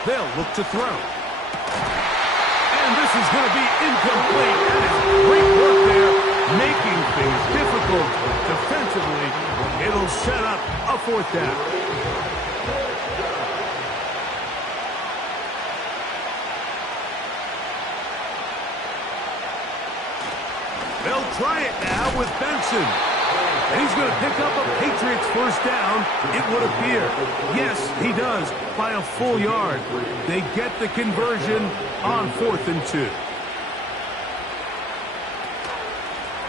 They'll look to throw. And this is going to be incomplete. That is great work there, making things difficult defensively. It'll set up a 4th down. They'll try it now with Benson. And he's going to pick up a Patriots 1st down, it would appear. Yes, he does, by a full yard. They get the conversion on 4th and 2.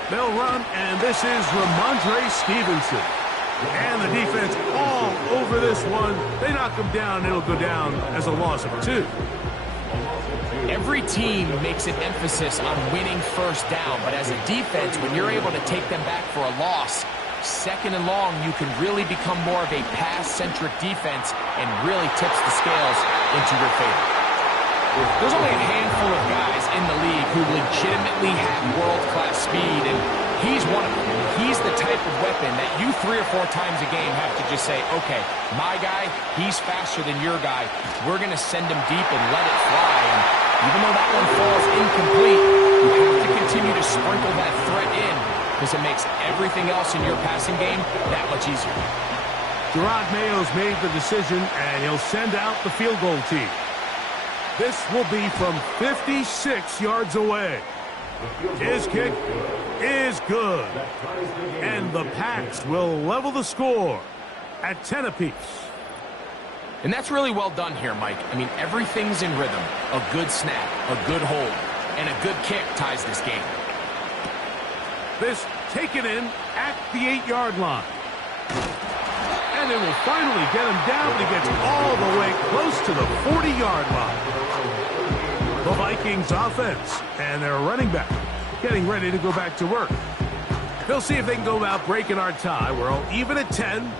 They'll run, and this is Ramondre Stevenson. And the defense all over this one. They knock him down, it'll go down as a loss of 2. Every team makes an emphasis on winning 1st down, but as a defense, when you're able to take them back for a loss, second and long, you can really become more of a pass-centric defense and really tips the scales into your favor. There's only a handful of guys in the league who legitimately have world-class speed, and he's one of them. He's the type of weapon that you 3 or 4 times a game have to just say, okay, my guy, he's faster than your guy. We're going to send him deep and let it fly. And even though that one falls incomplete, you have to continue to sprinkle that threat in because it makes everything else in your passing game that much easier. Jerod Mayo's made the decision, and he'll send out the field goal team. This will be from 56 yards away. His kick is good. And the Pats will level the score at 10 apiece. And that's really well done here, Mike. I mean, everything's in rhythm. A good snap, a good hold, and a good kick ties this game. This taken in at the 8-yard line. And it will finally get him down, but he gets all the way close to the 40-yard line. The Vikings offense and their running back getting ready to go back to work. They'll see if they can go about breaking our tie. We're all even at 10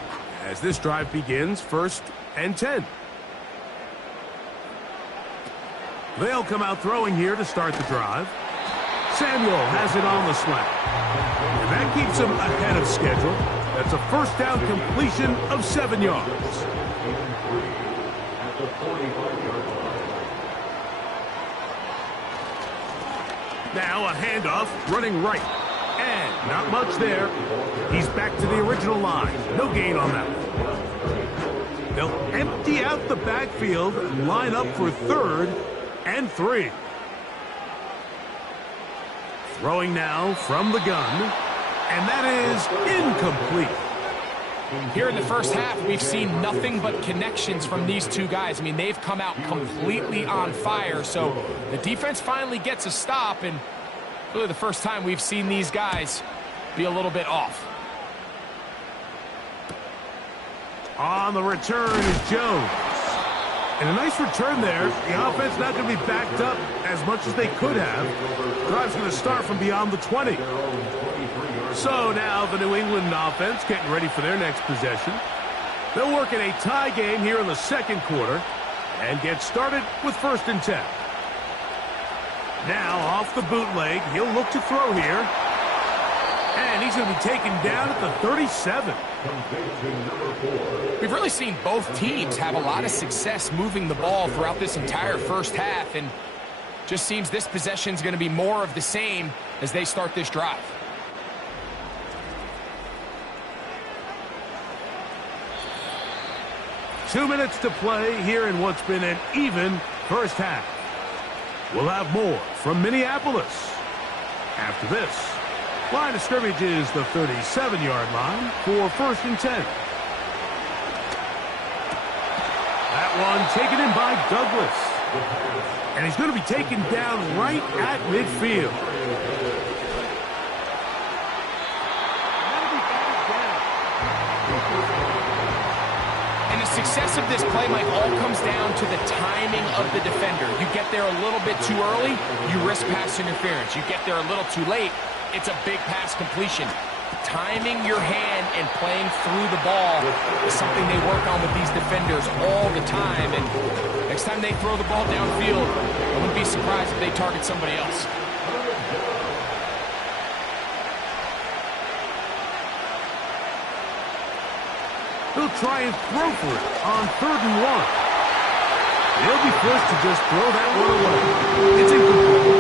as this drive begins, 1st and 10. They'll come out throwing here to start the drive. Samuel has it on the slant. And that keeps him ahead of schedule. That's a first down completion of 7 yards. Now a handoff, running right. And not much there. He's back to the original line. No gain on that one. They'll empty out the backfield and line up for 3rd and 3. Throwing now from the gun. And that is incomplete. Here in the first half, we've seen nothing but connections from these two guys. I mean, they've come out completely on fire, so the defense finally gets a stop, and really the first time we've seen these guys be a little bit off. On the return is Jones. And a nice return there. The offense not going to be backed up as much as they could have. Drive's going to start from beyond the 20. So now the New England offense getting ready for their next possession. They'll work in a tie game here in the 2nd quarter and get started with 1st and 10. Now off the bootleg, he'll look to throw here. And he's going to be taken down at the 37. We've really seen both teams have a lot of success moving the ball throughout this entire first half, and just seems this possession is going to be more of the same as they start this drive. Two minutes to play here in what's been an even first half. We'll have more from Minneapolis after this. Line of scrimmage is the 37-yard line for 1st and 10. That one taken in by Douglas. And he's going to be taken down right at midfield. And the success of this play, Mike, all comes down to the timing of the defender. You get there a little bit too early, you risk pass interference. You get there a little too late, it's a big pass completion. Timing your hand and playing through the ball is something they work on with these defenders all the time. And next time they throw the ball downfield, I wouldn't be surprised if they target somebody else. He'll try and throw for it on 3rd and 1. He'll be forced to just throw that one away. It's incomplete.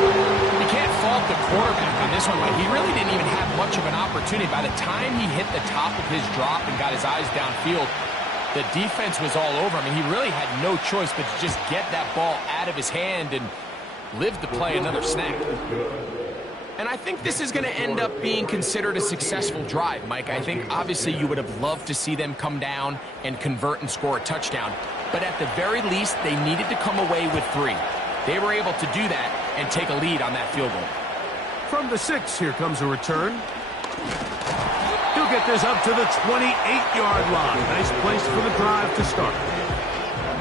You can't fault the quarterback on this one, but he really didn't even have much of an opportunity. By the time he hit the top of his drop and got his eyes downfield, the defense was all over him. I mean, he really had no choice but to just get that ball out of his hand and live to play another snap. And I think this is going to end up being considered a successful drive, Mike. I think obviously you would have loved to see them come down and convert and score a touchdown. But at the very least, they needed to come away with 3. They were able to do that and take a lead on that field goal. From the 6, here comes a return. He'll get this up to the 28-yard line. Nice place for the drive to start.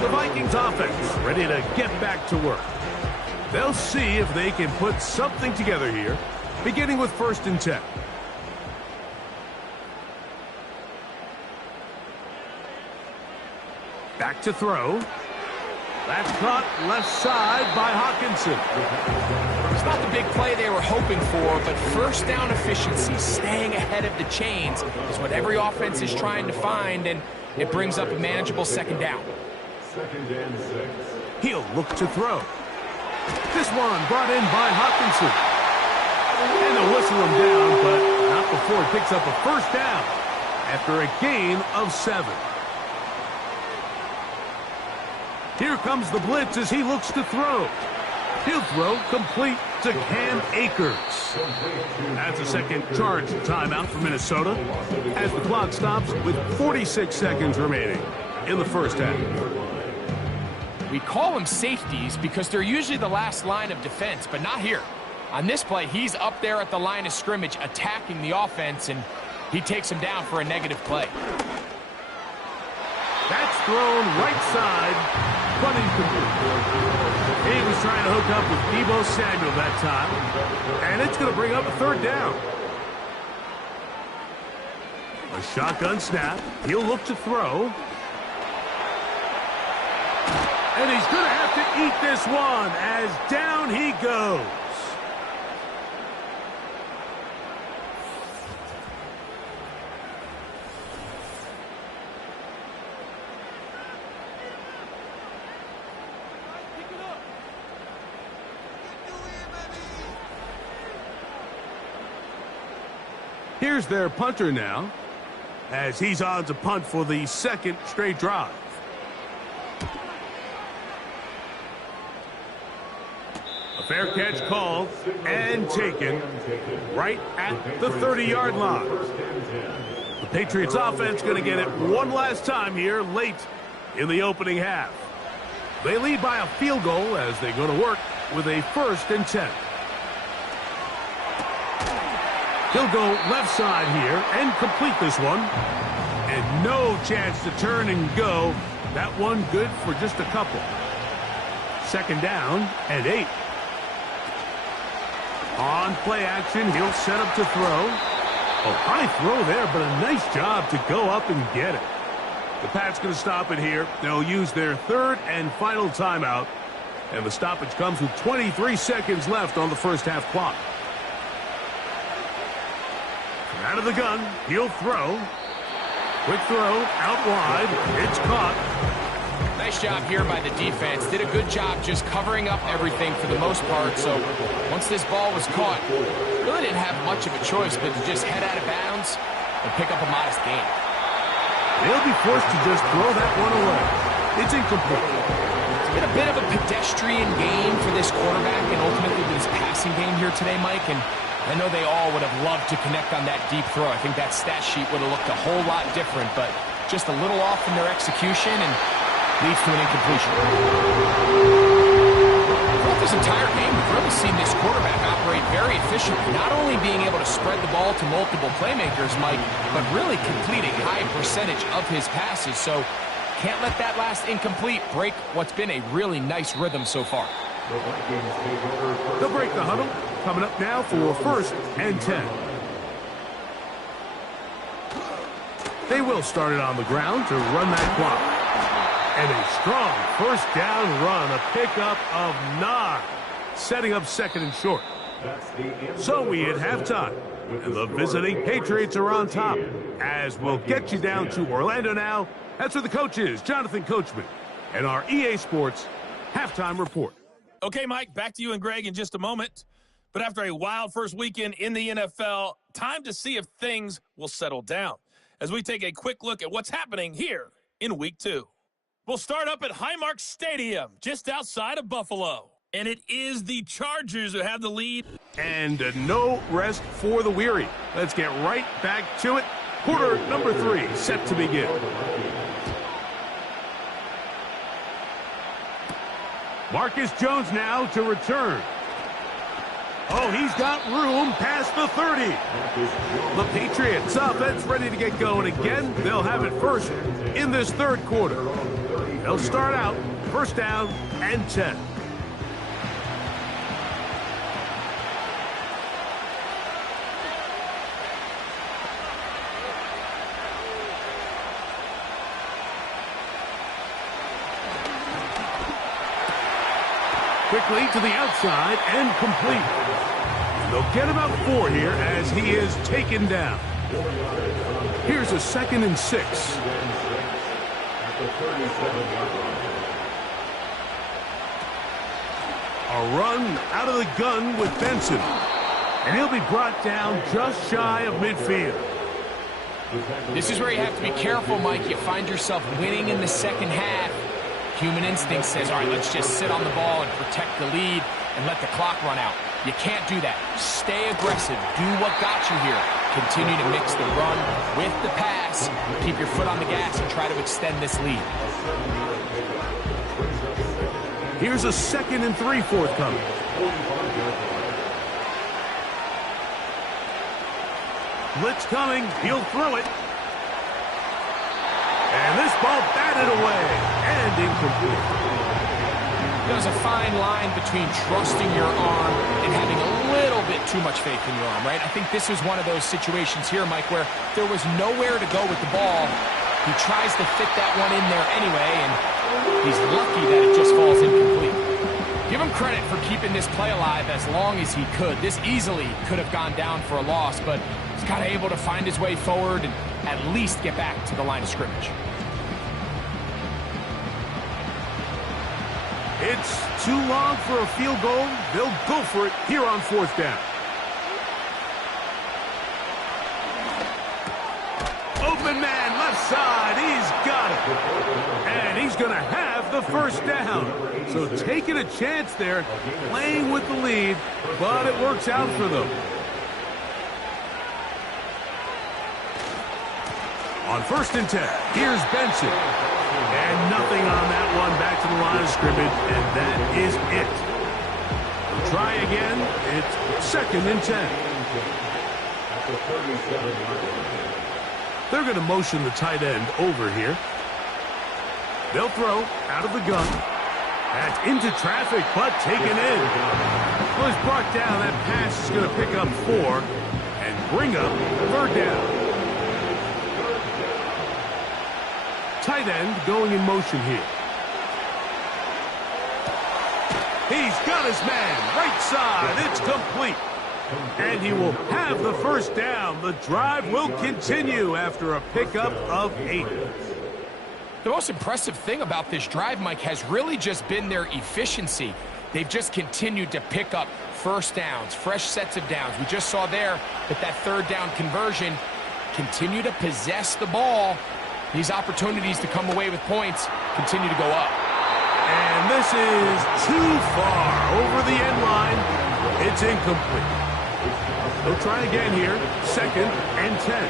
The Vikings offense ready to get back to work. They'll see if they can put something together here, beginning with 1st and 10. Back to throw. That's caught left side by Hawkinson. It's not the big play they were hoping for, but first down efficiency, staying ahead of the chains, is what every offense is trying to find, and it brings up a manageable second down. Second and 6. He'll look to throw. This one brought in by Hawkinson. And they'll whistle him down, but not before he picks up a first down after a gain of 7. Here comes the blitz as he looks to throw. He'll throw complete to Cam Akers. That's a second charge timeout for Minnesota as the clock stops with 46 seconds remaining in the first half. We call them safeties because they're usually the last line of defense, but not here. On this play, he's up there at the line of scrimmage attacking the offense, and he takes him down for a negative play. That's thrown right side, but incomplete. He was trying to hook up with Deebo Samuel that time, and it's going to bring up a third down. A shotgun snap. He'll look to throw. And he's going to have to eat this one as down he goes. Here's their punter now, as he's on to punt for the second straight drive. A fair catch called and taken right at the 30-yard line. The Patriots offense going to get it one last time here late in the opening half. They lead by a field goal as they go to work with a 1st and 10. He'll go left side here and complete this one. And no chance to turn and go. That one good for just a couple. Second down and 8. On play action, he'll set up to throw. A high throw there, but a nice job to go up and get it. The Pats going to stop it here. They'll use their 3rd and final timeout. And the stoppage comes with 23 seconds left on the first half clock. Out of the gun, he'll throw. Quick throw, out wide. It's caught. Nice job here by the defense. Did a good job just covering up everything for the most part. So once this ball was caught, really didn't have much of a choice but to just head out of bounds and pick up a modest gain. They'll be forced to just throw that one away. It's incomplete. It's been a bit of a pedestrian game for this quarterback and ultimately this passing game here today, Mike. And I know they all would have loved to connect on that deep throw. I think that stat sheet would have looked a whole lot different, but just a little off in their execution and leads to an incompletion. Throughout this entire game, we've really seen this quarterback operate very efficiently, not only being able to spread the ball to multiple playmakers, Mike, but really completing a high percentage of his passes. So can't let that last incomplete break what's been a really nice rhythm so far. They'll break the huddle. Coming up now for 1st and 10. They will start it on the ground to run that clock. And a strong first down run, a pickup of 9, setting up 2nd and short. So we hit halftime, and the visiting Patriots are on top. As we'll get you down to Orlando now. That's where the coach is, Jonathan Coachman, and our EA Sports halftime report. Okay, Mike, back to you and Greg in just a moment. But after a wild first weekend in the NFL, time to see if things will settle down as we take a quick look at what's happening here in Week 2. We'll start up at Highmark Stadium, just outside of Buffalo. And it is the Chargers who have the lead. And no rest for the weary. Let's get right back to it. Quarter number 3 set to begin. Marcus Jones now to return. Oh, he's got room past the 30. The Patriots offense ready to get going again. They'll have it first in this 3rd quarter. They'll start out 1st down and 10. Quickly to the outside and complete. And they'll get about 4 here as he is taken down. Here's a 2nd and 6. A run out of the gun with Benson. And he'll be brought down just shy of midfield. This is where you have to be careful, Mike. You find yourself winning in the second half. Human instinct says, all right, let's just sit on the ball and protect the lead and let the clock run out. You can't do that. Stay aggressive. Do what got you here. Continue to mix the run with the pass. Keep your foot on the gas and try to extend this lead. Here's a 2nd and 3 forthcoming. Blitz coming. He'll throw it. And this ball batted away and incomplete. There's a fine line between trusting your arm and having a little bit too much faith in your arm, right? I think this is one of those situations here, Mike, where there was nowhere to go with the ball. He tries to fit that one in there anyway, and he's lucky that it just falls incomplete. Give him credit for keeping this play alive as long as he could. This easily could have gone down for a loss, but he's kind of able to find his way forward and at least get back to the line of scrimmage. It's too long for a field goal. They'll go for it here on 4th down. Open man, left side. He's got it. And he's going to have the 1st down. So taking a chance there, playing with the lead, but it works out for them. On 1st and 10, here's Benson. And nothing on that one, back to the line of scrimmage, and that is it. We'll try again. It's 2nd and 10. They're going to motion the tight end over here. They'll throw out of the gun. That's into traffic, but taken in. Well, he's brought down. That pass is going to pick up 4 and bring up 3rd down. Tight end going in motion here. He's got his man. Right side. It's complete. And he will have the 1st down. The drive will continue after a pickup of 8. The most impressive thing about this drive, Mike, has really just been their efficiency. They've just continued to pick up 1st downs, fresh sets of downs. We just saw there that 3rd down conversion, continue to possess the ball. These opportunities to come away with points continue to go up. And this is too far over the end line. It's incomplete. They'll try again here. 2nd and 10.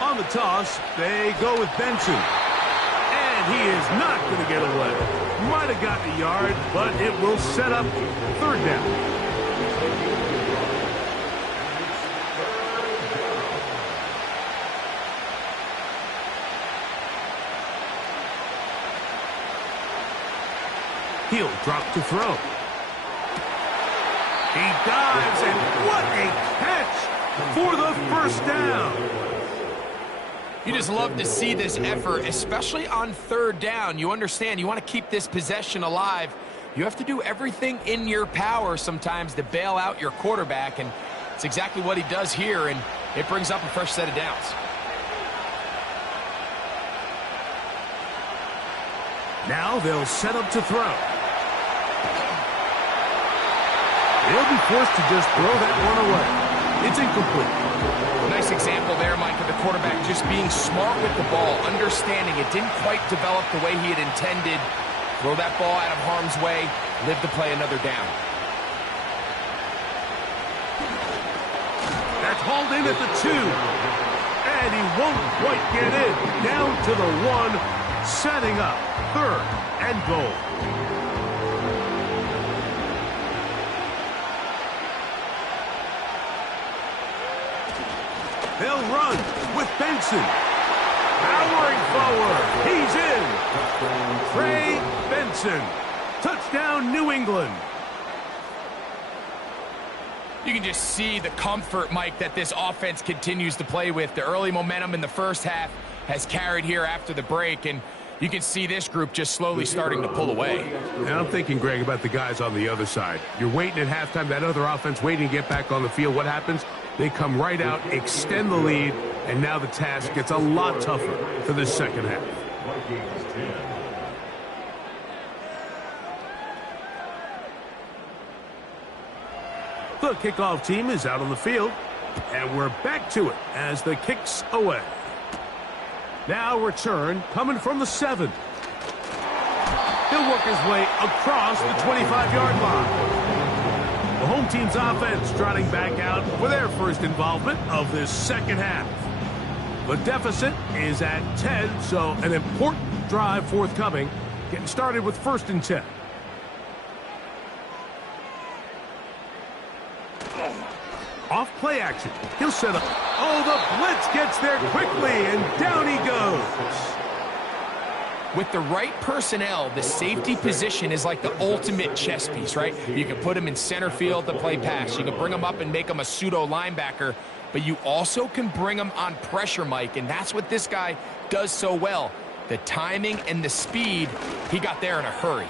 On the toss, they go with Benson. And he is not going to get away. Might have gotten a yard, but it will set up 3rd down. He'll drop to throw. He dives, and what a catch for the 1st down. You just love to see this effort, especially on 3rd down. You understand, you want to keep this possession alive. You have to do everything in your power sometimes to bail out your quarterback, and it's exactly what he does here, and it brings up a fresh set of downs. Now they'll set up to throw. They'll be forced to just throw that one away. It's incomplete. Nice example there, Mike, of the quarterback just being smart with the ball, understanding it didn't quite develop the way he had intended. Throw that ball out of harm's way, live to play another down. That's hauled in at the 2. And he won't quite get in. Down to the 1, setting up 3rd and goal. They'll run with Benson. Powering forward. He's in. Trey Benson. Touchdown, New England. You can just see the comfort, Mike, that this offense continues to play with. The early momentum in the 1st half has carried here after the break, and You can see this group just slowly starting to pull away. And I'm thinking, Greg, about the guys on the other side. You're waiting at halftime, that other offense waiting to get back on the field. What happens? They come right out, extend the lead, and now the task gets a lot tougher for the second half. The kickoff team is out on the field, and we're back to it as the kick's away. Now return coming from the 7. He'll work his way across the 25-yard line. The home team's offense trotting back out for their first involvement of this second half. The deficit is at 10, so an important drive forthcoming. Getting started with 1st and 10. Off play action. He'll set up. Oh, the blitz gets there quickly, and down he goes. With the right personnel, the safety position is like the ultimate chess piece, right? You can put him in center field to play pass. You can bring him up and make him a pseudo linebacker, but you also can bring him on pressure, Mike, and that's what this guy does so well. The timing and the speed, he got there in a hurry.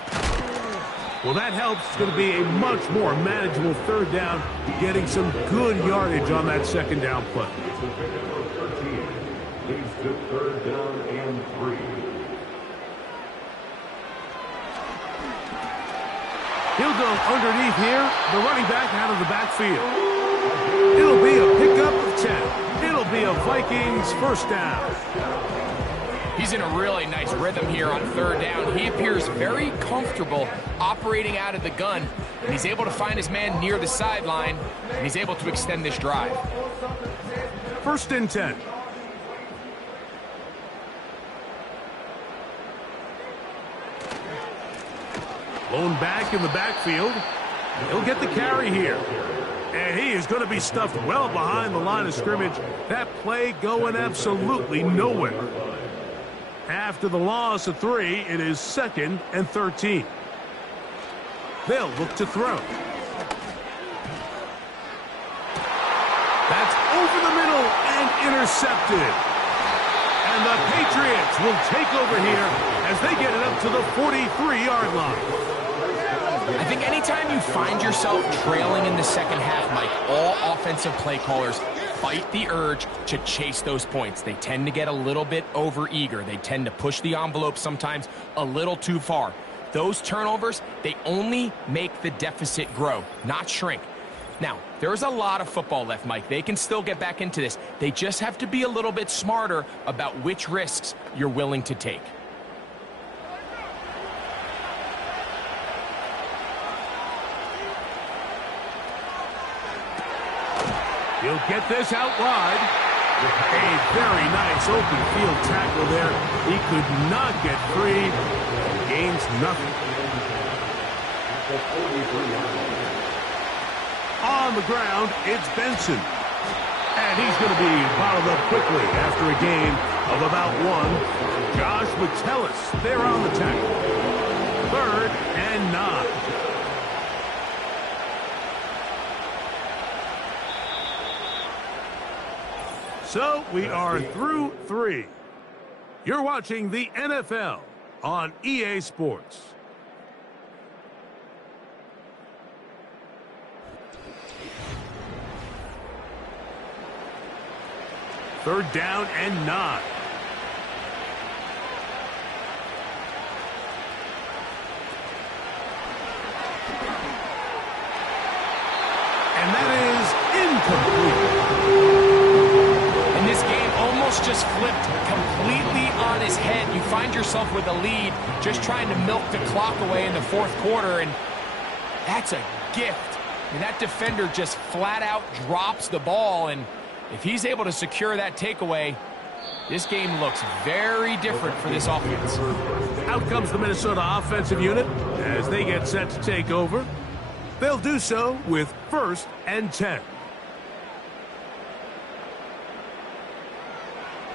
Well, that helps. It's going to be a much more manageable 3rd down, getting some good yardage on that 2nd down play. Leads to 3rd down and 3. He'll go underneath here. The running back out of the backfield. It'll be a pickup of 10. It'll be a Vikings 1st down. He's in a really nice rhythm here on 3rd down. He appears very comfortable operating out of the gun, and he's able to find his man near the sideline, and he's able to extend this drive. 1st and 10. Blown back in the backfield. He'll get the carry here. And he is going to be stuffed well behind the line of scrimmage. That play going absolutely nowhere. After the loss of 3, it is 2nd and 13. They'll look to throw. That's over the middle and intercepted. And the Patriots will take over here as they get it up to the 43-yard line. I think anytime you find yourself trailing in the second half, Mike, all offensive play callers fight the urge to chase those points. They tend to get a little bit over-eager. They tend to push the envelope sometimes a little too far. Those turnovers, they only make the deficit grow, not shrink. Now, there's a lot of football left, Mike. They can still get back into this. They just have to be a little bit smarter about which risks you're willing to take. He'll get this out wide. A very nice open field tackle there. He could not get free. Gains nothing. On the ground, it's Benson. And he's going to be bottled up quickly after a gain of about 1. Josh Metellus there on the tackle. 3rd and 9. So we are through 3. You're watching the NFL on EA Sports. Third down and 9. And that is incomplete. And this game almost just flipped completely on his head. You find yourself with a lead, just trying to milk the clock away in the 4th quarter, and that's a gift. I mean, that defender just flat out drops the ball, and if he's able to secure that takeaway, this game looks very different for this offense. Out comes the Minnesota offensive unit as they get set to take over. They'll do so with 1st and 10.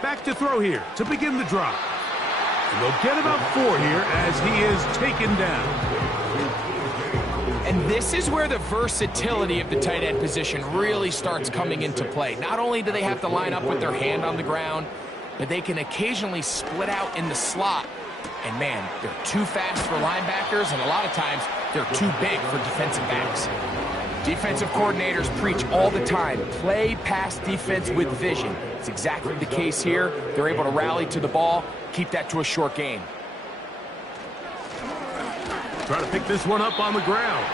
Back to throw here to begin the drive. And they'll get about 4 here as he is taken down. And this is where the versatility of the tight end position really starts coming into play. Not only do they have to line up with their hand on the ground, but they can occasionally split out in the slot And man, they're too fast for linebackers, and a lot of times they're too big for defensive backs. Defensive coordinators preach all the time, play pass defense with vision. It's exactly the case here. They're able to rally to the ball, keep that to a short gain. Try to pick this one up on the ground.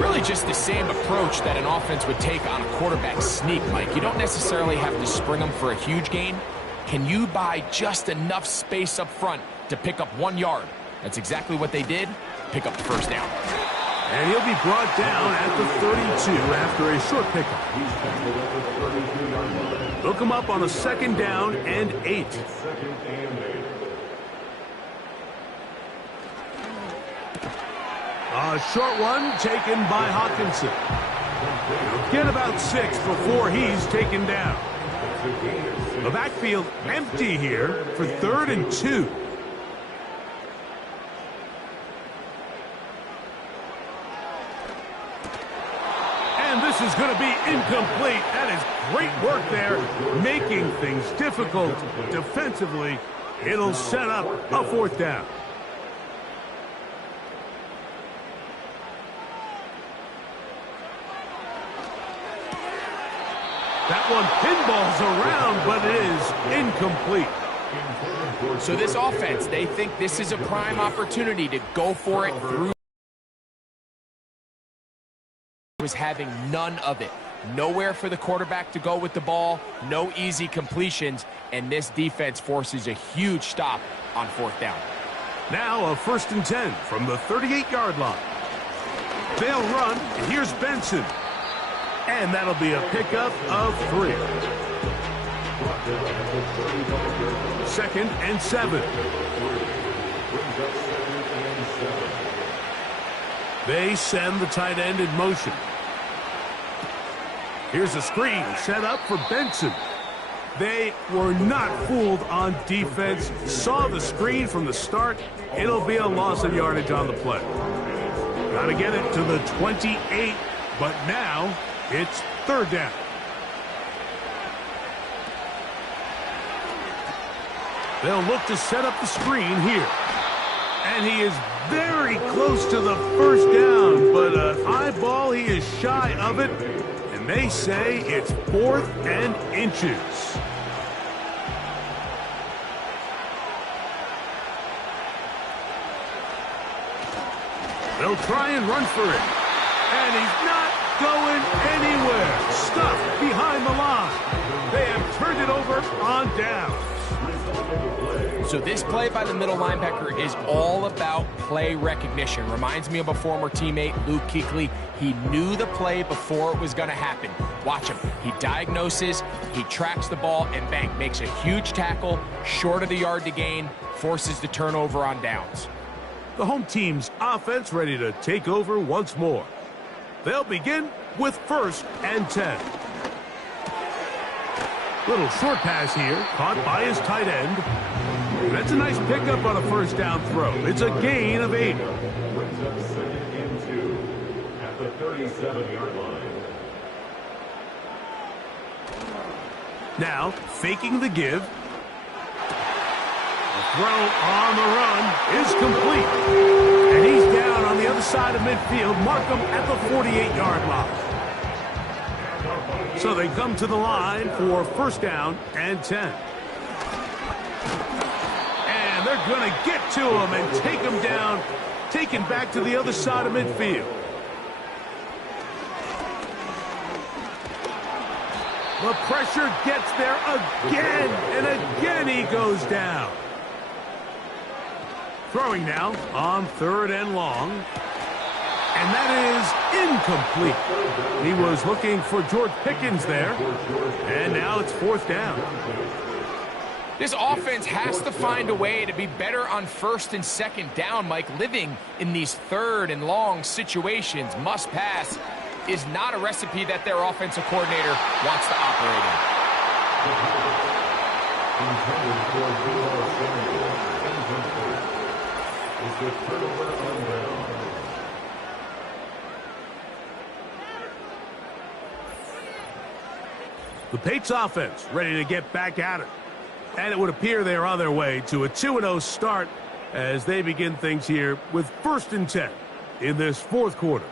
Really just the same approach that an offense would take on a quarterback sneak, Mike. You don't necessarily have to spring them for a huge gain. Can you buy just enough space up front to pick up 1 yard? That's exactly what they did. Pick up the first down. And he'll be brought down at the 32 after a short pickup. Look him up on a 2nd down and 8. A short one taken by Hawkinson. He'll get about 6 before he's taken down. The backfield empty here for 3rd and 2. And this is going to be incomplete. That is great work there, making things difficult defensively. It'll set up a 4th down. That one pinballs around, but it is incomplete. So this offense, they think this is a prime opportunity to go for it through. Was having none of it. Nowhere for the quarterback to go with the ball, no easy completions, and this defense forces a huge stop on 4th down. Now a 1st and 10 from the 38-yard line. They'll run, and here's Benson. And that'll be a pickup of 3. 2nd and 7. They send the tight end in motion. Here's a screen set up for Benson. They were not fooled on defense. Saw the screen from the start. It'll be a loss of yardage on the play. Got to get it to the 28, but now it's 3rd down. They'll look to set up the screen here. And he is very close to the 1st down, but an high ball, he is shy of it. And they say it's 4th and inches. They'll try and run for it. And he's not going anywhere. Stuffed behind the line. They have turned it over on downs. So this play by the middle linebacker is all about play recognition. Reminds me of a former teammate, Luke Kuechly. He knew the play before it was going to happen. Watch him. He diagnoses, he tracks the ball, and bang, makes a huge tackle, short of the yard to gain, forces the turnover on downs. The home team's offense ready to take over once more. They'll begin with 1st and 10. Little short pass here, caught by his tight end. That's a nice pickup on a 1st down throw. It's a gain of 8. Brings up 2nd and 2 at the 37-yard line. Now, faking the give. The throw on the run is complete. And he's down on the other side of midfield. Mark him at the 48-yard line. So they come to the line for 1st down and 10. And they're going to get to him and take him down, taken back to the other side of midfield. The pressure gets there again, and again he goes down. Throwing now on 3rd and long. And that is incomplete. He was looking for George Pickens there. And now it's 4th down. This offense has to find a way to be better on 1st and 2nd down, Mike. Living in these 3rd and long situations, must pass, is not a recipe that their offensive coordinator wants to operate in. The Pates offense ready to get back at it. And it would appear they are on their way to a 2-0 start as they begin things here with 1st and 10 in this 4th quarter.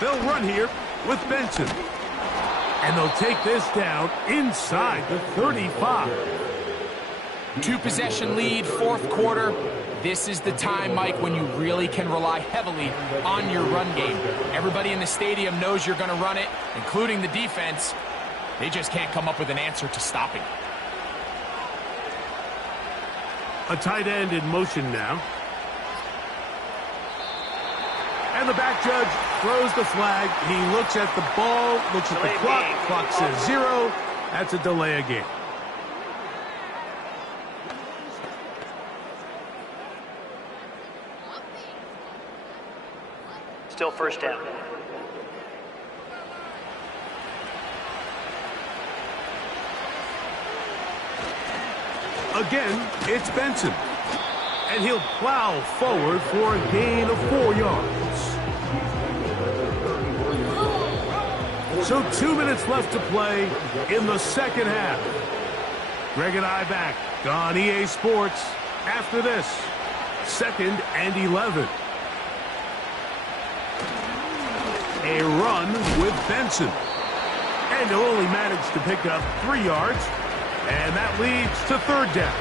They'll run here with Benson. And they'll take this down inside the 35. 2-possession lead, 4th quarter. This is the time, Mike, when you really can rely heavily on your run game. Everybody in the stadium knows you're going to run it, including the defense. They just can't come up with an answer to stopping it. A tight end in motion now. And the back judge throws the flag. He looks at the ball, looks at the clock. Clock says 0. That's a delay of game. Still 1st down. Again, it's Benson. And he'll plow forward for a gain of 4 yards. So 2 minutes left to play in the 2nd half. Greg and I back on EA Sports after this. 2nd and 11. A run with Benson. And he'll only manage to pick up 3 yards. And that leads to 3rd down.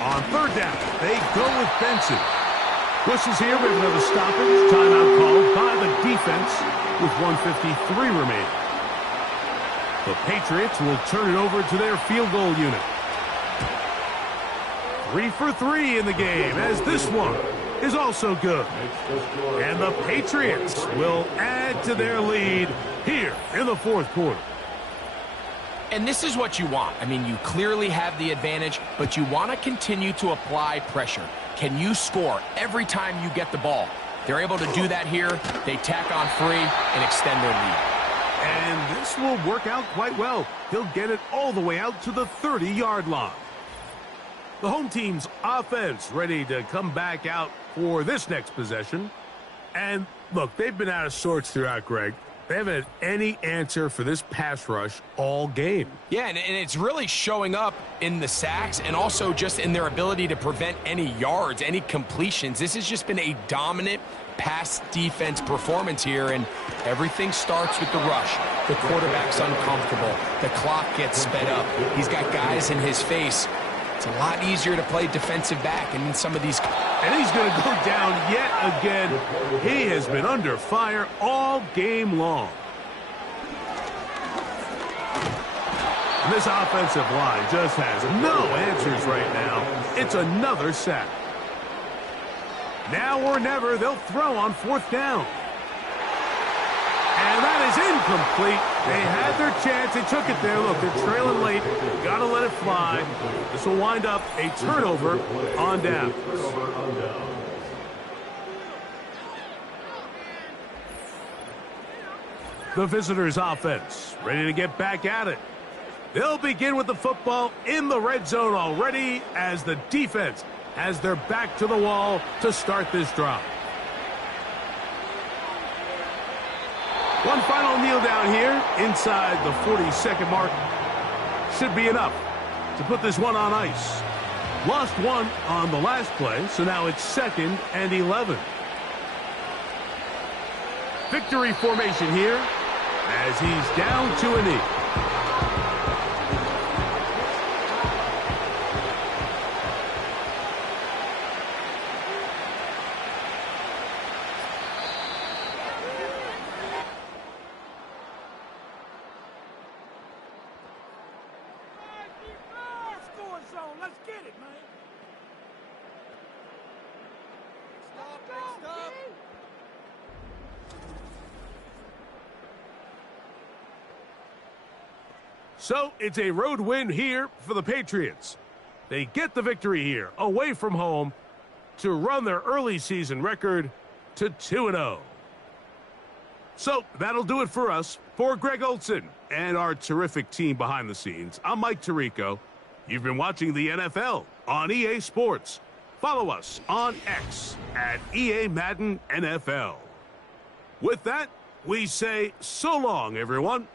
On 3rd down, they go with Benson. Bushes here with another stoppage. Timeout called by the defense with 1:53 remaining. The Patriots will turn it over to their field goal unit. 3 for 3 in the game, as this one is also good. And the Patriots will add to their lead here in the 4th quarter. And this is what you want. I mean, you clearly have the advantage, but you want to continue to apply pressure. Can you score every time you get the ball? They're able to do that here. They tack on 3 and extend their lead. And this will work out quite well. He'll get it all the way out to the 30-yard line. The home team's offense ready to come back out for this next possession. And, look, they've been out of sorts throughout, Greg. They haven't had any answer for this pass rush all game. Yeah, and it's really showing up in the sacks and also just in their ability to prevent any yards, any completions. This has just been a dominant pass defense performance here, and everything starts with the rush. The quarterback's uncomfortable. The clock gets sped up. He's got guys in his face. It's a lot easier to play defensive back and in some of these. And he's going to go down yet again. He has been under fire all game long. And this offensive line just has no answers right now. It's another sack. Now or never, they'll throw on 4th down. And that is incomplete. They had their chance. They took it there. Look, they're trailing late. Got to let it fly. This will wind up a turnover on down. The visitors' offense ready to get back at it. They'll begin with the football in the red zone already as the defense has their back to the wall to start this drive. One final kneel down here inside the 40-second mark should be enough to put this one on ice. Lost one on the last play, so now it's 2nd and 11. Victory formation here as he's down to a knee. So it's a road win here for the Patriots. They get the victory here away from home to run their early season record to 2-0. So that'll do it for us. For Greg Olsen and our terrific team behind the scenes, I'm Mike Tirico. You've been watching the NFL on EA Sports. Follow us on X at EA Madden NFL. With that, we say so long, everyone.